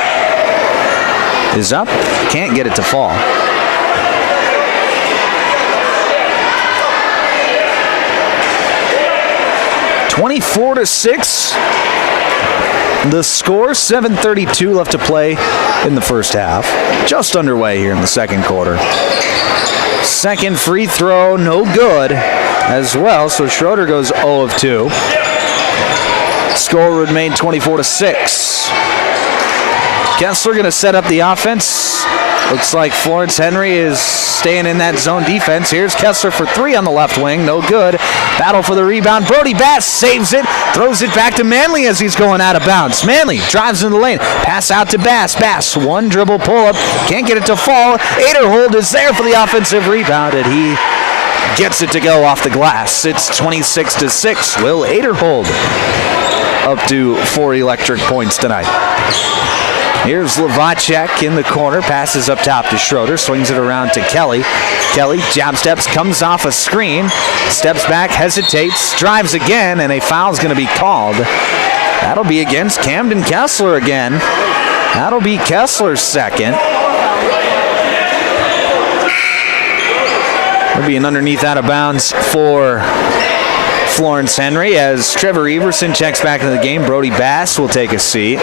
is up. Can't get it to fall. (24-6). The score, 7:32 left to play in the first half. Just underway here in the second quarter. Second free throw, no good as well. So Schroeder goes 0 of 2. Score remained 24-6. Kessler going to set up the offense. Looks like Florence-Henry is staying in that zone defense. Here's Kessler for three on the left wing. No good. Battle for the rebound. Brody Bass saves it. Throws it back to Manley as he's going out of bounds. Manley drives in the lane. Pass out to Bass. Bass, one dribble pull-up. Can't get it to fall. Aderhold is there for the offensive rebound, and he gets it to go off the glass. It's 26-6. Will Aderhold up to 4 electric points tonight. Here's Levacek in the corner, passes up top to Schroeder, swings it around to Kelly. Kelly jab steps, comes off a screen, steps back, hesitates, drives again, and a foul's going to be called. That'll be against Camden Kessler again. That'll be Kessler's second. It'll be an underneath out of bounds for Florence-Henry as Trevor Everson checks back into the game. Brody Bass will take a seat.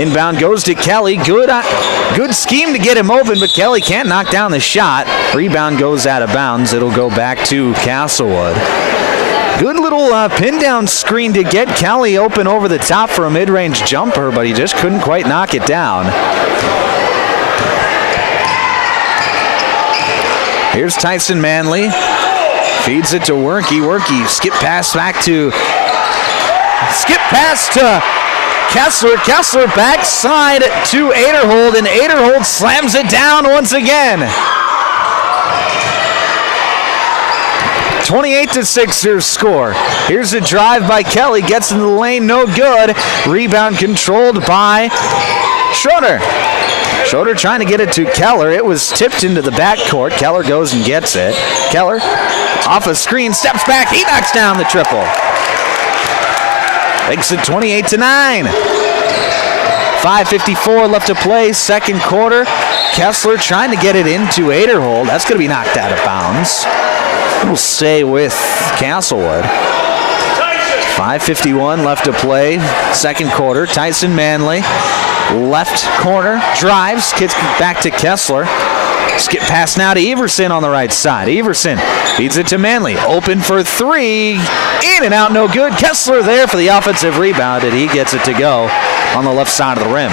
Inbound goes to Kelly. Good scheme to get him open, but Kelly can't knock down the shot. Rebound goes out of bounds. It'll go back to Castlewood. Good little pin down screen to get Kelly open over the top for a mid-range jumper, but he just couldn't quite knock it down. Here's Tyson Manley. Feeds it to Werke. Werke skip pass to Kessler. Kessler backside to Aderhold, and Aderhold slams it down once again. 28-6 your score. Here's a drive by Kelly. Gets into the lane, no good. Rebound controlled by Schroeder. Schroeder trying to get it to Keller. It was tipped into the backcourt. Keller goes and gets it. Keller off a screen, steps back. He knocks down the triple. Makes it 28-9. 5:54 left to play, second quarter. Kessler trying to get it into Aderhold. That's going to be knocked out of bounds. We'll stay with Castlewood. 5:51 left to play, second quarter. Tyson Manley, left corner, drives, gets back to Kessler. Skip pass now to Everson on the right side. Everson feeds it to Manley. Open for three. In and out, no good. Kessler there for the offensive rebound, and he gets it to go on the left side of the rim.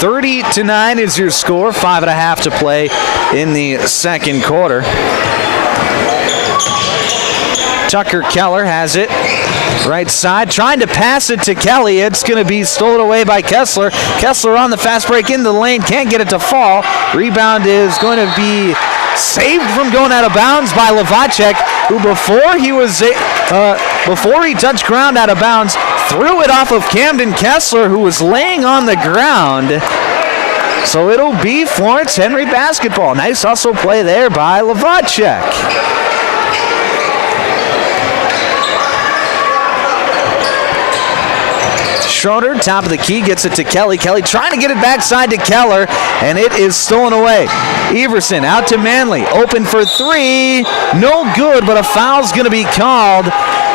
30-9 is your score. 5.5 to play in the second quarter. Tucker Keller has it. Right side, trying to pass it to Kelly. It's going to be stolen away by Kessler. Kessler on the fast break into the lane. Can't get it to fall. Rebound is going to be saved from going out of bounds by Levacek, who before he touched ground out of bounds, threw it off of Camden Kessler, who was laying on the ground. So it'll be Florence-Henry basketball. Nice hustle play there by Levacek. Schroeder, top of the key, gets it to Kelly. Kelly trying to get it backside to Keller, and it is stolen away. Everson out to Manley, open for three. No good, but a foul's going to be called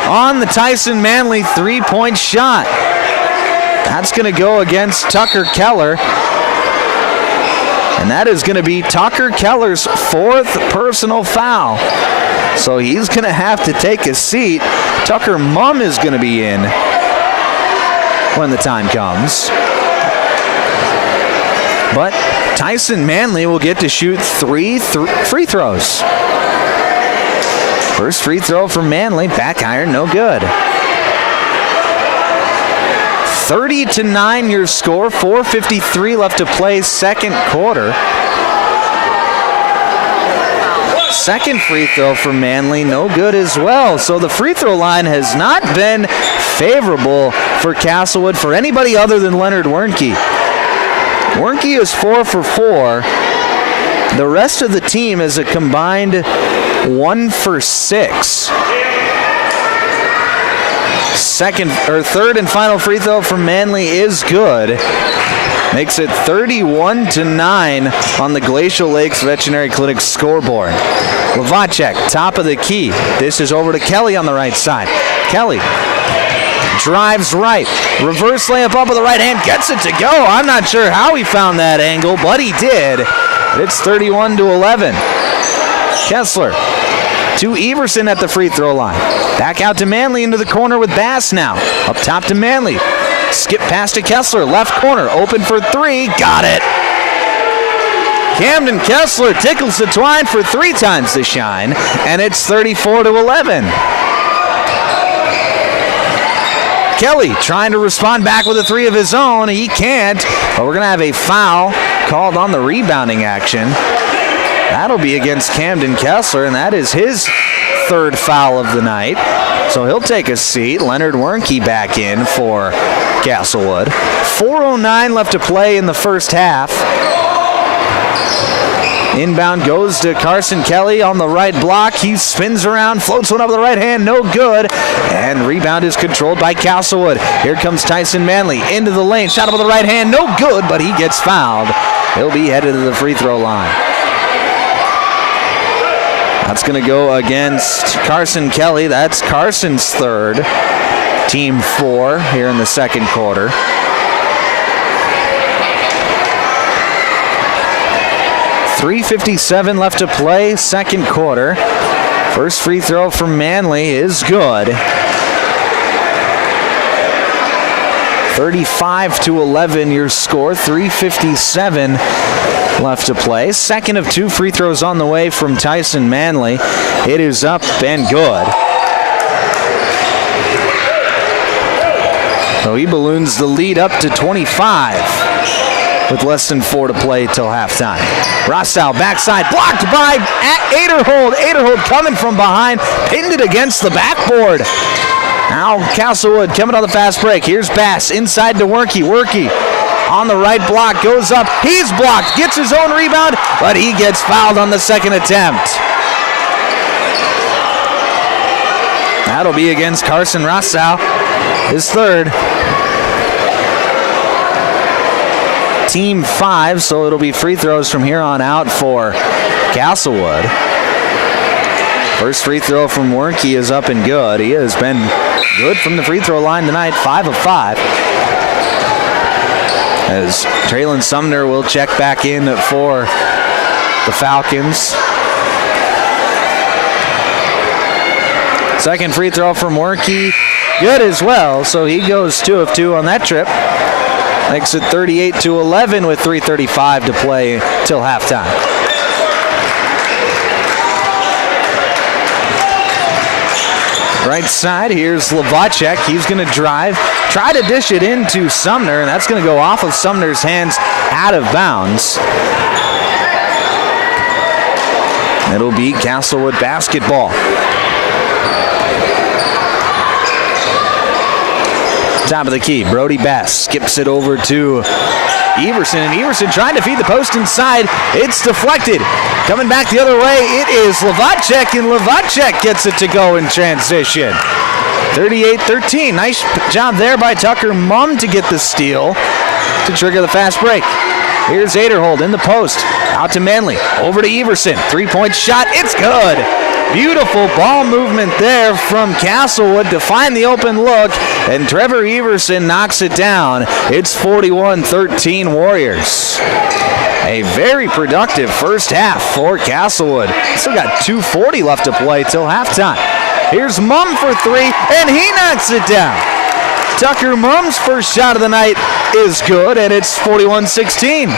on the Tyson Manley three-point shot. That's going to go against Tucker Keller. And that is going to be Tucker Keller's fourth personal foul. So he's going to have to take a seat. Tucker Mumm is going to be in when the time comes. But Tyson Manley will get to shoot three free throws. First free throw from Manley, back iron, no good. 30-9 your score, 4:53 left to play, second quarter. Second free throw for Manley, no good as well. So the free throw line has not been favorable for Castlewood for anybody other than Leonard Werke. Werke is 4 for 4. The rest of the team is a combined 1 for 6. Third and final free throw from Manley is good. Makes it 31-9 on the Glacial Lakes Veterinary Clinic scoreboard. Levacek, top of the key. This is over to Kelly on the right side. Kelly drives right. Reverse layup up with the right hand. Gets it to go. I'm not sure how he found that angle, but he did. It's 31-11. Kessler to Everson at the free throw line. Back out to Manley into the corner with Bass now. Up top to Manley. Skip pass to Kessler. Left corner. Open for three. Got it. Camden Kessler tickles the twine for 3 times the shine, and it's 34-11. Kelly trying to respond back with a 3 of his own. He can't, but we're going to have a foul called on the rebounding action. That'll be against Camden Kessler, and that is his 3rd foul of the night. So he'll take a seat. Leonard Werke back in for Castlewood. 4:09 left to play in the first half. Inbound goes to Carson Kelly on the right block. He spins around, floats one over the right hand, no good. And rebound is controlled by Castlewood. Here comes Tyson Manley into the lane. Shot over the right hand, no good, but he gets fouled. He'll be headed to the free throw line. That's going to go against Carson Kelly. That's Carson's third. Team 4 here in the second quarter. .357 left to play, second quarter. First free throw from Manley is good. 35-11 your score, 3:57 left to play. Second of 2 free throws on the way from Tyson Manley. It is up and good. So he balloons the lead up to 25 with less than 4 to play till halftime. Rostow backside, blocked by Aderhold. Aderhold coming from behind, pinned it against the backboard. Now Castlewood coming on the fast break. Here's Bass inside to Werke. Werke on the right block, goes up. He's blocked, gets his own rebound, but he gets fouled on the second attempt. That'll be against Carson Rostow, his third. Team 5, so it'll be free throws from here on out for Castlewood. First free throw from Werke is up and good. He has been good from the free throw line tonight, 5 of 5. As Traylon Sumner will check back in for the Falcons. Second free throw from Werke, good as well, so he goes 2 of 2 on that trip. Makes it 38-11 with 3:35 to play till halftime. Right side, here's Levacek. He's going to drive, try to dish it into Sumner, and that's going to go off of Sumner's hands out of bounds. It'll be Castlewood basketball. Top of the key, Brody Bass skips it over to Everson, and Everson trying to feed the post inside. It's deflected. Coming back the other way, it is Levacek, and Levacek gets it to go in transition. 38-13. Nice job there by Tucker Mumm to get the steal to trigger the fast break. Here's Aderhold in the post. Out to Manley. Over to Everson. 3-point shot. It's good. Beautiful ball movement there from Castlewood to find the open look, and Trevor Everson knocks it down. It's 41-13 Warriors. A very productive first half for Castlewood. Still got 2:40 left to play till halftime. Here's Mumm for 3, and he knocks it down. Tucker Mumm's first shot of the night is good, and it's 41-16.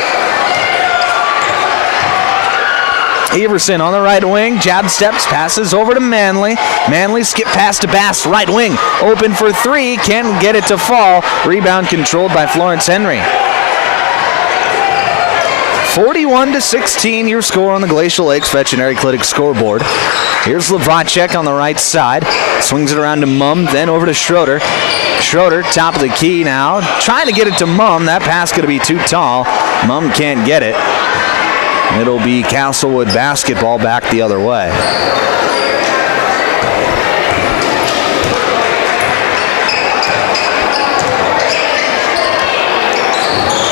Everson on the right wing, jab steps, passes over to Manley. Manley skip pass to Bass, right wing, open for 3, can't get it to fall. Rebound controlled by Florence-Henry. 41-16 your score on the Glacial Lakes Veterinary Clinic scoreboard. Here's Levacek on the right side, swings it around to Mumm, then over to Schroeder. Schroeder, top of the key now, trying to get it to Mumm. That pass going to be too tall. Mumm can't get it. It'll be Castlewood basketball back the other way.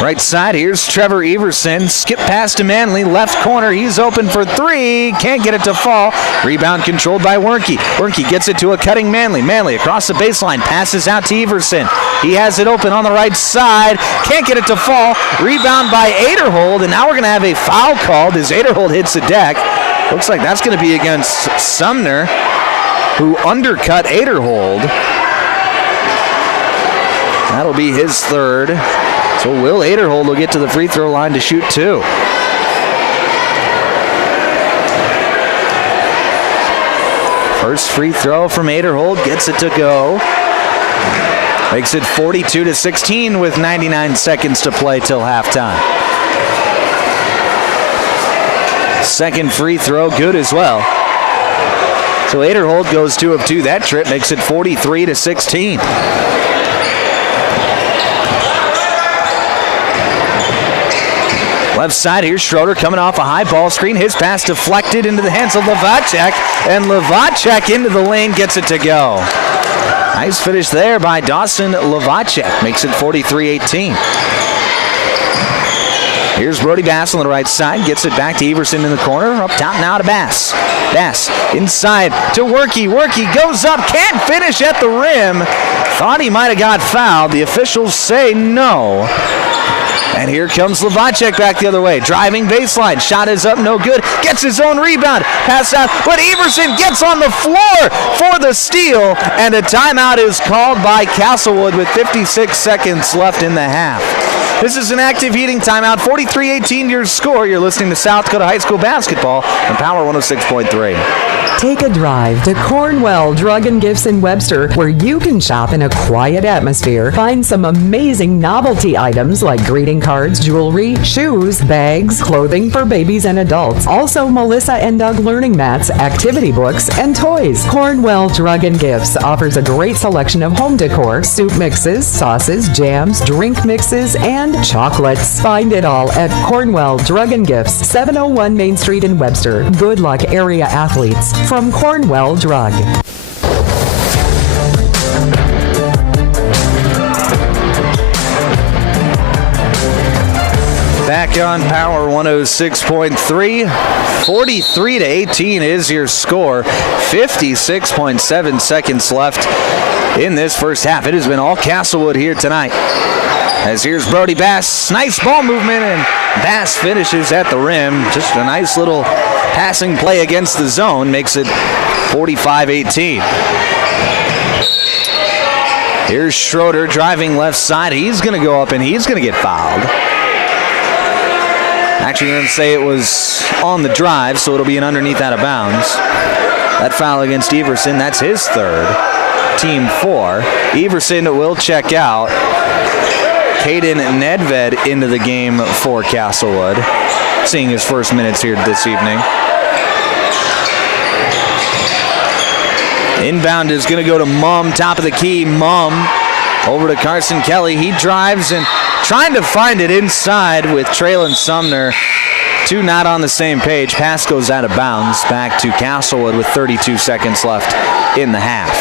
Right side, here's Trevor Everson. Skip pass to Manley, left corner. He's open for 3. Can't get it to fall. Rebound controlled by Werke. Werke gets it to a cutting Manley. Manley across the baseline, passes out to Everson. He has it open on the right side. Can't get it to fall. Rebound by Aderhold, and now we're going to have a foul called as Aderhold hits the deck. Looks like that's going to be against Sumner, who undercut Aderhold. That'll be his third. So Will Aderhold will get to the free throw line to shoot 2. First free throw from Aderhold gets it to go. Makes it 42-16 with 99 seconds to play till halftime. Second free throw good as well. So Aderhold goes 2 of 2 that trip, makes it 43-16. Left side, here's Schroeder coming off a high ball screen. His pass deflected into the hands of Levatchek, and Levatchek into the lane gets it to go. Nice finish there by Dawson Levatchek. Makes it 43-18. Here's Brody Bass on the right side. Gets it back to Everson in the corner. Up top now to Bass. Bass inside to Workey. Workey goes up. Can't finish at the rim. Thought he might have got fouled. The officials say no. And here comes Levatchek back the other way. Driving baseline. Shot is up, no good. Gets his own rebound. Pass out. But Everson gets on the floor for the steal. And a timeout is called by Castlewood with 56 seconds left in the half. This is an Active Heating timeout. 43-18 your score. You're listening to South Dakota High School basketball on Power 106.3. Take a drive to Cornwell Drug and Gifts in Webster, where you can shop in a quiet atmosphere. Find some amazing novelty items like greeting cards, jewelry, shoes, bags, clothing for babies and adults. Also, Melissa and Doug learning mats, activity books, and toys. Cornwell Drug and Gifts offers a great selection of home decor, soup mixes, sauces, jams, drink mixes, and chocolates. Find it all at Cornwell Drug and Gifts, 701 Main Street in Webster. Good luck, area athletes. From Cornwell Drug. Back on Power 106.3. 43-18 is your score. 56.7 seconds left in this first half. It has been all Castlewood here tonight. As here's Brody Bass. Nice ball movement, and Bass finishes at the rim. Just a nice little passing play against the zone makes it 45-18. Here's Schroeder driving left side. He's going to go up and he's going to get fouled. Actually, I'm going to say it was on the drive, so it'll be an underneath out of bounds. That foul against Everson, that's his third. Team 4. Everson will check out. Caden Nedved into the game for Castlewood, seeing his first minutes here this evening. Inbound is going to go to Mum, top of the key. Mum over to Carson Kelly. He drives and trying to find it inside with Traylon Sumner. Two not on the same page. Pass goes out of bounds back to Castlewood with 32 seconds left in the half.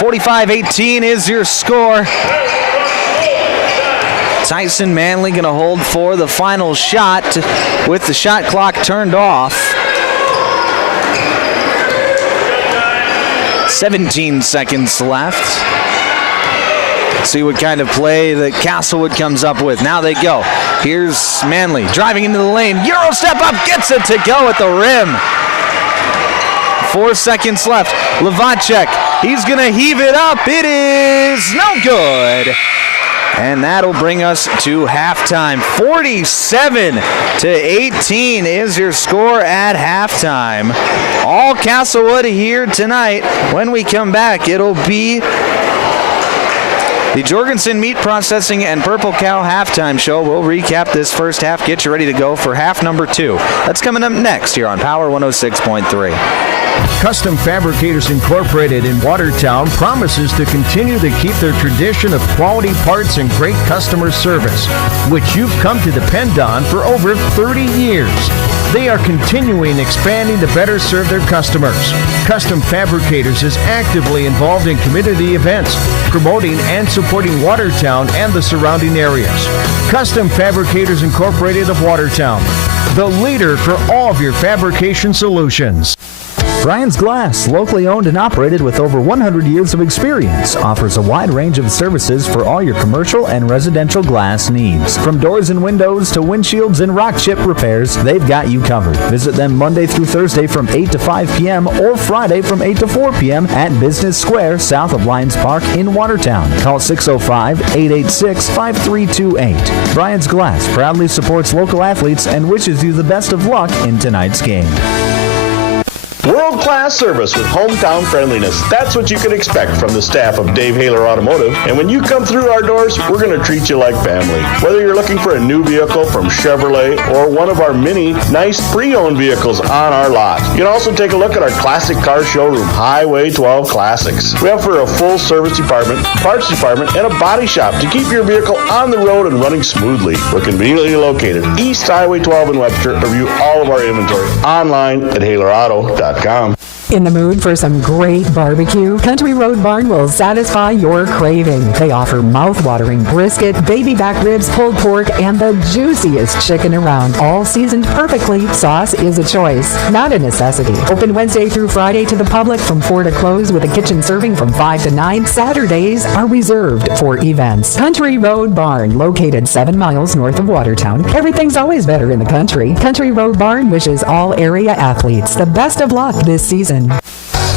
.45-18 is your score. Tyson Manley going to hold for the final shot with the shot clock turned off. 17 seconds left. See what kind of play that Castlewood comes up with. Now they go. Here's Manley driving into the lane. Euro step up, gets it to go at the rim. 4 seconds left. Levatchek, he's going to heave it up. It is no good. And that'll bring us to halftime. 47-18 is your score at halftime. All Castlewood here tonight. When we come back, it'll be the Jorgensen Meat Processing and Purple Cow halftime show. We'll recap this first half, get you ready to go for half number 2. That's coming up next here on Power 106.3. Custom Fabricators Incorporated in Watertown promises to continue to keep their tradition of quality parts and great customer service, which you've come to depend on for over 30 years. They are continuing expanding to better serve their customers. Custom Fabricators is actively involved in community events, promoting and supporting Watertown and the surrounding areas. Custom Fabricators Incorporated of Watertown, the leader for all of your fabrication solutions. Brian's Glass, locally owned and operated with over 100 years of experience, offers a wide range of services for all your commercial and residential glass needs. From doors and windows to windshields and rock chip repairs, they've got you covered. Visit them Monday through Thursday from 8 to 5 p.m. or Friday from 8 to 4 p.m. at Business Square, south of Lions Park in Watertown. Call 605-886-5328. Brian's Glass proudly supports local athletes and wishes you the best of luck in tonight's game. World-class service with hometown friendliness. That's what you can expect from the staff of Dave Haler Automotive. And when you come through our doors, we're going to treat you like family. Whether you're looking for a new vehicle from Chevrolet or one of our many nice pre-owned vehicles on our lot. You can also take a look at our classic car showroom, Highway 12 Classics. We offer a full service department, parts department, and a body shop to keep your vehicle on the road and running smoothly. We're conveniently located East Highway 12 in Webster. Review all of our inventory online at HalerAuto.com. In the mood for some great barbecue? Country Road Barn will satisfy your craving. They offer mouth-watering brisket, baby back ribs, pulled pork, and the juiciest chicken around. All seasoned perfectly. Sauce is a choice, not a necessity. Open Wednesday through Friday to the public from 4 to close with a kitchen serving from 5 to 9. Saturdays are reserved for events. Country Road Barn, located 7 miles north of Watertown. Everything's always better in the country. Country Road Barn wishes all area athletes the best of luck this season.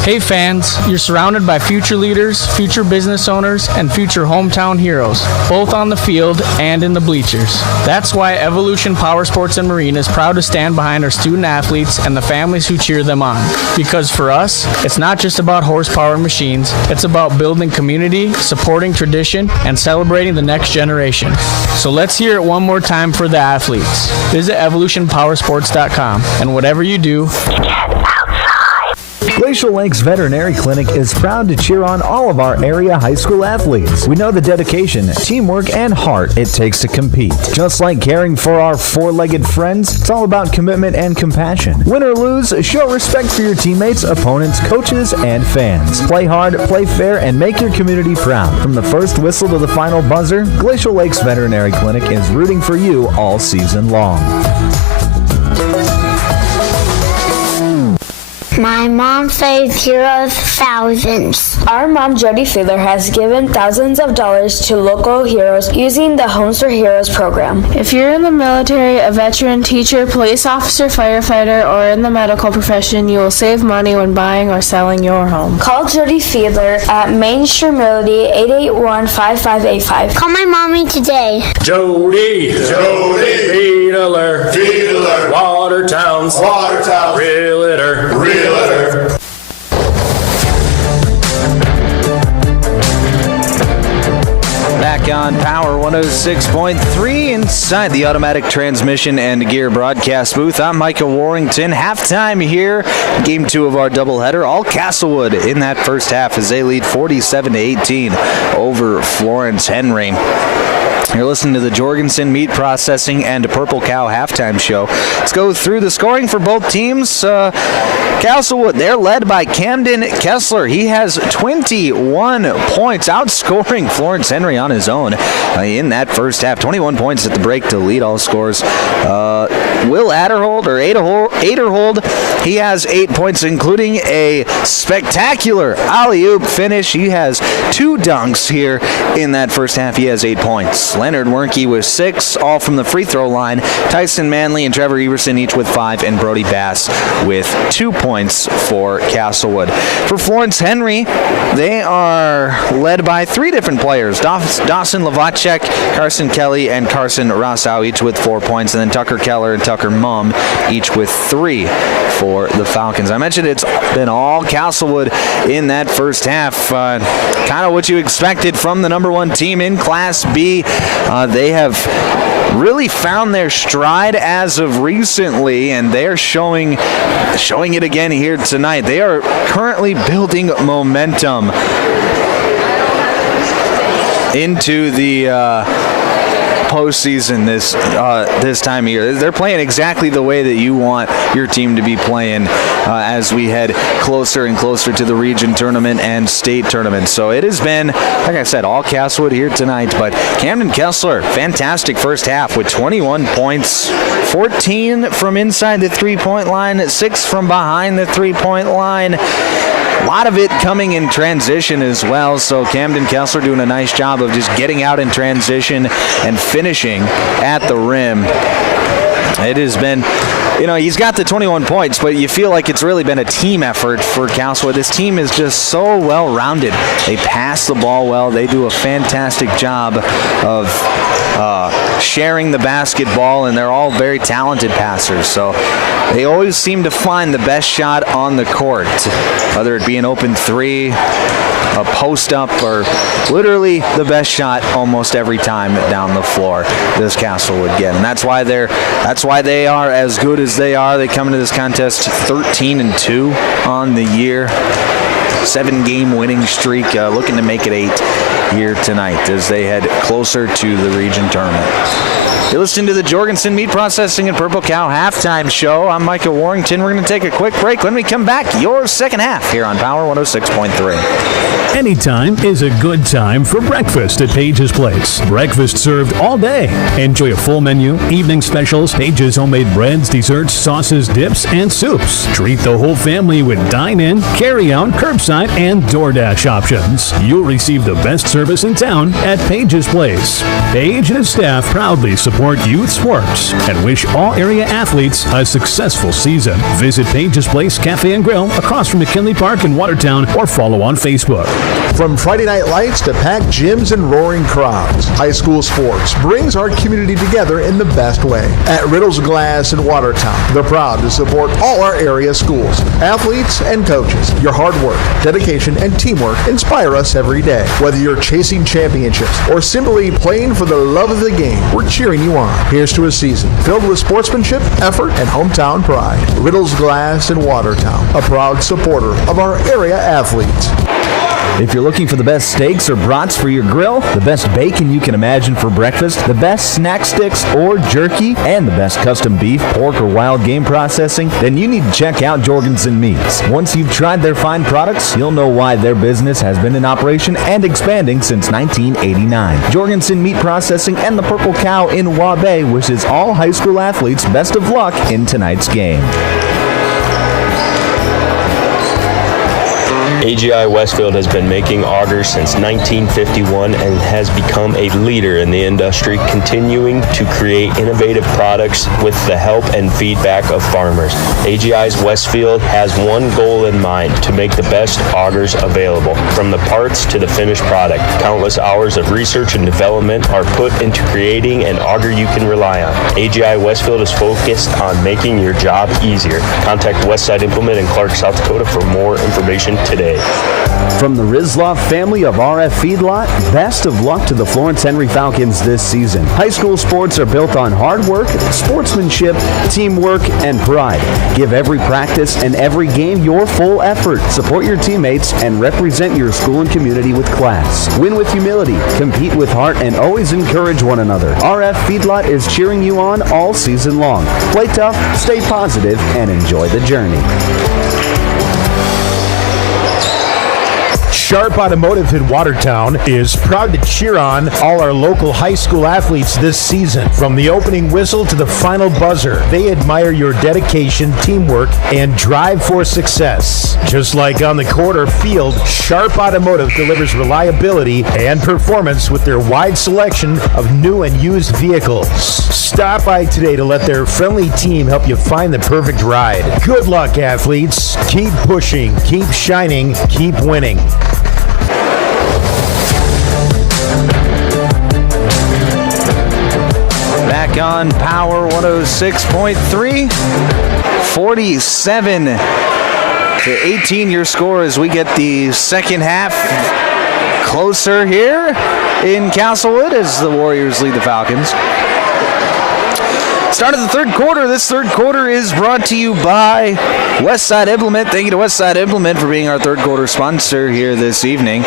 Hey fans, you're surrounded by future leaders, future business owners, and future hometown heroes, both on the field and in the bleachers. That's why Evolution Power Sports and Marine is proud to stand behind our student athletes and the families who cheer them on. Because for us, it's not just about horsepower and machines, it's about building community, supporting tradition, and celebrating the next generation. So let's hear it one more time for the athletes. Visit evolutionpowersports.com, and whatever you do, Glacial Lakes Veterinary Clinic is proud to cheer on all of our area high school athletes. We know the dedication, teamwork, and heart it takes to compete. Just like caring for our four-legged friends, it's all about commitment and compassion. Win or lose, show respect for your teammates, opponents, coaches, and fans. Play hard, play fair, and make your community proud. From the first whistle to the final buzzer, Glacial Lakes Veterinary Clinic is rooting for you all season long. My mom saves heroes thousands. Our mom, Jody Fiedler, has given thousands of dollars to local heroes using the Homes for Heroes program. If you're in the military, a veteran, teacher, police officer, firefighter, or in the medical profession, you will save money when buying or selling your home. Call Jody Fiedler at Main Street Melody 881-5585. Call my mommy today. Jody, Fiedler, Watertown's, Realtor, Back on Power 106.3 inside the automatic transmission and gear broadcast booth. I'm Micah Warrington. Halftime here. Game 2 of our doubleheader. All Castlewood in that first half as they lead 47-18 over Florence-Henry. You're listening to the Jorgensen Meat Processing and Purple Cow halftime show. Let's go through the scoring for both teams. Castlewood, they're led by Camden Kessler. He has 21 points, outscoring Florence-Henry on his own in that first half. 21 points at the break to lead all scores. Will Aderhold, he has 8 points, including a spectacular alley-oop finish. He has 2 dunks here in that first half. He has 8 points. Leonard Wernke with 6, all from the free throw line. Tyson Manley and Trevor Everson each with 5, and Brody Bass with 2 points for Castlewood. For Florence-Henry, they are led by 3 different players. Dawson Lavacek, Carson Kelly, and Carson Rossau each with 4 points, and then Tucker Keller and Tucker Mumm each with 3 for the Falcons. I mentioned it's been all Castlewood in that first half. Kind of what you expected from the number 1 team in Class B. They have really found their stride as of recently, and they are showing it again here tonight. They are currently building momentum into the postseason this time of year. They're playing exactly the way that you want your team to be playing as we head closer and closer to the region tournament and state tournament. So it has been, like I said, all Castlewood here tonight, but Camden Kessler, fantastic first half with 21 points, 14 from inside the three-point line, 6 from behind the three-point line. A lot of it coming in transition as well, so Camden Kessler doing a nice job of just getting out in transition and finishing at the rim. It has been he's got the 21 points, but you feel like it's really been a team effort for Castlewood. This team is just so well-rounded. They pass the ball well. They do a fantastic job of sharing the basketball, and they're all very talented passers. So they always seem to find the best shot on the court, whether it be an open three, a post-up, or literally the best shot almost every time down the floor this Castlewood get. And that's why they are as good as they are. They come into this contest 13-2 on the year. 7-game winning streak, looking to make it 8 here tonight as they head closer to the region tournament. You're listening to the Jorgensen Meat Processing and Purple Cow halftime show. I'm Micah Warrington. We're going to take a quick break. When we come back, your second half here on Power 106.3. Anytime is a good time for breakfast at Page's Place. Breakfast served all day. Enjoy a full menu, evening specials, Page's homemade breads, desserts, sauces, dips, and soups. Treat the whole family with dine-in, carry-out, curbside, and DoorDash options. You'll receive the best service in town at Page's Place. Page and his staff proudly support youth sports and wish all area athletes a successful season. Visit Page's Place Cafe and Grill across from McKinley Park in Watertown or follow on Facebook. From Friday night lights to packed gyms and roaring crowds, high school sports brings our community together in the best way. At Riddle's Glass in Watertown, they're proud to support all our area schools, athletes, and coaches. Your hard work, dedication, and teamwork inspire us every day. Whether you're chasing championships or simply playing for the love of the game, we're cheering you on. Here's to a season filled with sportsmanship, effort, and hometown pride. Riddle's Glass in Watertown, a proud supporter of our area athletes. If you're looking for the best steaks or brats for your grill, the best bacon you can imagine for breakfast, the best snack sticks or jerky, and the best custom beef, pork, or wild game processing, then you need to check out Jorgensen Meats. Once you've tried their fine products, you'll know why their business has been in operation and expanding since 1989. Jorgensen Meat Processing and the Purple Cow in Waubay wishes all high school athletes best of luck in tonight's game. AGI Westfield has been making augers since 1951 and has become a leader in the industry, continuing to create innovative products with the help and feedback of farmers. AGI's Westfield has one goal in mind: to make the best augers available. From the parts to the finished product, countless hours of research and development are put into creating an auger you can rely on. AGI Westfield is focused on making your job easier. Contact Westside Implement in Clark, South Dakota for more information today. From the Rizloff family of RF Feedlot, best of luck to the Florence-Henry Falcons this season. High school sports are built on hard work, sportsmanship, teamwork, and pride. Give every practice and every game your full effort. Support your teammates and represent your school and community with class. Win with humility, compete with heart, and always encourage one another. RF Feedlot is cheering you on all season long. Play tough, stay positive, and enjoy the journey. Sharp Automotive in Watertown is proud to cheer on all our local high school athletes this season. From the opening whistle to the final buzzer, they admire your dedication, teamwork, and drive for success. Just like on the court or field, Sharp Automotive delivers reliability and performance with their wide selection of new and used vehicles. Stop by today to let their friendly team help you find the perfect ride. Good luck, athletes. Keep pushing, keep shining, keep winning. Back on Power 106.3, 47-18 your score as we get the second half closer here in Castlewood as the Warriors lead the Falcons. Start of the third quarter. This third quarter is brought to you by Westside Implement. Thank you to Westside Implement for being our third quarter sponsor here this evening.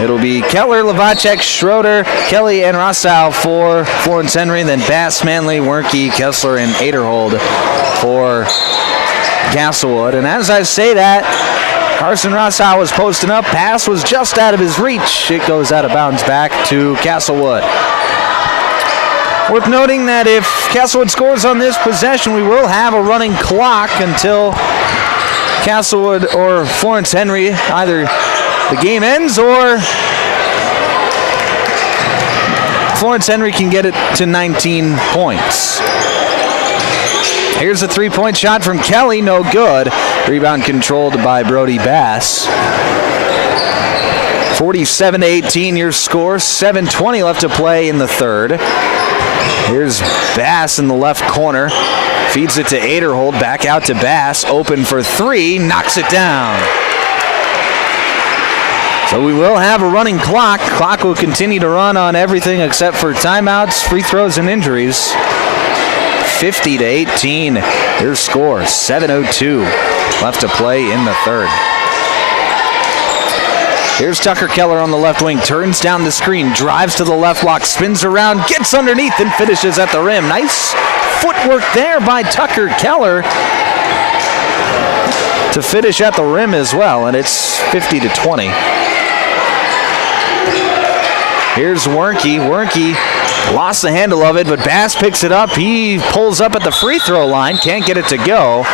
It'll be Keller, Lavacek, Schroeder, Kelly, and Rossau for Florence-Henry, then Bass, Manley, Werke, Kessler, and Aderhold for Castlewood. And as I say that, Carson Rossau was posting up. Pass was just out of his reach. It goes out of bounds back to Castlewood. Worth noting that if Castlewood scores on this possession, we will have a running clock until Castlewood or Florence-Henry, either the game ends or Florence-Henry can get it to 19 points. Here's a three-point shot from Kelly, no good. Rebound controlled by Brody Bass. 47-18 your score, 7:20 left to play in the third. Here's Bass in the left corner. Feeds it to Aderhold, back out to Bass, open for three, knocks it down. So we will have a running clock. Clock will continue to run on everything except for timeouts, free throws, and injuries. 50-18 your score, 7:02 left to play in the third. Here's Tucker Keller on the left wing, turns down the screen, drives to the left block, spins around, gets underneath, and finishes at the rim. Nice footwork there by Tucker Keller to finish at the rim as well, and it's 50-20. Here's Wernke. Wernke lost the handle of it, but Bass picks it up. He pulls up at the free throw line, can't get it to go.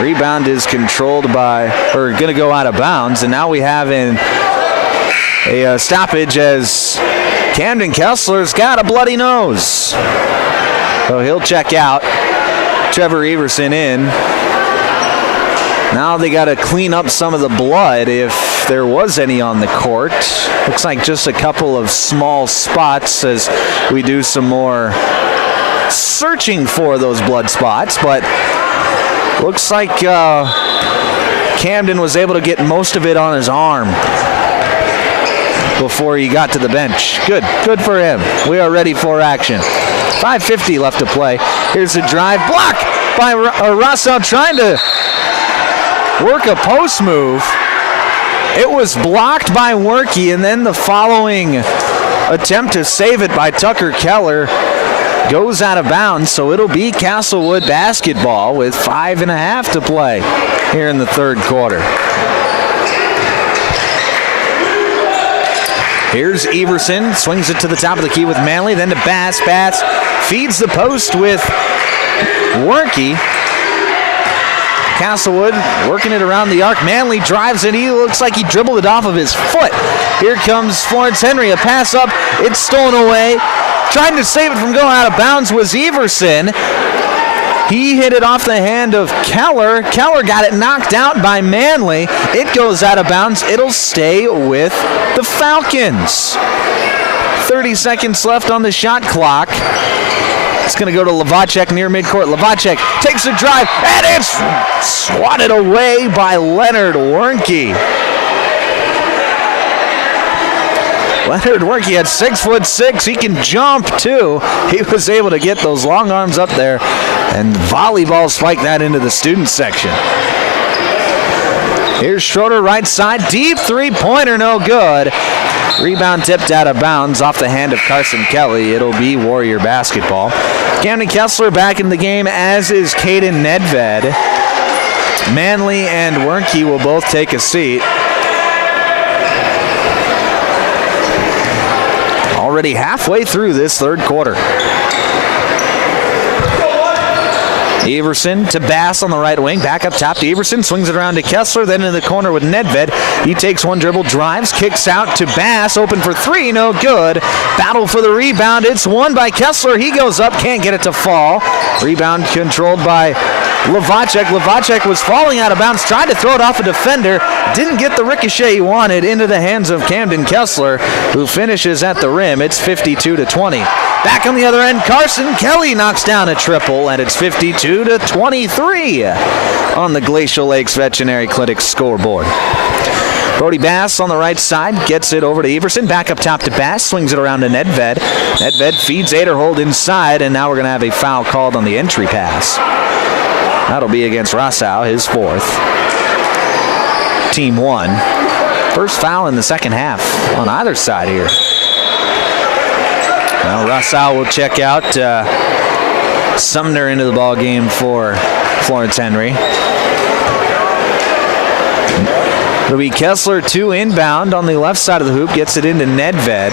Rebound is controlled by, or going to go out of bounds, and now we have a stoppage as Camden Kessler's got a bloody nose. So he'll check out. Trevor Everson in. Now they got to clean up some of the blood if there was any on the court. Looks like just a couple of small spots as we do some more searching for those blood spots, but looks like Camden was able to get most of it on his arm before he got to the bench. Good for him. We are ready for action. 5:50 left to play. Here's a drive block by Rosso trying to work a post move. It was blocked by Wernke, and then the following attempt to save it by Tucker Keller goes out of bounds, so it'll be Castlewood basketball with 5.5 to play here in the third quarter. Here's Everson, swings it to the top of the key with Manley, then to Bass. Bass feeds the post with Wernke. Castlewood working it around the arc. Manley drives it. He looks like he dribbled it off of his foot. Here comes Florence-Henry. A pass up. It's stolen away. Trying to save it from going out of bounds was Everson. He hit it off the hand of Keller. Keller got it knocked out by Manley. It goes out of bounds. It'll stay with the Falcons. 30 seconds left on the shot clock. It's going to go to Lavacek near midcourt. Lavacek takes a drive, and it's swatted away by Leonard Wernke. Leonard Wernke at 6'6". He can jump too. He was able to get those long arms up there and volleyball spike that into the student section. Here's Schroeder right side. Deep three-pointer, no good. Rebound tipped out of bounds off the hand of Carson Kelly. It'll be Warrior basketball. Camden Kessler back in the game, as is Caden Nedved. Manley and Wernke will both take a seat. Already halfway through this third quarter. Everson to Bass on the right wing. Back up top to Everson. Swings it around to Kessler. Then in the corner with Nedved. He takes one dribble, drives, kicks out to Bass. Open for three. No good. Battle for the rebound. It's won by Kessler. He goes up. Can't get it to fall. Rebound controlled by Lavacek. Lavacek was falling out of bounds. Tried to throw it off a defender. Didn't get the ricochet he wanted into the hands of Camden Kessler, who finishes at the rim. It's 52-20. Back on the other end, Carson Kelly knocks down a triple, and it's 52-23 on the Glacial Lakes Veterinary Clinic scoreboard. Brody Bass on the right side gets it over to Everson. Back up top to Bass, swings it around to Nedved. Nedved feeds Aderhold inside, and now we're going to have a foul called on the entry pass. That'll be against Rossau, his fourth. Team one. First foul in the second half on either side here. Well, Rossau will check out. Sumner into the ball game for Florence-Henry. It'll be Kessler 2 inbound on the left side of the hoop. Gets it into Nedved.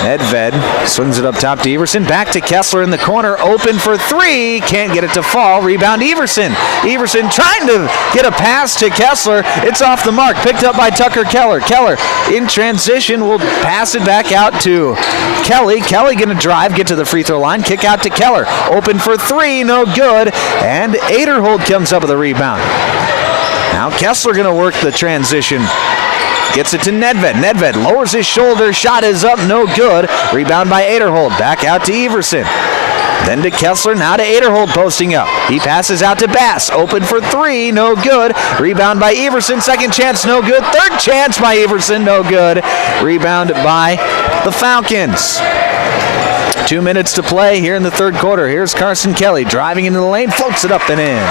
Nedved swings it up top to Everson. Back to Kessler in the corner. Open for three. Can't get it to fall. Rebound Everson. Everson trying to get a pass to Kessler. It's off the mark. Picked up by Tucker Keller. Keller in transition will pass it back out to Kelly. Kelly going to drive, get to the free throw line. Kick out to Keller. Open for three. No good. And Aderhold comes up with a rebound. Now Kessler going to work the transition. Gets it to Nedved. Nedved lowers his shoulder. Shot is up. No good. Rebound by Aderhold. Back out to Everson. Then to Kessler. Now to Aderhold posting up. He passes out to Bass. Open for three. No good. Rebound by Everson. Second chance. No good. Third chance by Everson. No good. Rebound by the Falcons. 2 minutes to play here in the third quarter. Here's Carson Kelly driving into the lane. Floats it up and in.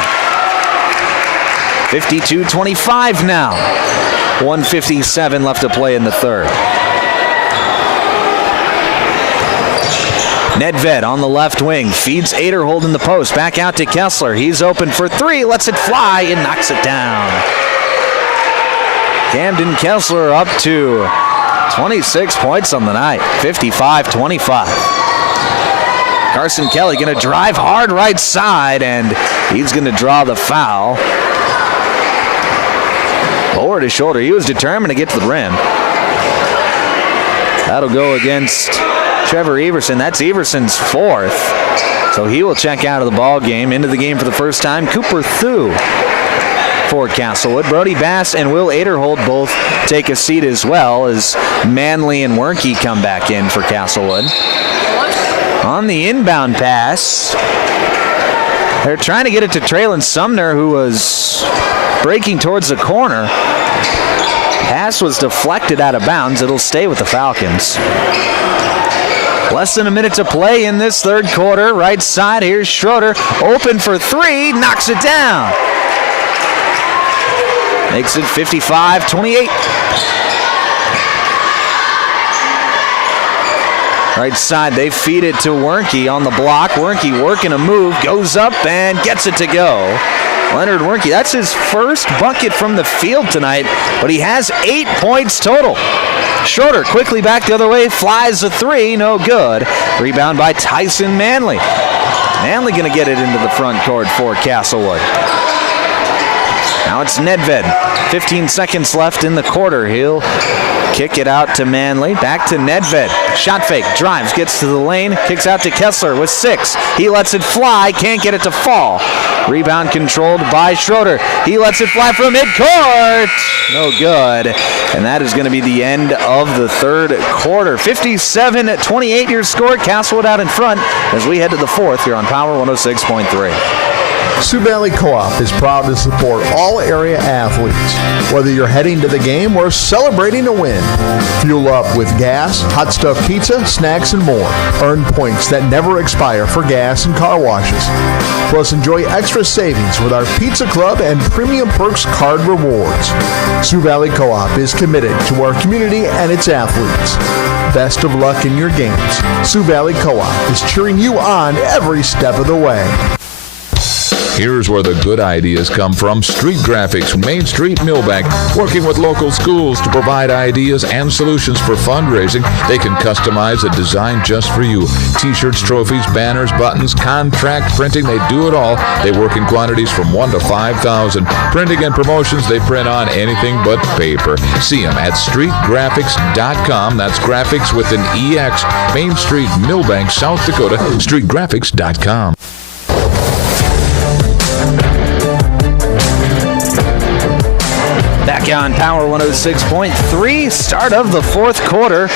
52-25 now. 1:57 left to play in the third. Nedved on the left wing. Feeds Aderhold in the post. Back out to Kessler. He's open for three. Lets it fly and knocks it down. Camden Kessler up to 26 points on the night. 55-25. Carson Kelly going to drive hard right side, and he's going to draw the foul. Lowered his shoulder. He was determined to get to the rim. That'll go against Trevor Everson. That's Everson's fourth. So he will check out of the ball game. Into the game for the first time, Cooper Thu for Castlewood. Brody Bass and Will Aderhold both take a seat as well as Manley and Wernke come back in for Castlewood. On the inbound pass, they're trying to get it to Traylon Sumner, who was breaking towards the corner. Pass was deflected out of bounds. It'll stay with the Falcons. Less than a minute to play in this third quarter. Right side, here's Schroeder. Open for three, knocks it down. Makes it 55-28. Right side, they feed it to Wernke on the block. Wernke working a move, goes up and gets it to go. Leonard Wernke, that's his first bucket from the field tonight, but he has 8 points total. Schroeder quickly back the other way, flies a three, no good. Rebound by Tyson Manley. Manley going to get it into the front court for Castlewood. Now it's Nedved. 15 seconds left in the quarter. He'll kick it out to Manley. Back to Nedved. Shot fake. Drives. Gets to the lane. Kicks out to Kessler with 6. He lets it fly. Can't get it to fall. Rebound controlled by Schroeder. He lets it fly from midcourt. No good. And that is going to be the end of the third quarter. 57-28 your score. Castlewood out in front as we head to the fourth here on Power 106.3. Sioux Valley Co-op is proud to support all area athletes. Whether you're heading to the game or celebrating a win, fuel up with gas, hot stuff pizza, snacks, and more. Earn points that never expire for gas and car washes. Plus, enjoy extra savings with our Pizza Club and Premium Perks card rewards. Sioux Valley Co-op is committed to our community and its athletes. Best of luck in your games. Sioux Valley Co-op is cheering you on every step of the way. Here's where the good ideas come from. Street Graphics, Main Street, Millbank, working with local schools to provide ideas and solutions for fundraising. They can customize a design just for you. T-shirts, trophies, banners, buttons, contract printing, they do it all. They work in quantities from 1 to 5,000. Printing and promotions, they print on anything but paper. See them at streetgraphics.com. That's graphics with an EX. Main Street, Millbank, South Dakota, streetgraphics.com. Back on Power 106.3, start of the fourth quarter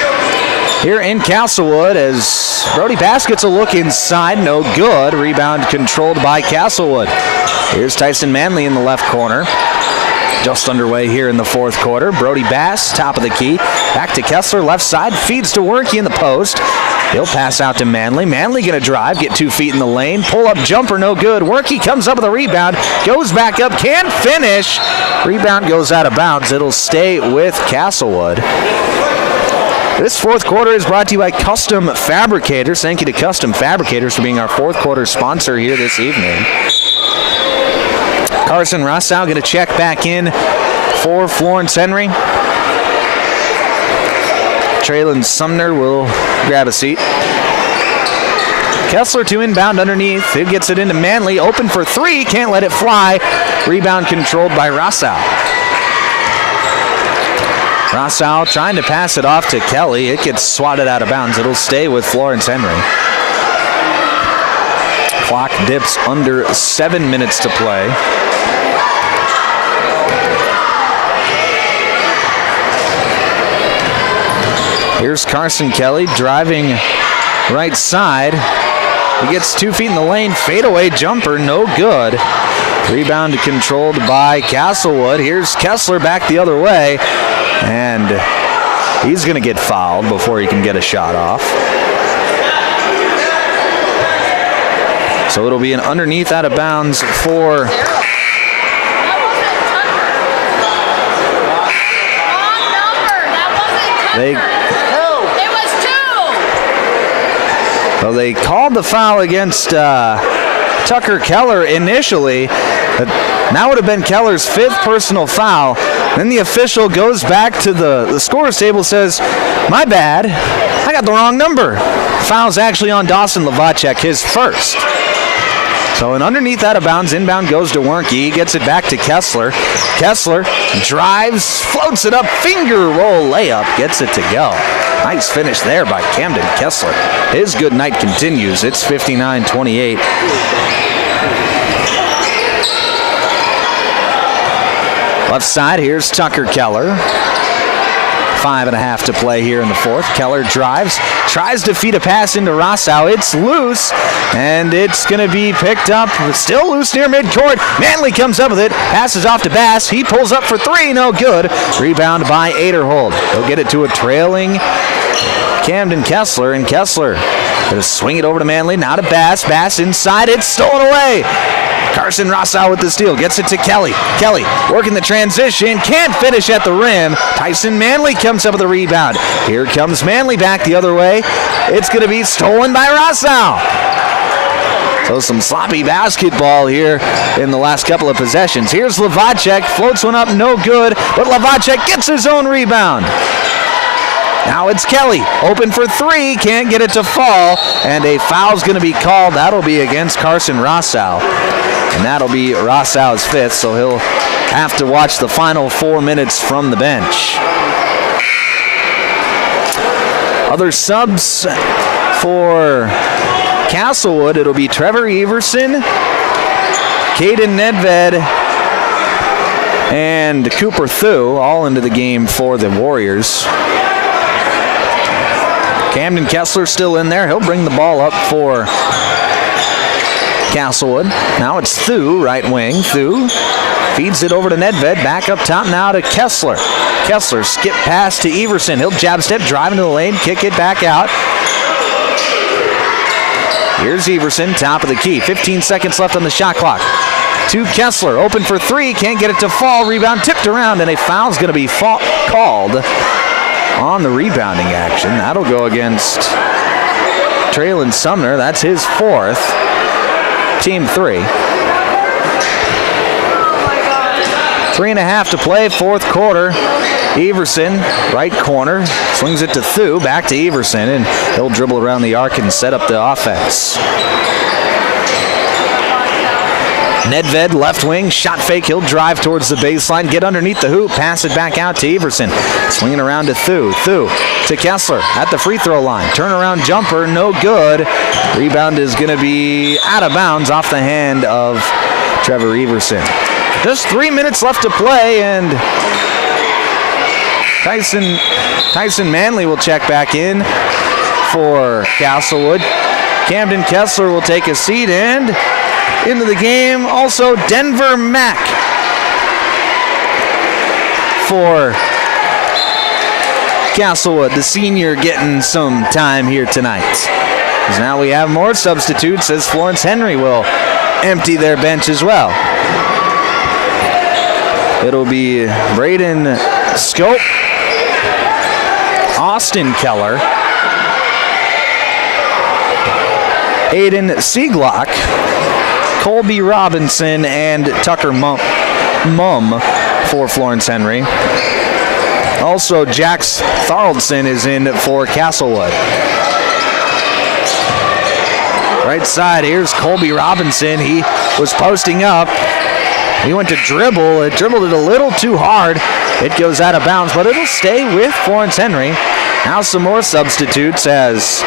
here in Castlewood as Brody Bass gets a look inside, no good. Rebound controlled by Castlewood. Here's Tyson Manley in the left corner. Just underway here in the fourth quarter. Brody Bass, top of the key. Back to Kessler, left side, feeds to Wernke in the post. He'll pass out to Manley. Manley going to drive, get 2 feet in the lane. Pull-up jumper, no good. Wernke comes up with a rebound, goes back up, can't finish. Rebound goes out of bounds. It'll stay with Castlewood. This fourth quarter is brought to you by Custom Fabricators. Thank you to Custom Fabricators for being our fourth quarter sponsor here this evening. Carson Rostow going to check back in for Florence-Henry. Traylon Sumner will grab a seat. Kessler to inbound underneath. It gets it into Manley. Open for three. Can't let it fly. Rebound controlled by Rossau. Rossau trying to pass it off to Kelly. It gets swatted out of bounds. It'll stay with Florence-Henry. Clock dips under 7 minutes to play. Here's Carson Kelly driving right side. He gets 2 feet in the lane. Fadeaway jumper, no good. Rebound controlled by Castlewood. Here's Kessler back the other way. And he's going to get fouled before he can get a shot off. So it'll be an underneath out of bounds for Well, they called the foul against Tucker Keller initially. That would have been Keller's 5th personal foul. Then the official goes back to the scorer's table, says, my bad, I got the wrong number. Foul's actually on Dawson Lavacek, his first. So an underneath out of bounds, inbound goes to Wernke. He gets it back to Kessler. Kessler drives, floats it up, finger roll layup, gets it to go. Nice finish there by Camden Kessler. His good night continues. It's 59-28. Left side, here's Tucker Keller. 5.5 to play here in the fourth. Keller drives, tries to feed a pass into Rossau. It's loose, and it's going to be picked up. Still loose near midcourt. Manley comes up with it, passes off to Bass. He pulls up for three, no good. Rebound by Aderhold. He'll get it to a trailing Camden Kessler, and Kessler going to swing it over to Manley. Now to Bass. Bass inside, it's stolen away. Carson Rossau with the steal, gets it to Kelly. Kelly working the transition, can't finish at the rim. Tyson Manley comes up with a rebound. Here comes Manley back the other way. It's going to be stolen by Rossau. So some sloppy basketball here in the last couple of possessions. Here's Lavacek, floats one up, no good, but Lavacek gets his own rebound. Now it's Kelly, open for three, can't get it to fall, and a foul's going to be called. That'll be against Carson Rossau. And that'll be Rossau's 5th, so he'll have to watch the final 4 minutes from the bench. Other subs for Castlewood, it'll be Trevor Everson, Caden Nedved, and Cooper Thu, all into the game for the Warriors. Camden Kessler still in there. He'll bring the ball up for Castlewood. Now it's Thu, right wing. Thu feeds it over to Nedved. Back up top now to Kessler. Kessler skip pass to Everson. He'll jab step, drive into the lane, kick it back out. Here's Everson, top of the key. 15 seconds left on the shot clock. To Kessler, open for three, can't get it to fall. Rebound tipped around, and a foul's going to be called on the rebounding action. That'll go against Traylon Sumner. That's his 4th. Team 3. 3.5 to play, fourth quarter. Everson, right corner, swings it to Thu, back to Everson, and he'll dribble around the arc and set up the offense. Nedved, left wing, shot fake. He'll drive towards the baseline, get underneath the hoop, pass it back out to Everson. Swinging around to Thu. Thu to Kessler at the free throw line. Turnaround jumper, no good. Rebound is going to be out of bounds off the hand of Trevor Everson. Just 3 minutes left to play, and Tyson Manley will check back in for Castlewood. Camden Kessler will take a seat, and into the game also Denver Mack for Castlewood, the senior, getting some time here tonight. Because now we have more substitutes as Florence-Henry will empty their bench as well. It'll be Braden Scope, Austin Keller, Aiden Sieglock, Colby Robinson, and Tucker Mumm for Florence-Henry. Also Also, Jax Tharaldson is in for Castlewood. Right side, here's Colby Robinson. He was posting up. He went to dribble. It dribbled it a little too hard. It goes out of bounds, but it'll stay with Florence-Henry. Now some more substitutes as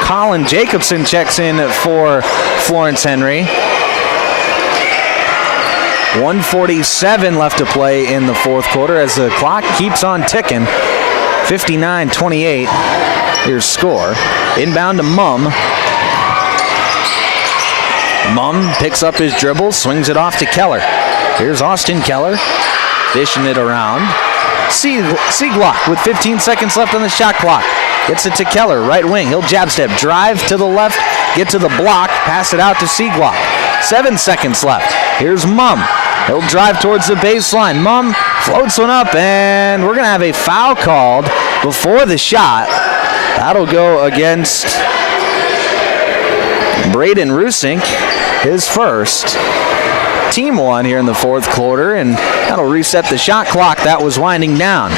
Colin Jacobson checks in for Florence-Henry. 1:47 left to play in the fourth quarter as the clock keeps on ticking. 59-28. Here's score. Inbound to Mumm. Mumm picks up his dribble, swings it off to Keller. Here's Austin Keller, dishing it around. Sieglock with 15 seconds left on the shot clock. Gets it to Keller, right wing. He'll jab step, drive to the left, get to the block, pass it out to Sieglock. 7 seconds left. Here's Mumm. He'll drive towards the baseline. Mumm floats one up, and we're going to have a foul called before the shot. That'll go against Braden Rusink, his first. Team one here in the fourth quarter, and that'll reset the shot clock that was winding down.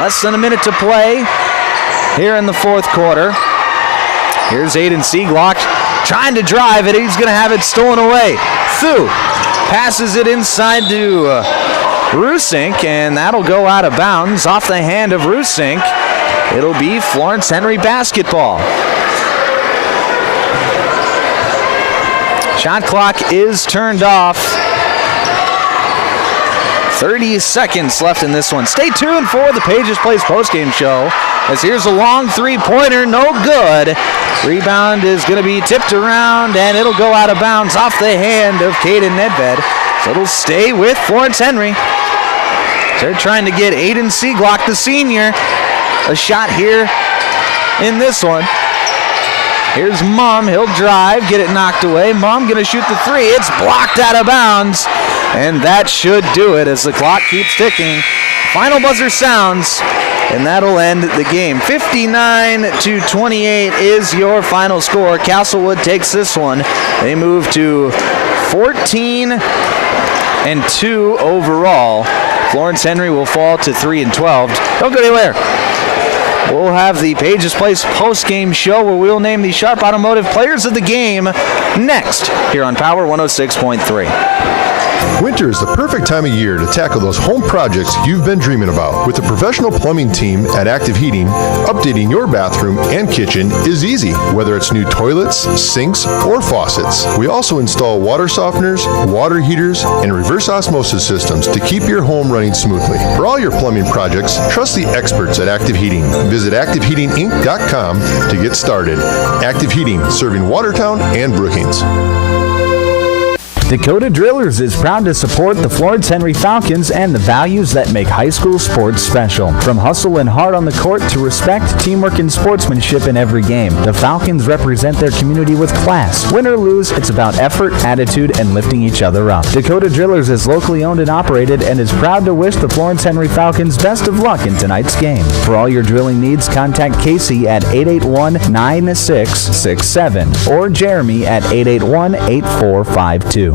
Less than a minute to play here in the fourth quarter. Here's Aiden Sieglock trying to drive it. He's going to have it stolen away. Thu passes it inside to Rusink, and that'll go out of bounds off the hand of Rusink. It'll be Florence-Henry basketball. Shot clock is turned off. 30 seconds left in this one. Stay tuned for the Pages Place postgame show, as here's a long three-pointer, no good. Rebound is going to be tipped around, and it'll go out of bounds off the hand of Caden Nedved. So it'll stay with Florence-Henry. They're trying to get Aiden Sieglock, the senior, a shot here in this one. Here's Mumm. He'll drive, get it knocked away. Mumm going to shoot the three. It's blocked out of bounds, and that should do it as the clock keeps ticking. Final buzzer sounds, and that'll end the game. 59-28 is your final score. Castlewood takes this one. They move to 14-2 overall. Florence-Henry will fall to 3-12. Don't go anywhere. We'll have the Pages Place post-game show where we'll name the Sharp Automotive Players of the Game next here on Power 106.3. Winter is the perfect time of year to tackle those home projects you've been dreaming about. With the professional plumbing team at Active Heating, updating your bathroom and kitchen is easy, whether it's new toilets, sinks, or faucets. We also install water softeners, water heaters, and reverse osmosis systems to keep your home running smoothly. For all your plumbing projects, trust the experts at Active Heating. Visit ActiveHeatingInc.com to get started. Active Heating, serving Watertown and Brookings. Dakota Drillers is proud to support the Florence-Henry Falcons and the values that make high school sports special. From hustle and heart on the court to respect, teamwork, and sportsmanship in every game, the Falcons represent their community with class. Win or lose, it's about effort, attitude, and lifting each other up. Dakota Drillers is locally owned and operated and is proud to wish the Florence-Henry Falcons best of luck in tonight's game. For all your drilling needs, contact Casey at 881-9667 or Jeremy at 881-8452.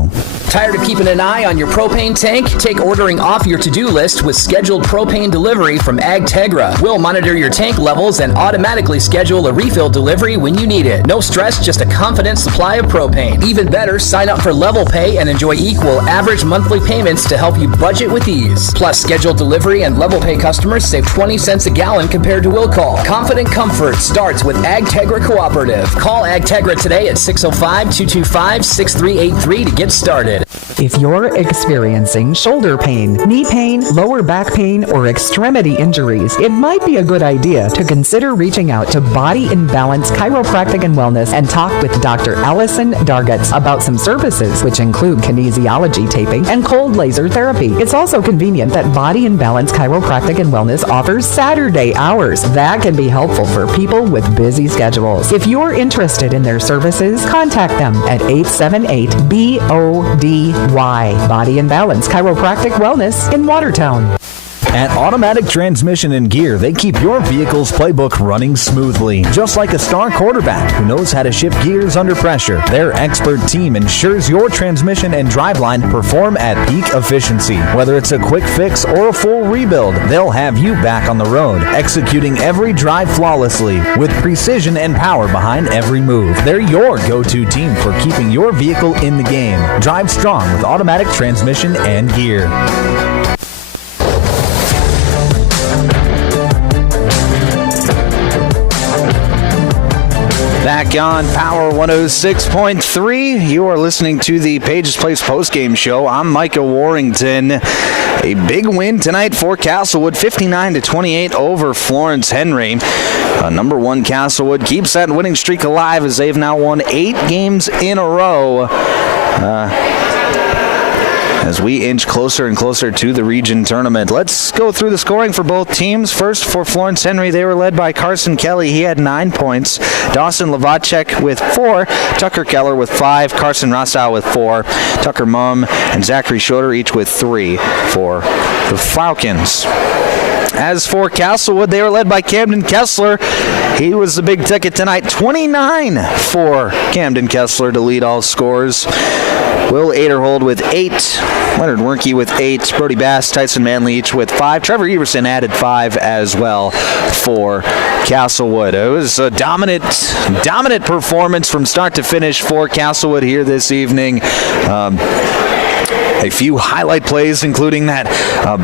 Tired of keeping an eye on your propane tank? Take ordering off your to-do list with scheduled propane delivery from AgTegra. We'll monitor your tank levels and automatically schedule a refill delivery when you need it. No stress, just a confident supply of propane. Even better, sign up for Level Pay and enjoy equal average monthly payments to help you budget with ease. Plus, scheduled delivery and Level Pay customers save 20 cents a gallon compared to will call. Confident comfort starts with AgTegra Cooperative. Call AgTegra today at 605-225-6383 to get started. If you're experiencing shoulder pain, knee pain, lower back pain, or extremity injuries, it might be a good idea to consider reaching out to Body in Balance Chiropractic and Wellness and talk with Dr. Allison Dargetts about some services, which include kinesiology taping and cold laser therapy. It's also convenient that Body in Balance Chiropractic and Wellness offers Saturday hours. That can be helpful for people with busy schedules. If you're interested in their services, contact them at 878-BODY. Body and Balance Chiropractic Wellness in Watertown. At Automatic Transmission and Gear, they keep your vehicle's playbook running smoothly. Just like a star quarterback who knows how to shift gears under pressure, their expert team ensures your transmission and driveline perform at peak efficiency. Whether it's a quick fix or a full rebuild, they'll have you back on the road, executing every drive flawlessly with precision and power behind every move. They're your go-to team for keeping your vehicle in the game. Drive strong with Automatic Transmission and Gear. Back on Power 106.3, you are listening to the Pages Place postgame show. I'm Micah Warrington. A big win tonight for Castlewood, 59-28 over Florence-Henry. Number 1 Castlewood keeps that winning streak alive as they've now won 8 games in a row. As we inch closer and closer to the region tournament. Let's go through the scoring for both teams. First, for Florence-Henry, they were led by Carson Kelly. He had 9 points. Dawson Lavacek with 4. Tucker Keller with 5. Carson Rostow with 4. Tucker Mumm and Zachary Schroeder each with 3 for the Falcons. As for Castlewood, they were led by Camden Kessler. He was the big ticket tonight. 29 for Camden Kessler to lead all scores. Will Aderhold with 8, Leonard Wernke with 8, Brody Bass, Tyson Manley each with 5. Trevor Everson added 5 as well for Castlewood. It was a dominant performance from start to finish for Castlewood here this evening. A few highlight plays, including that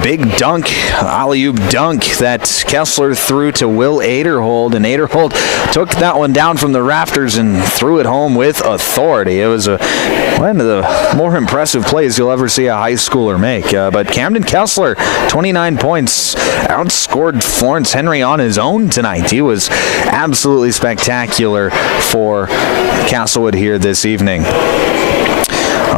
big dunk, alley-oop dunk that Kessler threw to Will Aderhold, and Aderhold took that one down from the rafters and threw it home with authority. It was one of the more impressive plays you'll ever see a high schooler make. But Camden Kessler, 29 points, outscored Florence-Henry on his own tonight. He was absolutely spectacular for Castlewood here this evening.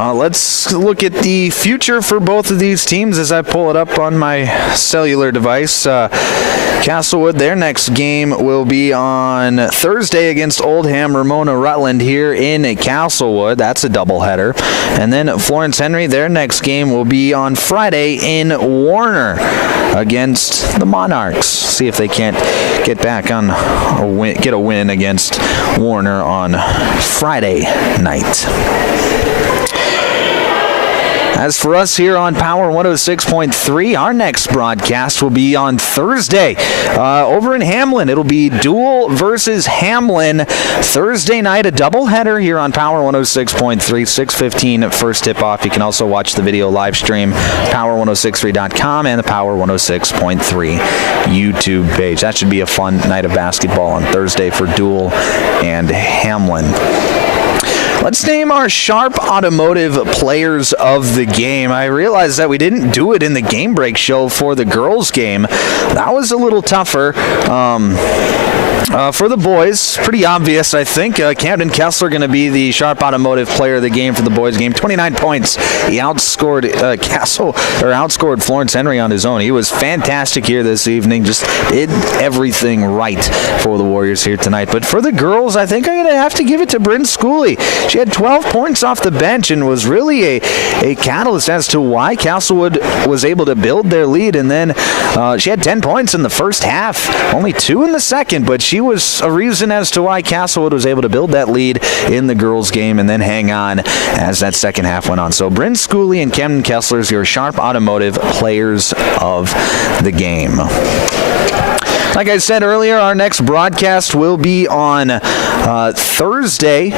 Let's look at the future for both of these teams as I pull it up on my cellular device. Castlewood, their next game will be on Thursday against Oldham Ramona Rutland here in Castlewood. That's a doubleheader. And then Florence-Henry, their next game will be on Friday in Warner against the Monarchs. See if they can't get back on get a win against Warner on Friday night. As for us here on Power 106.3, our next broadcast will be on Thursday over in Hamlin. It'll be Dual versus Hamlin. Thursday night, a doubleheader here on Power 106.3, 6:15 first tip-off. You can also watch the video live stream, power1063.com and the Power 106.3 YouTube page. That should be a fun night of basketball on Thursday for Dual and Hamlin. Let's name our Sharp Automotive players of the game. I realized that we didn't do it in the game break show for the girls' game. That was a little tougher. For the boys, pretty obvious, I think. Camden Kessler going to be the Sharp Automotive player of the game for the boys' game. 29 points. He outscored outscored Florence-Henry on his own. He was fantastic here this evening. Just did everything right for the Warriors here tonight. But for the girls, I think I'm going to have to give it to Bryn Schooley. She had 12 points off the bench and was really a catalyst as to why Castlewood was able to build their lead. And then she had 10 points in the first half, only 2 in the second, but she was a reason as to why Castlewood was able to build that lead in the girls' game and then hang on as that second half went on. So Bryn Schooley and Camden Kessler's your Sharp Automotive players of the game. Like I said earlier, our next broadcast will be on Thursday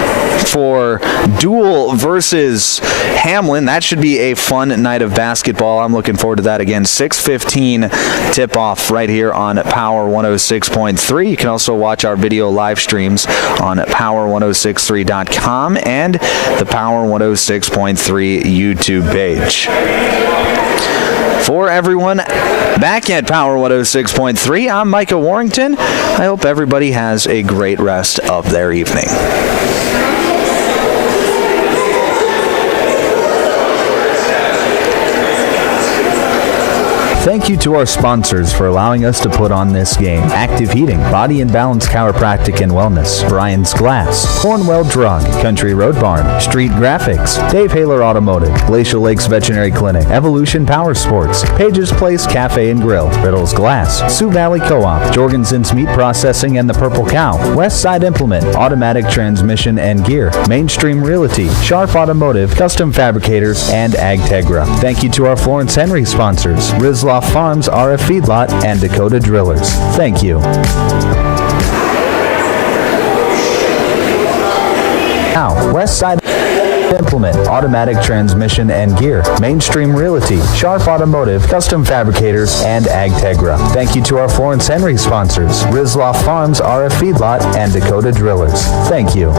for Dual versus Hamlin. That should be a fun night of basketball. I'm looking forward to that again. 6:15 tip-off right here on Power 106.3. You can also watch our video live streams on power1063.com and the Power 106.3 YouTube page. For everyone back at Power 106.3, I'm Micah Warrington. I hope everybody has a great rest of their evening. Thank you to our sponsors for allowing us to put on this game. Active Heating, Body and Balance Chiropractic and Wellness, Brian's Glass, Cornwell Drug, Country Road Barn, Street Graphics, Dave Haler Automotive, Glacial Lakes Veterinary Clinic, Evolution Power Sports, Page's Place Cafe and Grill, Riddle's Glass, Sioux Valley Co-op, Jorgensen's Meat Processing and the Purple Cow, West Side Implement, Automatic Transmission and Gear, Mainstream Realty, Sharp Automotive, Custom Fabricators, and AgTegra. Thank you to our Florence-Henry sponsors, Rizloff Farms, RF Feedlot, and Dakota Drillers. Thank you. Now, West Side Implement, Automatic Transmission and Gear, Mainstream Realty, Sharp Automotive, Custom Fabricators, and AgTegra. Thank you to our Florence-Henry sponsors, Rizloff Farms, RF Feedlot, and Dakota Drillers. Thank you.